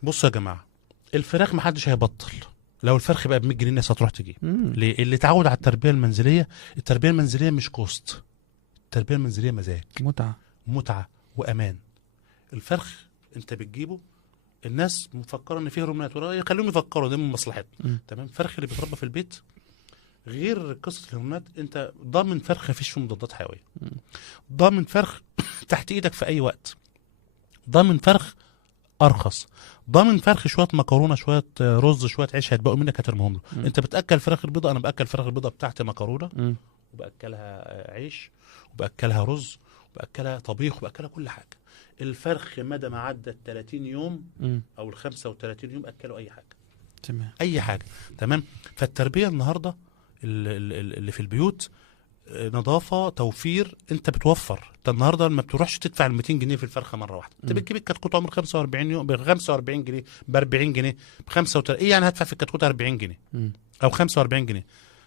بصوا يا جماعة، الفراخ محدش هيبطل. لو الفرخ بقى ب 100 جنيه الناس هتروح تجيب. ليه؟ اللي اتعود على التربية المنزلية. التربية المنزلية مش كوست، التربية المنزلية مزاج، متعة وأمان. الفرخ انت بتجيبه، الناس مفكره ان فيه هرمونات، خليهم يفكروا ده من مصلحتهم. تمام. الفرخ اللي بيتربى في البيت غير قصه الهرمونات، انت ضامن فرخ مفيش فيه مضادات حيويه، ضامن فرخ تحت ايدك في اي وقت، ضامن فرخ ارخص، ضامن فرخ شويه مكرونه شويه رز شويه عيش هيتبقوا منك هترميهم له. انت بتاكل فراخ البيضه، انا باكل فراخ البيضه بتاعتي مكرونه، وباكلها عيش، وباكلها رز، وباكلها طبيخ، وباكلها كل حاجه. الفرخ مدى ما عدى 30 يوم او ال 35 يوم اكلوا اي حاجه. تمام. اي حاجه. تمام. فالتربيه النهارده اللي في البيوت نظافه، توفير، انت بتوفر. انت النهارده ما بتروحش تدفع ال 200 جنيه في الفرخه مره واحده، انت بتجيب الكتكوت عمر 45 يوم ب 45 جنيه، ب 40 جنيه، ب 35. ايه يعني هدفع في الكتكوت 40 جنيه او 45 جنيه؟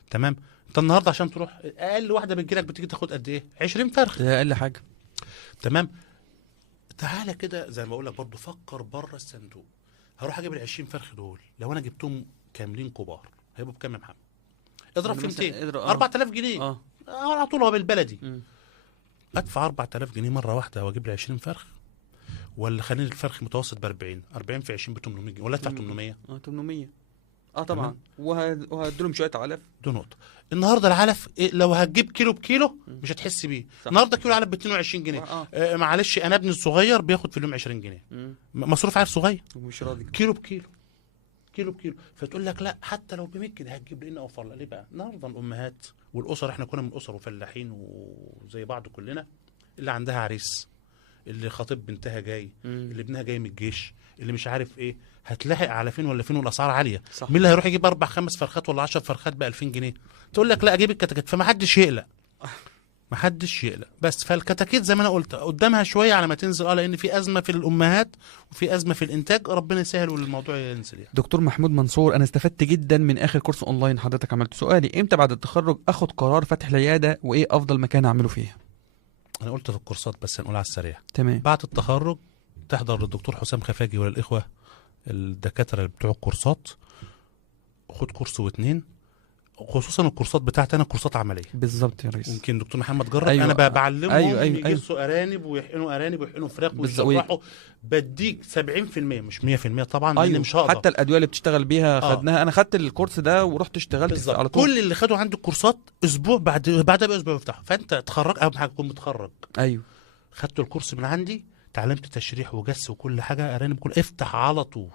تمام. انت النهارده عشان تروح اقل واحده بتجيلك بتيجي تاخد قد ايه؟ 20 فرخ، ده اقل حاجه. تمام. تعالى كده زي ما بقول لك برضه، فكر بره الصندوق. هروح اجيب ال 20 فرخ دول، لو انا جبتهم كاملين كبار هيبقوا بكام يا محمد؟ اضرب في 200، 4000 جنيه على طول. هو بالبلدي ادفع 4000 جنيه مره واحده واجيب لي 20 فرخ، ولا خليني الفرخ متوسط ب 40 في 20 ب 800 جنيه، ولا ادفع 800؟ 800 طبعا. وهديلهم شويه علف. دي نقطه. النهارده العلف لو هتجيب كيلو بكيلو مش هتحس بيه. النهارده كيلو علف ب 22 جنيه. معلش، انا ابني الصغير بياخد في اليوم 20 جنيه مصروف عيل صغير، ومش راضي. كيلو بكيلو، كيلو بكيلو. فتقول لك لا، حتى لو ب 100 جنيه هتجيب لنا اوفر. ليه بقى؟ النهارده الامهات والاسر، احنا كنا من اسر وفلاحين وزي بعض كلنا، اللي عندها عريس، اللي خاطب بنتها جاي، اللي ابنها جاي من الجيش، اللي مش عارف ايه، هتلاحق على فين ولا فين والاسعار عاليه. صح. مين اللي هيروح يجيب 4 5 فرخات ولا 10 فرخات ب 2000 جنيه؟ تقول لك لا اجيب الكتاكيت. فما حدش يقلق، ما حدش يقلق. بس فالكتاكيت زي ما انا قلت قدامها شويه على ما تنزل، لان في ازمه في الامهات وفي ازمه في الانتاج، ربنا يسهل والموضوع ينزل يعني. دكتور محمود منصور، انا استفدت جدا من اخر كورس اونلاين حضرتك عملته. سؤالي، امتى بعد التخرج اخد قرار فتح العياده، وايه افضل مكان اعمله فيها؟ انا قلت في الكورسات بس هنقول على السريع. تمام. بعد التخرج تحضر للدكتور حسام خفاجي وللاخوه الدكاتره اللي بتوع الكورسات، خد كورس واتنين، خصوصا الكورسات بتاعتي انا كورسات عمليه. بالظبط يا ريس. يمكن دكتور محمد جرب. أيوة. انا بعلمهم أيوة. يجسوا ارانب ويحقنوا ارانب ويحقنوا فراخ ويشرحوا. بديك 70% مش 100% طبعا، لان مش هقدر. حتى الادويه اللي بتشتغل بيها خدناها. انا خدت الكورس ده ورحت اشتغلت على طول. كل اللي خدوا عندي الكورسات اسبوع بعدها باسبوع بيفتحوا. فانت اتخرج، اهم حاجه تكون متخرج. ايوه. خدت الكورس من عندي، تعلمت تشريح وجس وكل حاجه، ارانب كل، افتح على طول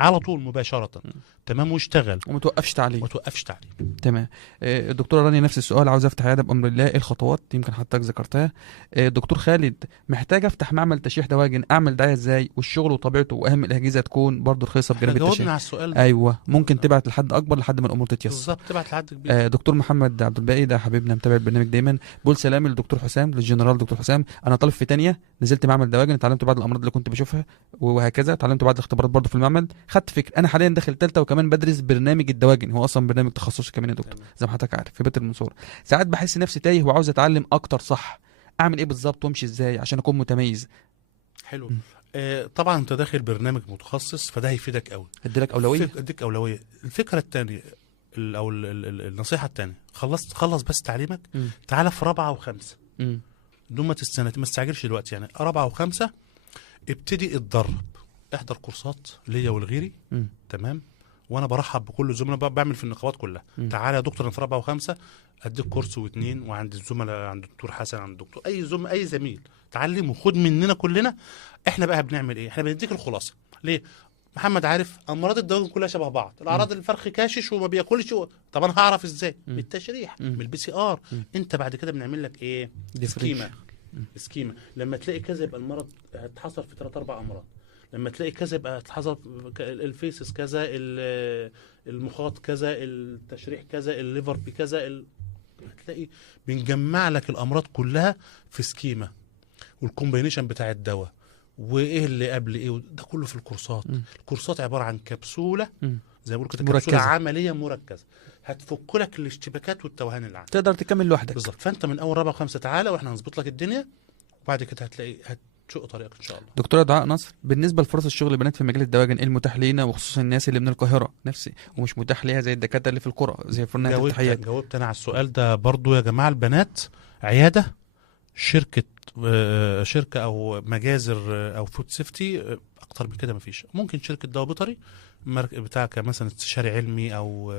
على طول مباشره. تمام. واشتغل وما توقفش تعليم. تمام. الدكتوره رانيا نفس السؤال، عاوز افتح عياده بامر الله، ايه الخطوات؟ يمكن حضرتك ذكرتها. الدكتور خالد، محتاج افتح معمل تشريح دواجن، اعمل دعايه ازاي؟ والشغل وطبيعته واهم الاجهزه تكون برضه رخيصه بجانب التشريح. جاوبنا على السؤال ده. ايوه، ممكن تبعت لحد اكبر لحد ما الامور تتيسر. بالظبط، تبعت لحد كبير. دكتور محمد عبد الباقي، ده حبيبنا متابع البرنامج دايما، بقول سلامي للدكتور حسام، للجنرال دكتور حسام. انا طالب في تانية، نزلت معمل دواجن، اتعلمت بعض الامراض اللي كنت بشوفها وهكذا، اتعلمت بعض الاختبارات برضه في المعمل، خدت فكره. انا حاليا داخل ثالثه وكمان بدرس برنامج الدواجن، هو اصلا برنامج تخصصي كمان يا دكتور زي ما حضرتك عارف في بيت المنصوره. ساعات بحس نفسي تايه وعاوز اتعلم اكتر، صح؟ اعمل ايه بالظبط وامشي ازاي عشان اكون متميز؟ حلو. طبعا انت داخل برنامج متخصص، فده هيفيدك قوي، اديلك اولويه. اديك اولويه. الفكره الثانيه او النصيحه الثانيه، خلص بس تعليمك، تعالى في 4 و5 دول ما تستعجلش دلوقتي. يعني 4 و5 ابتدي اتدرب، احضر كورسات ليا ولغيري. تمام. وانا برحب بكل الزملاء، بعمل في النقابات كلها. تعالى يا دكتور، انا في 4 و5 اديك كورس و2، وعند الزملاء، عند الدكتور حسن، عند الدكتور اي زميل، تعلم وخد مننا كلنا. احنا بقى بنعمل ايه؟ احنا بنديك الخلاصه. ليه؟ محمد عارف امراض الدواجن كلها شبه بعض. الاعراض الفرخ كاشش وما بياكلش طب انا هعرف ازاي؟ بالتشريح، بالPCR. انت بعد كده بنعمل لك ايه؟ سكيما. لما تلاقي كذا يبقى المرض هتحصل في 3 4 امراض. لما تلاقي كذا يبقى هتحصل الفيسس كذا، المخاط كذا، التشريح كذا، الليفر بكذا، هتلاقي بنجمع لك الامراض كلها في سكيما، والكومبينيشن بتاع الدواء وايه اللي قبل ايه، ده كله في الكورسات. الكورسات عباره عن كبسوله زي ما بقول كده، كبسوله عمليه مركزه هتفك لك الاشتباكات والتوهان اللي عندك، تقدر تكمل لوحدك. بالظبط. فانت من اول 4 و5 تعالى واحنا هنظبط لك الدنيا، وبعد كده هتلاقي هتشق طريقك ان شاء الله. دكتوره دعاء نصر، بالنسبه لفرص الشغل البنات في مجال الدواجن، ايه المتاح لينا وخصوصا الناس اللي من القاهره نفسي ومش متاح ليها زي الدكاتره اللي في القرى زي فرنات التحيات؟ جاوبت انا على السؤال ده برضو يا جماعه. البنات عياده، شركه او مجازر او فود سيفتي، اكتر من كده مفيش. ممكن شركه دواء بيطري بتاعك مثلا استشاري علمي، او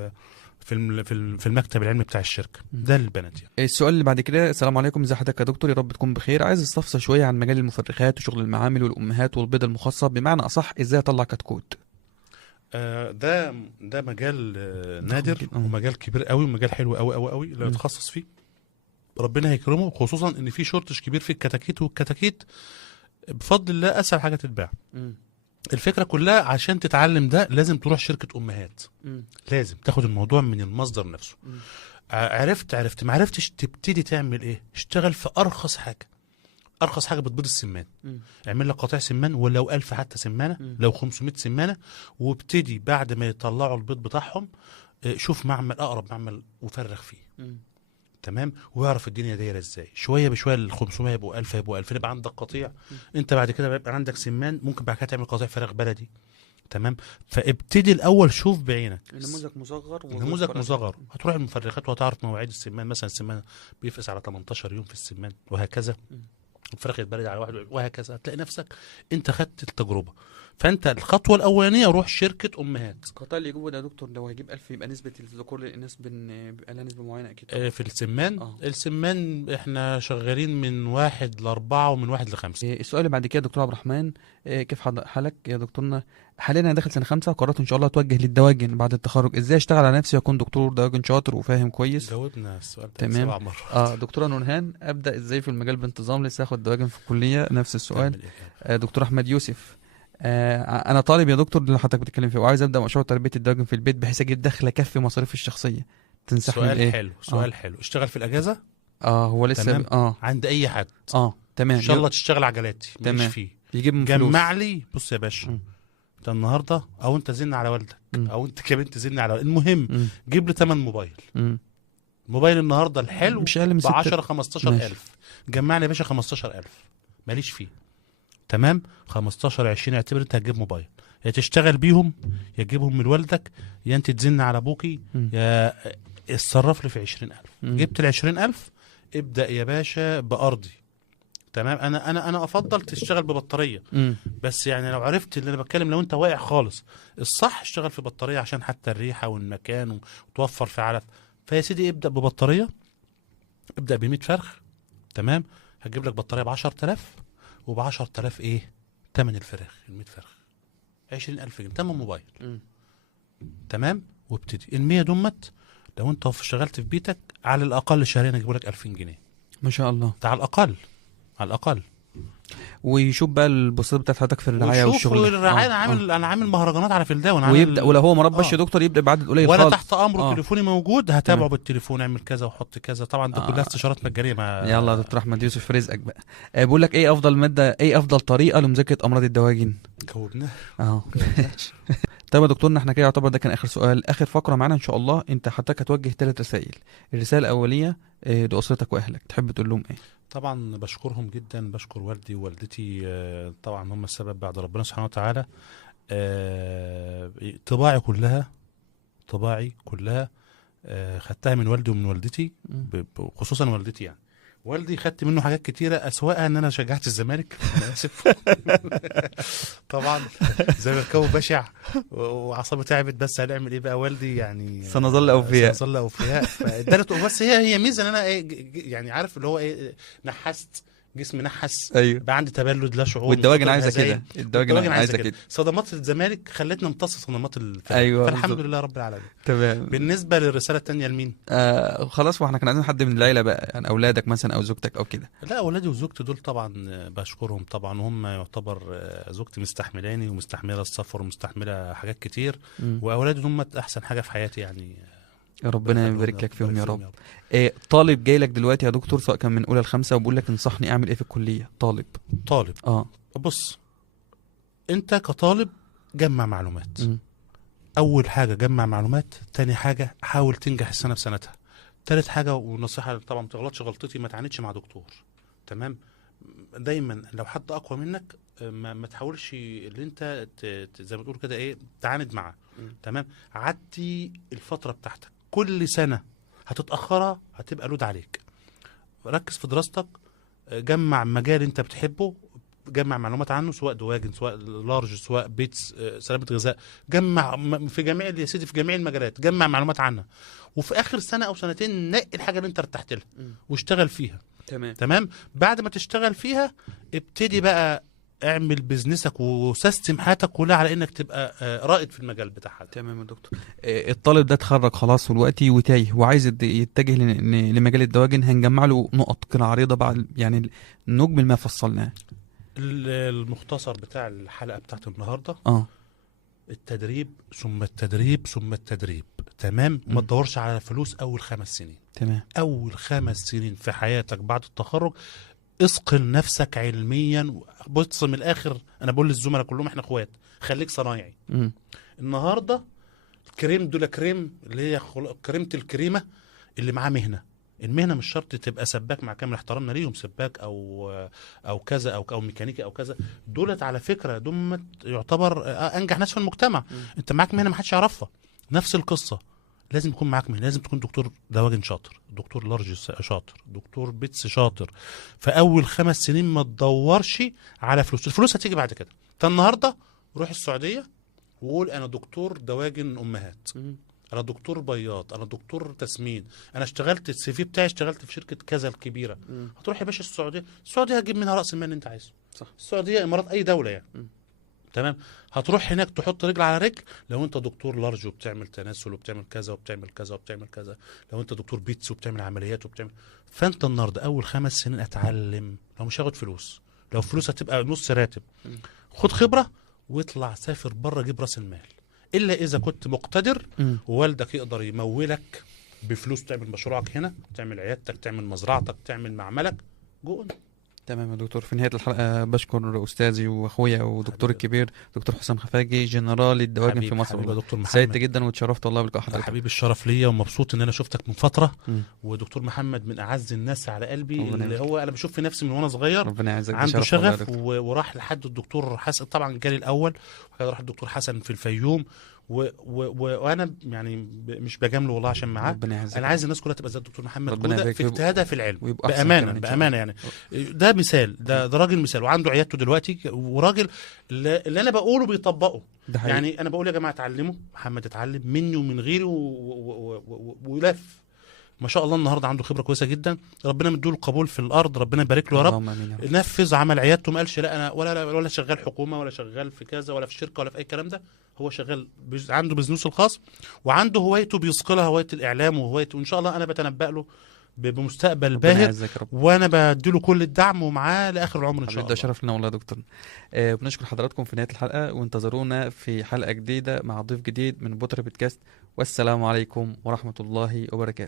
في المكتب العلمي بتاع الشركه، ده للبنات يعني. السؤال اللي بعد كده، السلام عليكم، ازي حضرتك يا دكتور، يا رب تكون بخير. عايز استفسر شويه عن مجال المفرخات وشغل المعامل والامهات والبيض المخصب، بمعنى اصح ازاي اطلع كتكوت؟ ده مجال نادر ومجال كبير قوي ومجال حلو قوي قوي قوي اللي يتخصص فيه ربنا هيكرمه، خصوصا ان في شورتج كبير في الكتاكيت، والكتاكيت بفضل الله اسهل حاجه تتباع. الفكره كلها عشان تتعلم ده لازم تروح شركه امهات، لازم تاخد الموضوع من المصدر نفسه. عرفت ما عرفتش تبتدي تعمل ايه؟ اشتغل في ارخص حاجه بتبيض السمان. اعمل لك قطيع سمان ولو 1000 حتى سمانه، لو 500 سمانه، وابتدي بعد ما يطلعوا البيض بتاعهم شوف اقرب معمل وفرغ فيه. تمام. ويعرف الدنيا دايره ازاي، شويه بشويه ال 500 يبقوا 1000 يبقوا 2000، يبقى عندك قطيع. انت بعد كده بيبقى عندك سمان، ممكن بعد كده تعمل قطيع فراخ بلدي. تمام. فابتدي الاول شوف بعينك نموذج مصغر هتروح المفرخات وهتعرف مواعيد السمان. مثلا السمان بيفقس على 18 يوم في السمان، وهكذا الفراخ البلدي على 1، وهكذا. هتلاقي نفسك انت خدت التجربه. فانت الخطوه الاولانيه روح شركه امهات. القطاع اللي يجيبه ده يا دكتور لو هيجيب 1000 يبقى نسبة الذكور للإناث بيبقى لها نسبة معينة أكيد طبعا. في السمان اه السمان احنا شغالين من 1 ل4 ومن 1 ل5. السؤال اللي بعد كده دكتور عبد الرحمن، كيف حالك يا دكتورنا؟ حاليا انا داخل سنه 5 وقررت ان شاء الله اتوجه للدواجن بعد التخرج، ازاي اشتغل على نفسي واكون دكتور دواجن شاطر وفاهم كويس؟ جاوبنا السؤال ده تمام. 7 مرات. دكتوره نورهان، ابدا ازاي في المجال بانتظام؟ لسه هاخد دواجن في الكليه، نفس السؤال. كمل إجابة. دكتور احمد يوسف، انا طالب يا دكتور اللي حضرتك بتتكلم فيه، وعايز ابدا مشروع تربيه الدواجن في البيت بحيث اجيب دخل اكفي مصاريفي الشخصيه، تنصحني سؤال بايه؟ حلو، سؤال حلو. اشتغل في الاجازه هو لسه تمام. عند اي حد تمام ان شاء الله تشتغل عجلاتي ماليش تمام. فيه. يجيب من جمع فلوس. لي. بص يا باشا، مم. انت النهارده او انت زن على والدك مم. او انت كمان تزن على المهم مم. جيب لي 8 موبايل. مم. موبايل النهارده الحلو مش اقل من ب 10 ماشي. 15000. جمع لي يا باشا 15000 ماليش فيه. تمام. 15 20 اعتبر انت هتجيب موبايل، يا تشتغل بيهم يا تجيبهم من والدك، يا انت تزن على ابوكي، مم. يا اتصرف لي في 20000. مم. جبت ال 20000 ابدا يا باشا بارضي. تمام. انا افضل تشتغل ببطاريه، مم. بس يعني لو عرفت اللي انا بتكلم، لو انت واقع خالص الصح اشتغل في بطاريه عشان حتى الريحه والمكان وتوفر في علف. فيا سيدي ابدا ببطاريه، ابدا ب 100 فرخ. تمام. هتجيب لك بطاريه ب 10000 وب 10000 ايه ثمن الفراخ ال 100 فرخ 20000 جنيه تمن موبايل. مم. تمام. وابتدي ال 100 دمت لو انت اشتغلت في بيتك على الاقل شهريا هجيب لك 2000 جنيه. ما شاء الله. ده على الاقل، على الاقل. ويشوف بقى البساطه بتاعت حضرتك في الرعايه وشوفوا والشغل. الرعايه. انا عامل مهرجانات على فلداون. ويبدا ولو هو مربش يا دكتور يبدا بعدد قليل وانا خالص. تحت امره. آه. تليفوني موجود، هتابعه تمام. بالتليفون، اعمل كذا وحط كذا. طبعا ده كلها استشارات مجانيه. ما يلا يا دكتور احمد يوسف في رزقك بقى. بقول لك ايه افضل طريقه لمذاكره امراض الدواجن؟ جاوبنا. طيب يا دكتورنا، احنا كده يعتبر ده كان اخر سؤال، اخر فقره معانا ان شاء الله. انت حضرتك هتوجه 3 رسائل. الرساله الاوليه لاسرتك واهلك، تحب تقول لهم ايه؟ طبعا بشكرهم جدا، بشكر والدي ووالدتي. طبعا هم السبب بعد ربنا سبحانه وتعالى. طباعي كلها خدتها من والدي ومن والدتي، خصوصا والدتي. يعني والدي خدت منه حاجات كتيرة، أسوأها إن أنا شجعت الزمالك. أنا آسف. طبعا زملكاوي بشع وأعصابي تعبت، بس هنعمل إيه بقى؟ والدي يعني سنظل أوفياء. فادالته. بس هي ميزة إن أنا يعني عارف اللي هو إيه، نحست جسمي، نحس. ايوه. بقى عندي تبلد لا شعور. والدواجن عايزه كده. الدواجن عايزه كده. صدمات الزمالك خلتنا نمتص صدمات الفرق. ايوه. فالحمد لله رب العالمين. تمام. بالنسبه للرساله الثانيه لمين؟ خلاص، واحنا كنا عايزين حد من العيله بقى، يعني اولادك مثلا او زوجتك او كده. لا، اولادي وزوجتي دول طبعا بشكرهم طبعا، وهم يعتبر زوجتي مستحملاني ومستحمله السفر ومستحمله حاجات كتير. واولادي هم احسن حاجه في حياتي يعني. يا ربنا يبارك لك فيهم يا رب. طالب جاي لك دلوقتي يا دكتور، سواء كان من اولى ل5، وبقول لك انصحني اعمل ايه في الكليه. طالب. بص، انت كطالب جمع معلومات. اول حاجه جمع معلومات، تاني حاجه حاول تنجح السنه بسنتها، تالت حاجه ونصيحه طبعا ما تغلطش غلطتي، ما تعاندش مع دكتور. تمام. دايما لو حد اقوى منك ما تحاولش اللي انت زي ما تقول كده ايه تعاند معاه. تمام. عدي الفتره بتاعتك، كل سنه هتتاخرها هتبقى لود عليك. ركز في دراستك، جمع مجال انت بتحبه، جمع معلومات عنه، سواء دواجن سواء لارج سواء بيتس سلامه غذاء. جمع في جميع يا سيدي في جميع المجالات، جمع معلومات عنها. وفي اخر سنه او سنتين نقي الحاجه اللي انت ارتحت لها واشتغل فيها. تمام. بعد ما تشتغل فيها ابتدي بقى اعمل بيزنسك وسيستم حياتك كلها على انك تبقى رائد في المجال بتاعها. تمام يا دكتور. الطالب ده اتخرج خلاص دلوقتي وتايه وعايز يتجه لمجال الدواجن، هنجمع له نقط كده عريضه بعد يعني نجمل ما فصلناه. المختصر بتاع الحلقه بتاعت النهارده التدريب ثم التدريب ثم التدريب. تمام. ما تدورش على فلوس اول 5 سنين. تمام. اول 5 سنين في حياتك بعد التخرج اسقل نفسك علميا. بص من الاخر انا بقول للزملاء كلهم احنا اخوات، خليك صنايعي. النهارده الكريم دول كريم اللي هي كريمه الكريمه اللي معاه مهنه. المهنه مش شرط تبقى سباك، مع كامل احترامنا ليهم، سباك او كذا او ميكانيكي او كذا. دولت على فكره دول يعتبر انجح ناس في المجتمع. انت معاك مهنه ما حدش يعرفها. نفس القصه، لازم يكون معاك مهنه، لازم تكون دكتور دواجن شاطر، دكتور لارج شاطر، دكتور بيتس شاطر. فاول 5 سنين ما تدورش على فلوس، الفلوس هتيجي بعد كده. فالنهارده روح السعوديه وقول انا دكتور دواجن امهات، مم. انا دكتور بياض، انا دكتور تسمين، انا اشتغلت السي في بتاعي اشتغلت في شركه كذا الكبيره. مم. هتروح يا باشا السعوديه، السعوديه هتجيب منها راس المال اللي انت عايزه. صح. السعوديه، امارات، اي دوله يعني. مم. تمام. هتروح هناك تحط رجل على رجل لو انت دكتور لارج وبتعمل تناسل وبتعمل كذا وبتعمل كذا وبتعمل كذا، لو انت دكتور بيتس وبتعمل عمليات وبتعمل. فانت النهارده اول 5 سنين اتعلم، لو مش هاخد فلوس، لو فلوس هتبقى نص راتب، مم. خد خبره واطلع سافر بره جيب راس المال. الا اذا كنت مقتدر مم. ووالدك يقدر يمولك بفلوس تعمل مشروعك هنا، تعمل عيادتك، تعمل مزرعتك، تعمل معملك، جو. تمام يا دكتور، في نهاية الحلقة بشكر أستاذي وأخويا ودكتور حبيبي. الكبير دكتور حسام خفاجي، جنرال الدواجن في مصر. حبيبي يا والله دكتور سعيد محمد. جدا واتشرفت والله بلقاء يا حضرتك. حبيبي الشرف ليا، ومبسوط ان انا شفتك من فتره. مم. ودكتور محمد من اعز الناس على قلبي، ربنا اللي يبارك. هو انا بشوف في نفسي من وانا صغير ربنا يعزك، ده عنده شرف والله يا شغف دكتور. وراح لحد الدكتور حسن، طبعا جالي الاول، وبعد راح الدكتور حسن في الفيوم وانا يعني مش بجامله والله عشان معاه. ربنا يعزك. انا عايز الناس كلها تبقى زي الدكتور محمد ربنا جوده يبارك في فيه اجتهادها في العلم، ويبقى أحسن كمان بامانه إن شاء الله. بامانه يعني. ده مثال، ده راجل مثال، وعنده عيادته دلوقتي، وراجل اللي انا بقوله بيطبقه. ده حقيقي. يعني انا بقول يا جماعه اتعلموا، محمد اتعلم مني ومن غيري ولف ما شاء الله. النهارده عنده خبره كويسه جدا، ربنا مديله القبول في الارض، ربنا يبارك له يا رب. اللهم آمين يا رب. نفذ عمل عيادته، ما قالش لا انا ولا شغال حكومه ولا شغال في كذا ولا في شركه ولا في اي كلام ده. هو شغال عنده بزنسه الخاص، وعنده هوايته بيثقلها، هوايه الاعلام وهوايته، وان شاء الله انا بتنبأ له بمستقبل ربنا باهر، يعزك يا رب. وانا بديله كل الدعم ومعاه لاخر العمر ان شاء حبيبي ده الله. شرف لنا والله يا دكتور. بنشكر حضراتكم في نهاية الحلقة، وانتظرونا في حلقة جديدة مع ضيف جديد من بوتر بودكاست. والسلام عليكم ورحمة الله وبركاته.